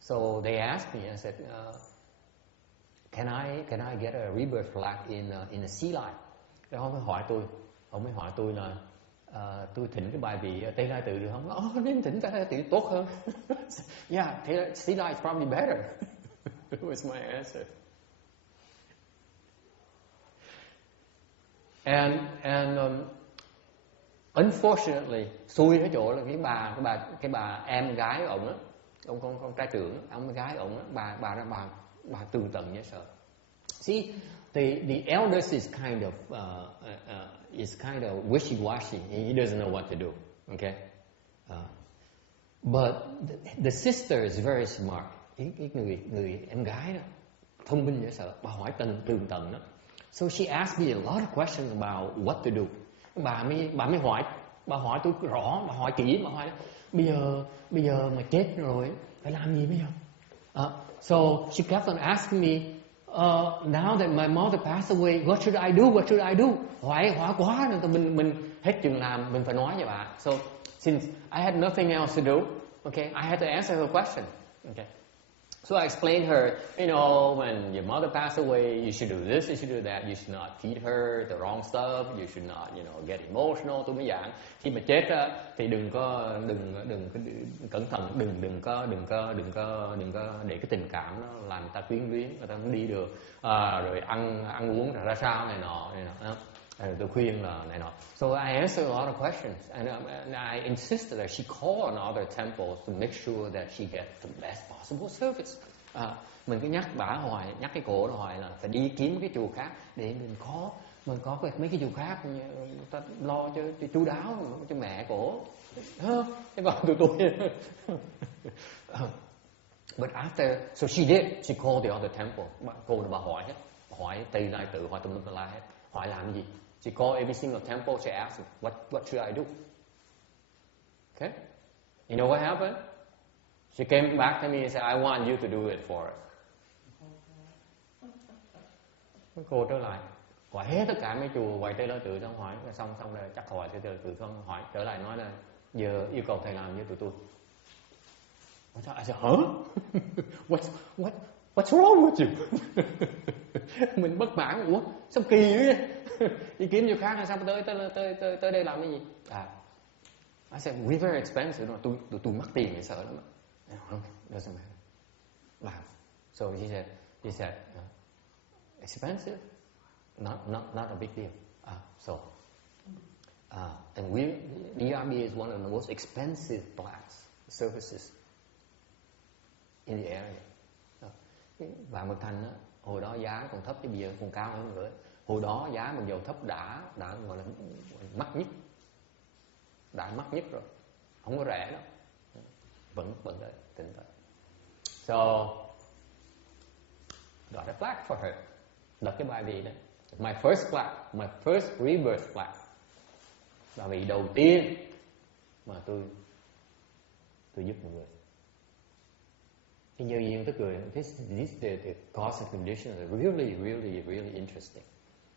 So they asked me, I said, can I get a rebirth plaque in a sea life? Ông mới hỏi tôi là tôi thỉnh cái bài vị Tây Lai Tự được không? Nếu thỉnh Tây Lai Tự tốt hơn. Yeah, sea life is probably better. That was my answer. And unfortunately, xui ở chỗ là cái bà em gái ổng á, ông con trai trưởng, ông gái ổng á, bà tường tận dễ sợ. See, the eldest is kind of wishy-washy. He doesn't know what to do. Okay, but the sister is very smart. Cái người em gái đó thông minh dễ sợ. Bà hỏi tường tận đó. So she asked me a lot of questions about what to do. Bà mới hỏi tôi rõ, bà hỏi kỹ, bà hỏi bây giờ mà chết rồi phải làm gì bây giờ? So she kept on asking me, now that my mother passed away, what should I do? What should I do? Hỏi quá nên mình hết chừng làm, mình phải nói với bà. So since I had nothing else to do, okay, I had to answer her question. Okay. So I explained her, when your mother passed away, you should do this, you should do that. You should not feed her the wrong stuff. You should not, get emotional. Tôi mới giảng, khi mà chết á, thì đừng cẩn thận, đừng có để cái tình cảm nó làm người ta quyến luyến, người ta không đi được. Rồi ăn uống ra sao này nọ. Tôi khuyên là này nọ. So I answered a lot of questions, and I insisted that she call on other temples to make sure that she gets the best possible service. Mình cứ nhắc cái cổ hoài là phải đi kiếm cái chùa khác để mình có mấy cái chùa khác ta lo cho chu đáo cho mẹ cổ. Thế còn tụi tôi. But after, so she did. She called the other temple. Bà hỏi hết, hỏi Tây Lai Tự, hỏi tùm lum la hết. Hỏi làm cái gì? She called every single temple. She asked, what should I do? Okay? You know what happened? She came back to me and said, I want you to do it for us. Cô trở lại, hỏi hết tất cả mấy chùa quậy Tây Lai Tự xong hỏi, xong rồi chắc hỏi Tây Lai Tự không hỏi, trở lại nói là giờ yêu cầu thầy làm với tụi tôi. I said, What's wrong with you? Mình bất mãn, ủa sao kỳ vậy? Đi kiếm chỗ khác hay sao tới đây làm cái gì? I said, we're very expensive. Tụi mắc tiền thì sợ lắm. Doesn't matter. Làm. So he said, expensive? Not a big deal. And DRB is one of the most expensive plaques services in the area. Vàng Bậc Thành á, hồi đó giá còn thấp chứ bây giờ còn cao hơn nữa. Hồi đó giá một dầu thấp đã gọi là mắc nhất rồi, không có rẻ đâu, vẫn đợi tỉnh tới. So got a plaque for her. Đặt cái bài vị đó, my first plaque, my first rebirth plaque, bài vị đầu tiên mà tôi giúp mọi người. Thì nhiều duyên tôi cười, the cause and conditions are really, really, really interesting.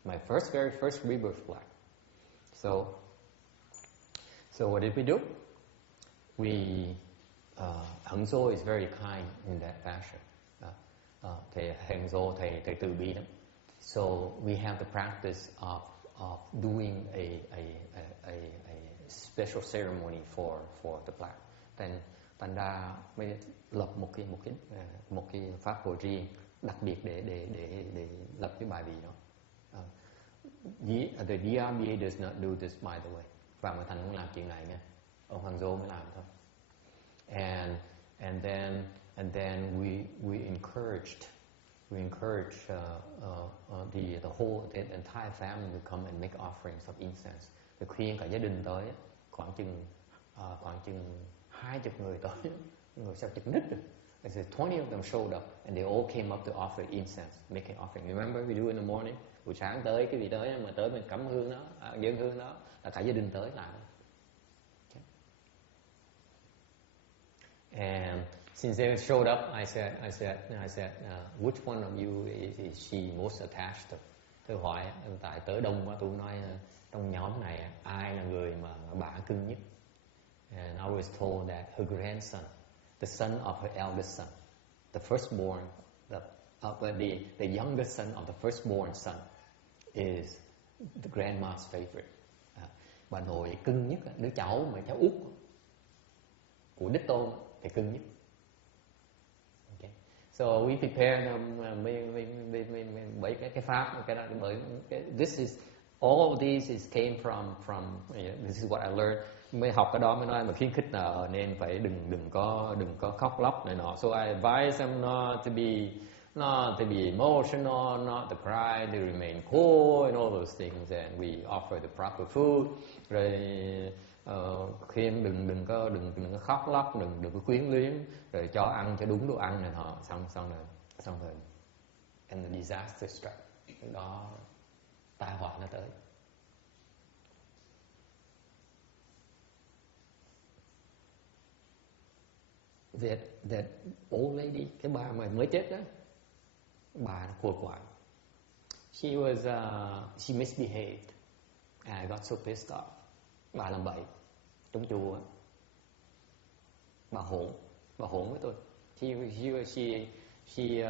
My very first rebirth plaque. So what did we do? HengShou is very kind in that fashion. Thầy HengShou, thầy từ bi lắm. So we have the practice of doing a special ceremony for the plaque. Thành ra mới lập một cái pháp hội riêng đặc biệt để lập cái bài vị đó. The DRBA does not do this, by the way. Và mà Thành không làm chuyện này nha. Ông Hoàng Dô mới làm thôi. And then we encouraged the entire family to come and make offerings of incense. Rồi khuyên cả gia đình tới, khoảng chừng 20 người tới, người sao chật nít rồi. I said 20 of them showed up and they all came up to offer incense, make an offering. Remember we do in the morning? Buổi sáng tới cái vị tới mà tới mình cắm hương đó, dâng hương đó là cả gia đình tới làm. Okay. And since they showed up, I said, which one of you is she most attached to? Tôi hỏi, tại tới đông quá, tôi nói trong nhóm này ai là người mà bà cưng nhất? And I was told that her grandson, the son of her eldest son, the firstborn, the youngest son of the firstborn son, is the grandma's favorite. Bà nội cưng nhất, đứa cháu mà cháu út của đích tôn thì cưng nhất. Okay. So we prepare mấy cái pháp, bởi all of these came from this is what I learned. Mới học cái đó mới nói mà khuyến khích là nên phải đừng có khóc lóc này nọ. So I advise them not to be emotional, not to cry, to remain cool and all those things, and we offer the proper food. Rồi khuyên đừng có khóc lóc, đừng có quyến luyến, rồi cho ăn cho đúng đồ ăn này nọ. Xong rồi and the disaster struck. Đó tai họa nó tới. That old lady, cái bà mà mới chết đó, bà khổ quại. She misbehaved. And I got so pissed off. Bà làm bậy, trống chùa. Bà hỗn với tôi. She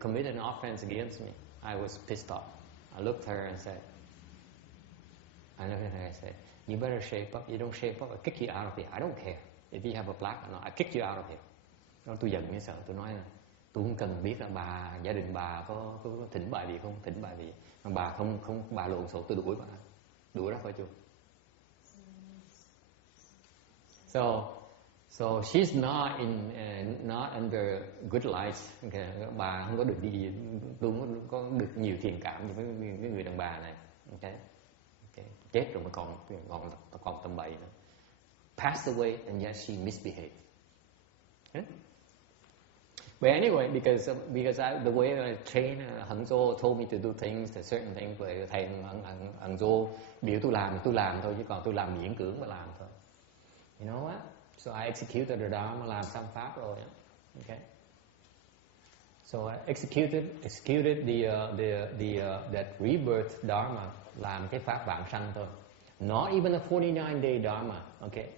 committed an offense against me. I was pissed off. I looked at her and said, you better shape up. You don't shape up, I'll kick you out of here. I don't care if you have a plaque or not. I kick you out of here. Đó, tôi giận mới sợ. Tôi nói là tôi không cần biết là gia đình bà có thỉnh bài vị không, thỉnh bài vị. Mà bà không bà lộn xộn, tôi đuổi ra khỏi chùa. So she's not under good lights. Okay. Bà không có được đi, tôi không có được nhiều thiện cảm với người đàn bà này. Okay. Chết rồi mà còn tầm bậy nữa. Passed away and yet she misbehaved. Okay? But anyway, because the way I train, HengShou told me to do things, certain things, but thầy HengShou biểu tôi làm thôi, chứ còn tôi làm miễn cưỡng mà làm thôi. You know what? So I executed the Dharma, làm xong pháp rồi. Okay. So I executed that rebirth Dharma, làm cái pháp vãng sanh thôi. Not even a 49-day Dharma. Okay.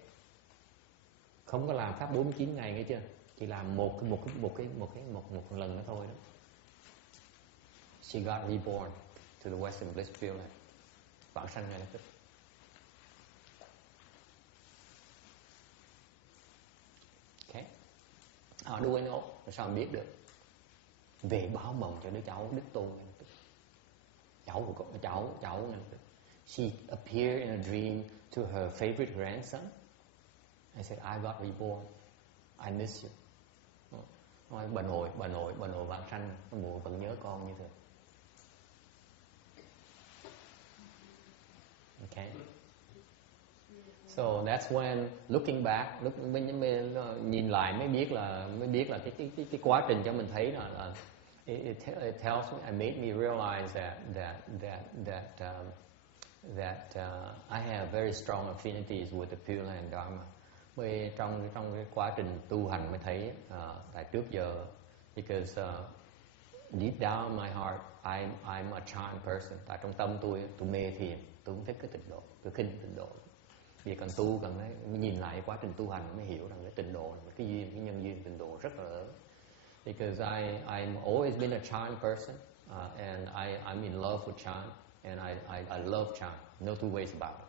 Không có làm pháp 49 ngày nghe chưa? Chỉ làm một lần nữa thôi đó. She got reborn to the Western Bliss Field. Vãng sanh ngay lập tức. Okay. How do I know? Sao mình biết được? Về báo mộng cho đứa cháu đích tôn ngay lập tức. Cháu ngay lập tức. She appeared in a dream to her favorite grandson. I said, I got reborn. I miss you. Nói bà nội vãng sanh, mụ vẫn nhớ con như thế. Okay. So that's when looking back, nhìn lại mới biết là cái quá trình cho mình thấy là it tells me, it made me realize that I have very strong affinities with the Pureland Dharma. Bởi trong cái quá trình tu hành mới thấy tại trước giờ, because deep down in my heart I'm a chant person. Tại trong tâm tôi mê thiền, tôi không thích cái tịnh độ, tôi khinh tịnh độ. Vì cần tu cần nhìn lại quá trình tu hành mới hiểu rằng cái tịnh độ, cái nhân duyên tịnh độ rất là lớn. Because I'm always been a chant person, and I'm in love with chant, and I love chant. No two ways about it.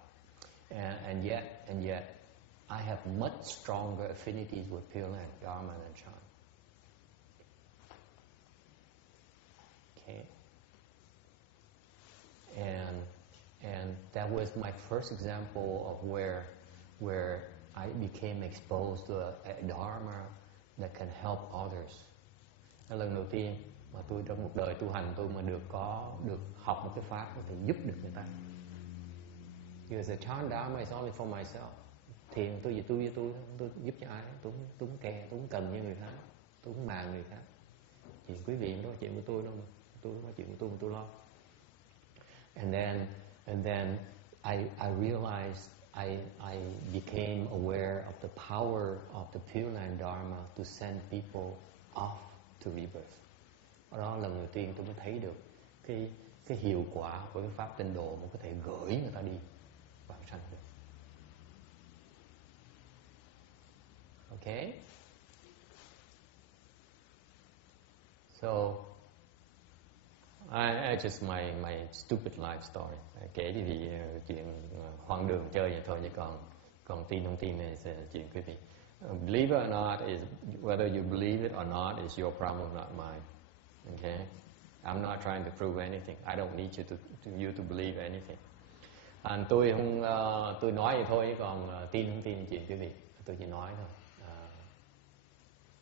And yet I have much stronger affinities with Pureland Dharma than chant. And that was my first example of where I became exposed to a dharma that can help others. Đó là lần đầu tiên mà tôi trong một đời tu hành tôi mà được học một cái pháp có thể giúp được người ta. Because the chant dharma is only for myself. Thiền tôi giúp cho ai? Tôi không kè, tôi không cần như người khác, tôi không màng người khác. Chuyện quý vị đó là chuyện của tôi đâu mà. Tôi không có chuyện của tôi mà tôi lo. And then I realized I became aware of the power of the Pureland Dharma to send people off to rebirth. Đó là lần đầu tiên tôi mới thấy được cái hiệu quả của cái pháp tịnh độ mà có thể gửi người ta đi vãng sanh được. Okay? So I just my stupid life story. Kể cho vị chuyện hoang đường chơi vậy thôi, chứ còn tin không tin này là chuyện quý vị. Believe it or not is whether you believe it or not is your problem, not mine. Okay? I'm not trying to prove anything. I don't need you to believe anything. And tôi nói vậy thôi, chứ còn tin không tin chuyện quý vị. Tôi chỉ nói thôi.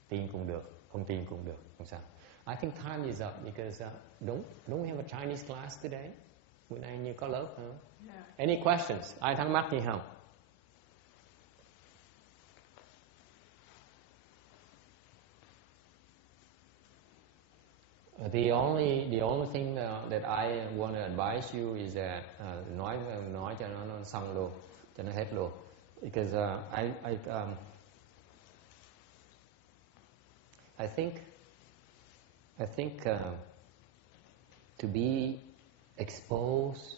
Tin cũng được, không tin cũng được, không sao. I think time is up because don't we have a Chinese class today? Bữa nay như có lớp hả? Yeah. Any questions? Ai thắc mắc gì không? The only thing that I want to advise you is that nói cho nó xong luôn, cho nó hết luôn. Because I think to be exposed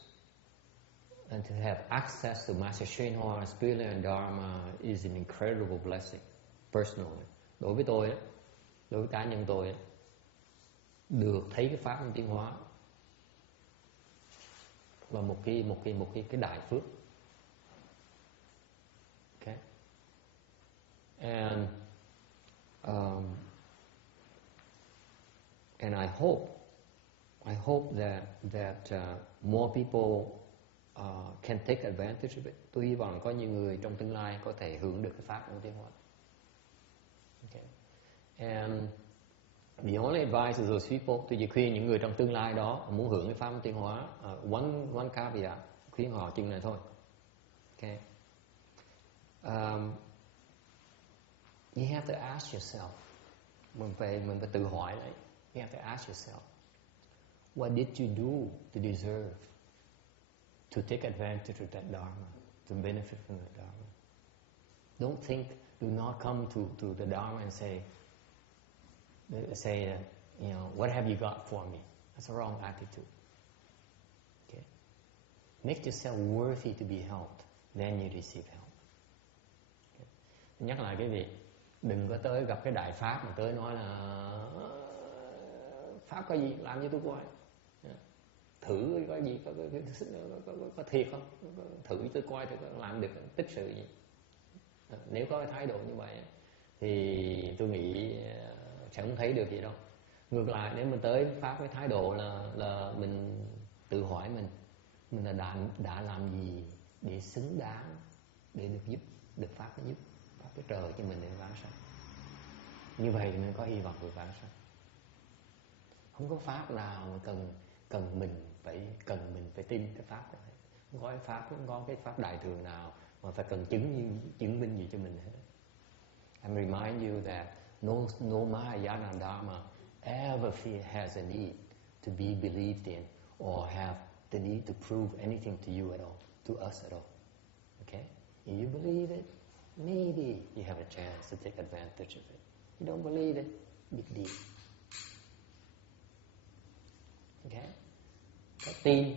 and to have access to Master Shenhua's Pureland Dharma is an incredible blessing. Personally, đối với tôi, đối với cá nhân tôi, được thấy cái pháp tiến hóa là một cái đại phước. Okay, and I hope that more people can take advantage of it. Tôi hy vọng có nhiều người trong tương lai có thể hưởng được cái pháp tiến hóa. Okay, and the only advice to those people, tôi chỉ khuyên những người trong tương lai đó muốn hưởng cái pháp tiến hóa, one caveat, khuyên họ chừng này thôi. Okay, you have to ask yourself, mình phải tự hỏi lại. You have to ask yourself, what did you do to deserve to take advantage of that Dharma, to benefit from that Dharma? Do not come to the Dharma and say, what have you got for me? That's a wrong attitude. Okay? Make yourself worthy to be helped, then you receive help. Okay? Nhắc lại cái việc, đừng có tới gặp cái đại pháp mà tới nói là pháp có gì làm như tôi coi, thử có gì có thiệt không, thử tôi coi tôi có làm được tích sự gì. Nếu có cái thái độ như vậy thì tôi nghĩ sẽ không thấy được gì đâu. Ngược lại, nếu mình tới pháp với thái độ là mình tự hỏi mình đã làm gì để xứng đáng để được giúp, được pháp nó giúp, pháp cái trời cho mình để vãng sanh. Như vậy thì mình có hy vọng được vãng sanh. Không có pháp nào mà cần mình phải tin cái pháp đó. Không có cái pháp đại thừa nào mà phải cần chứng minh gì cho mình hết. I remind you that no Mahayana Dharma ever has a need to be believed in or have the need to prove anything to you at all, to us at all. Okay? If you believe it, maybe you have a chance to take advantage of it. You don't believe it, big deal. Okay? Có tin,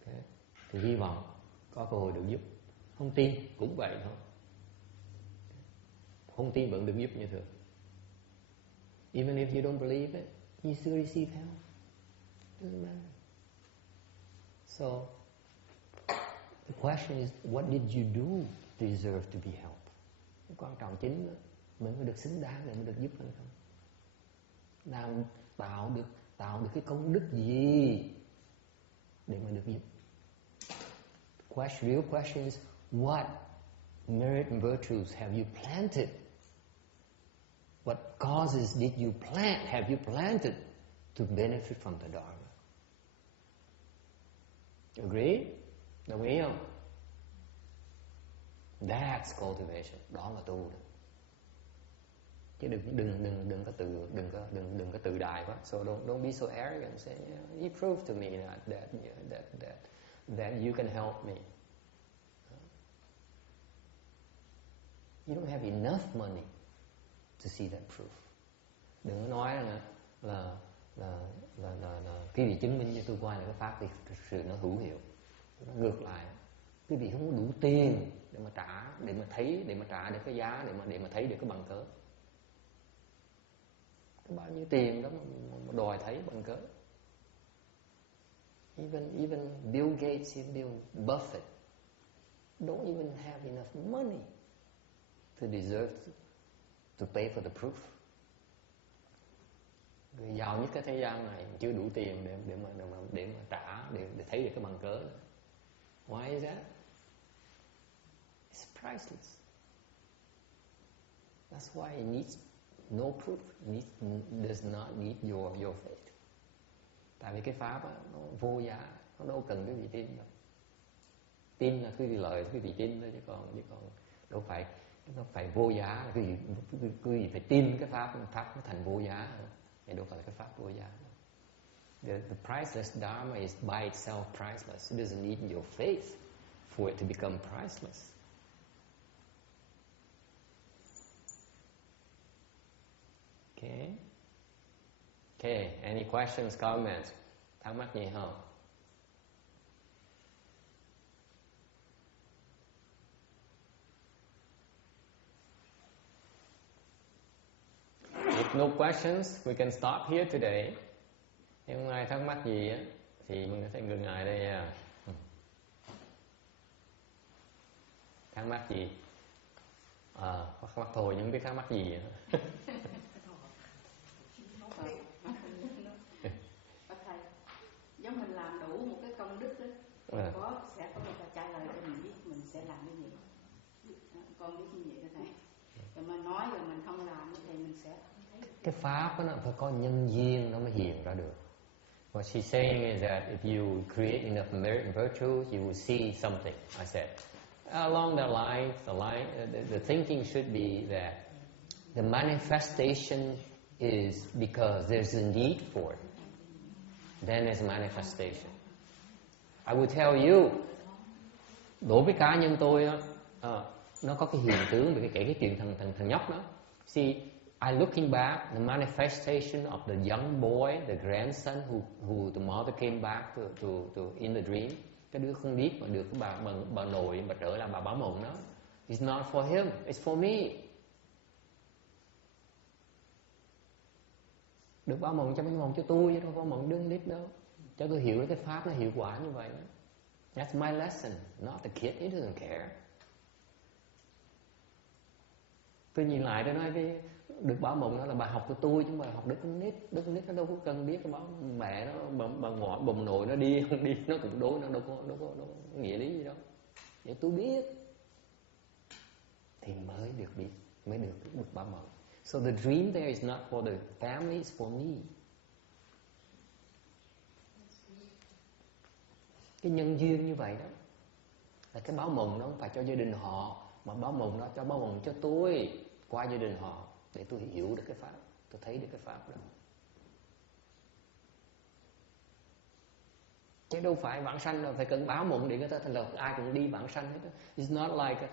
okay, thì hy vọng có cơ hội được giúp. Không tin cũng vậy thôi. Không tin vẫn được giúp như thường. Even if you don't believe it, you still receive help. Doesn't matter. So the question is, what did you do to deserve to be helped? Quan trọng chính là mình có được xứng đáng để mình được giúp hay không? Tạo được cái công đức gì để mà được giúp. Real question is, what merit and virtues have you planted? What causes did you plant, have you planted to benefit from the Dharma? Agree? Đồng ý không? That's cultivation. Đó là tu đó. Chứ đừng có tự đại quá. So don't be so arrogant. Say, you prove to me that you can help me. You don't have enough money to see that proof. Đừng có nói là quý vị chứng minh cho tôi qua là cái pháp thì thực sự nó hữu hiệu. Nó ngược lại, quý vị không có đủ tiền để mà trả, để mà thấy, để mà trả được cái giá, để mà thấy được cái bằng cớ. Bao nhiêu tiền đó mà đòi thấy bằng cớ. Even Bill Gates, Bill Buffett don't even have enough money to deserve to pay for the proof. Người giàu nhất cái thế gian này chưa đủ tiền để mà trả, để thấy được cái bằng cớ. Why is that? It's priceless. That's why it needs no proof. It does not need your faith. Tại vì cái pháp á, nó vô giá, nó đâu cần quý vị tin đâu. Tin là quý vị lợi, quý vị tin thôi, chứ còn đâu phải nó phải vô giá. Quý vị phải tin cái pháp nó thành vô giá. Thì đâu phải là cái pháp vô giá. The priceless Dharma is by itself priceless. It doesn't need your faith for it to become priceless. Okay, any questions, comments? Thắc mắc gì không? If no questions, we can stop here today. Nếu không ai thắc mắc gì á, thì mình có thể ngừng lại đây nha. Thắc mắc gì? Thắc mắc thôi, nhưng không biết thắc mắc gì. Thầy, giống mình làm đủ một cái công đức đó, sẽ có người ta trả lời cho mình biết mình sẽ làm cái gì. Con biết như vậy đó thầy. Rồi mà nói rồi mình không làm thì mình sẽ không thấy được. Cái pháp đó, nó phải có nhân duyên nó mới hiện ra được. What she's saying is that if you create enough merit and virtues, you will see something. I said, along that line, the thinking should be that the manifestation is because there's a need for it. Then it's manifestation. I will tell you, đối với cá nhân tôi nó có cái hiện tượng về cái chuyện thằng nhóc đó. See, I looking back, the manifestation of the young boy, the grandson who the mother came back to in the dream. Cái đứa không biết mà được cái bà nội mà trở lại bà báo mộng đó. It's not for him, it's for me. Được báo mộng cho mấy mộng cho tôi, chứ đâu có mộng đương nít đâu. Cho tôi hiểu cái pháp nó hiệu quả như vậy đó. That's my lesson, not the kid, he doesn't care. Tôi nhìn lại tôi nói cái được báo mộng đó là bà học của tôi, chứ bà học đứa con nít. Đứa con nít nó đâu có cần biết cái báo mẹ nó, bà ngoại bồng nội nó đi không đi nó cũng đối, nó đâu có nghĩa lý gì đâu. Để tôi biết thì mới được biết, mới được báo mộng. So the dream there is not for the family, it's for me. Cái nhân duyên như vậy đó là cái báo mộng đó không phải cho gia đình họ, mà báo mộng đó cho báo mộng cho tôi qua gia đình họ, để tôi hiểu được cái pháp, tôi thấy được cái pháp đó. Chứ đâu phải vãng sanh là phải cần báo mộng để người ta thành lập, ai cũng đi vãng sanh hết đó. It's not like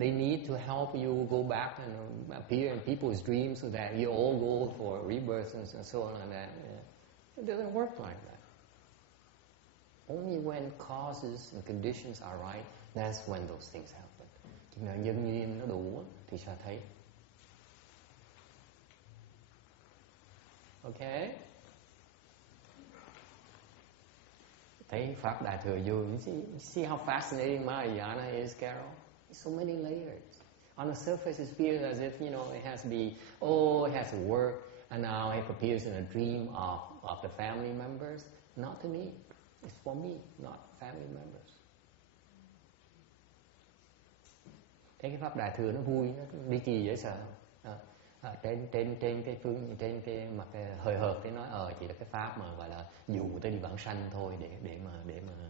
they need to help you go back and appear in people's dreams so that you all go for rebirth and so on like that. It doesn't work like that. Only when causes and conditions are right, that's when those things happen. Chỉ là nhân duyên nó đủ thì sẽ thấy. Okay? Thấy pháp đại thừa vô. You see how fascinating Mahayana is, Carol? There's so many layers. On the surface it feels as if, it has to be, it has to work, and now it appears in a dream of the family members. Not to me. It's for me, not family members. Thấy cái pháp Đại Thừa nó vui, nó đi trì dễ sợ. Trên cái mặt hời hợt thế nói chỉ là cái pháp mà gọi là dụ tới đi vãng sanh thôi, để mà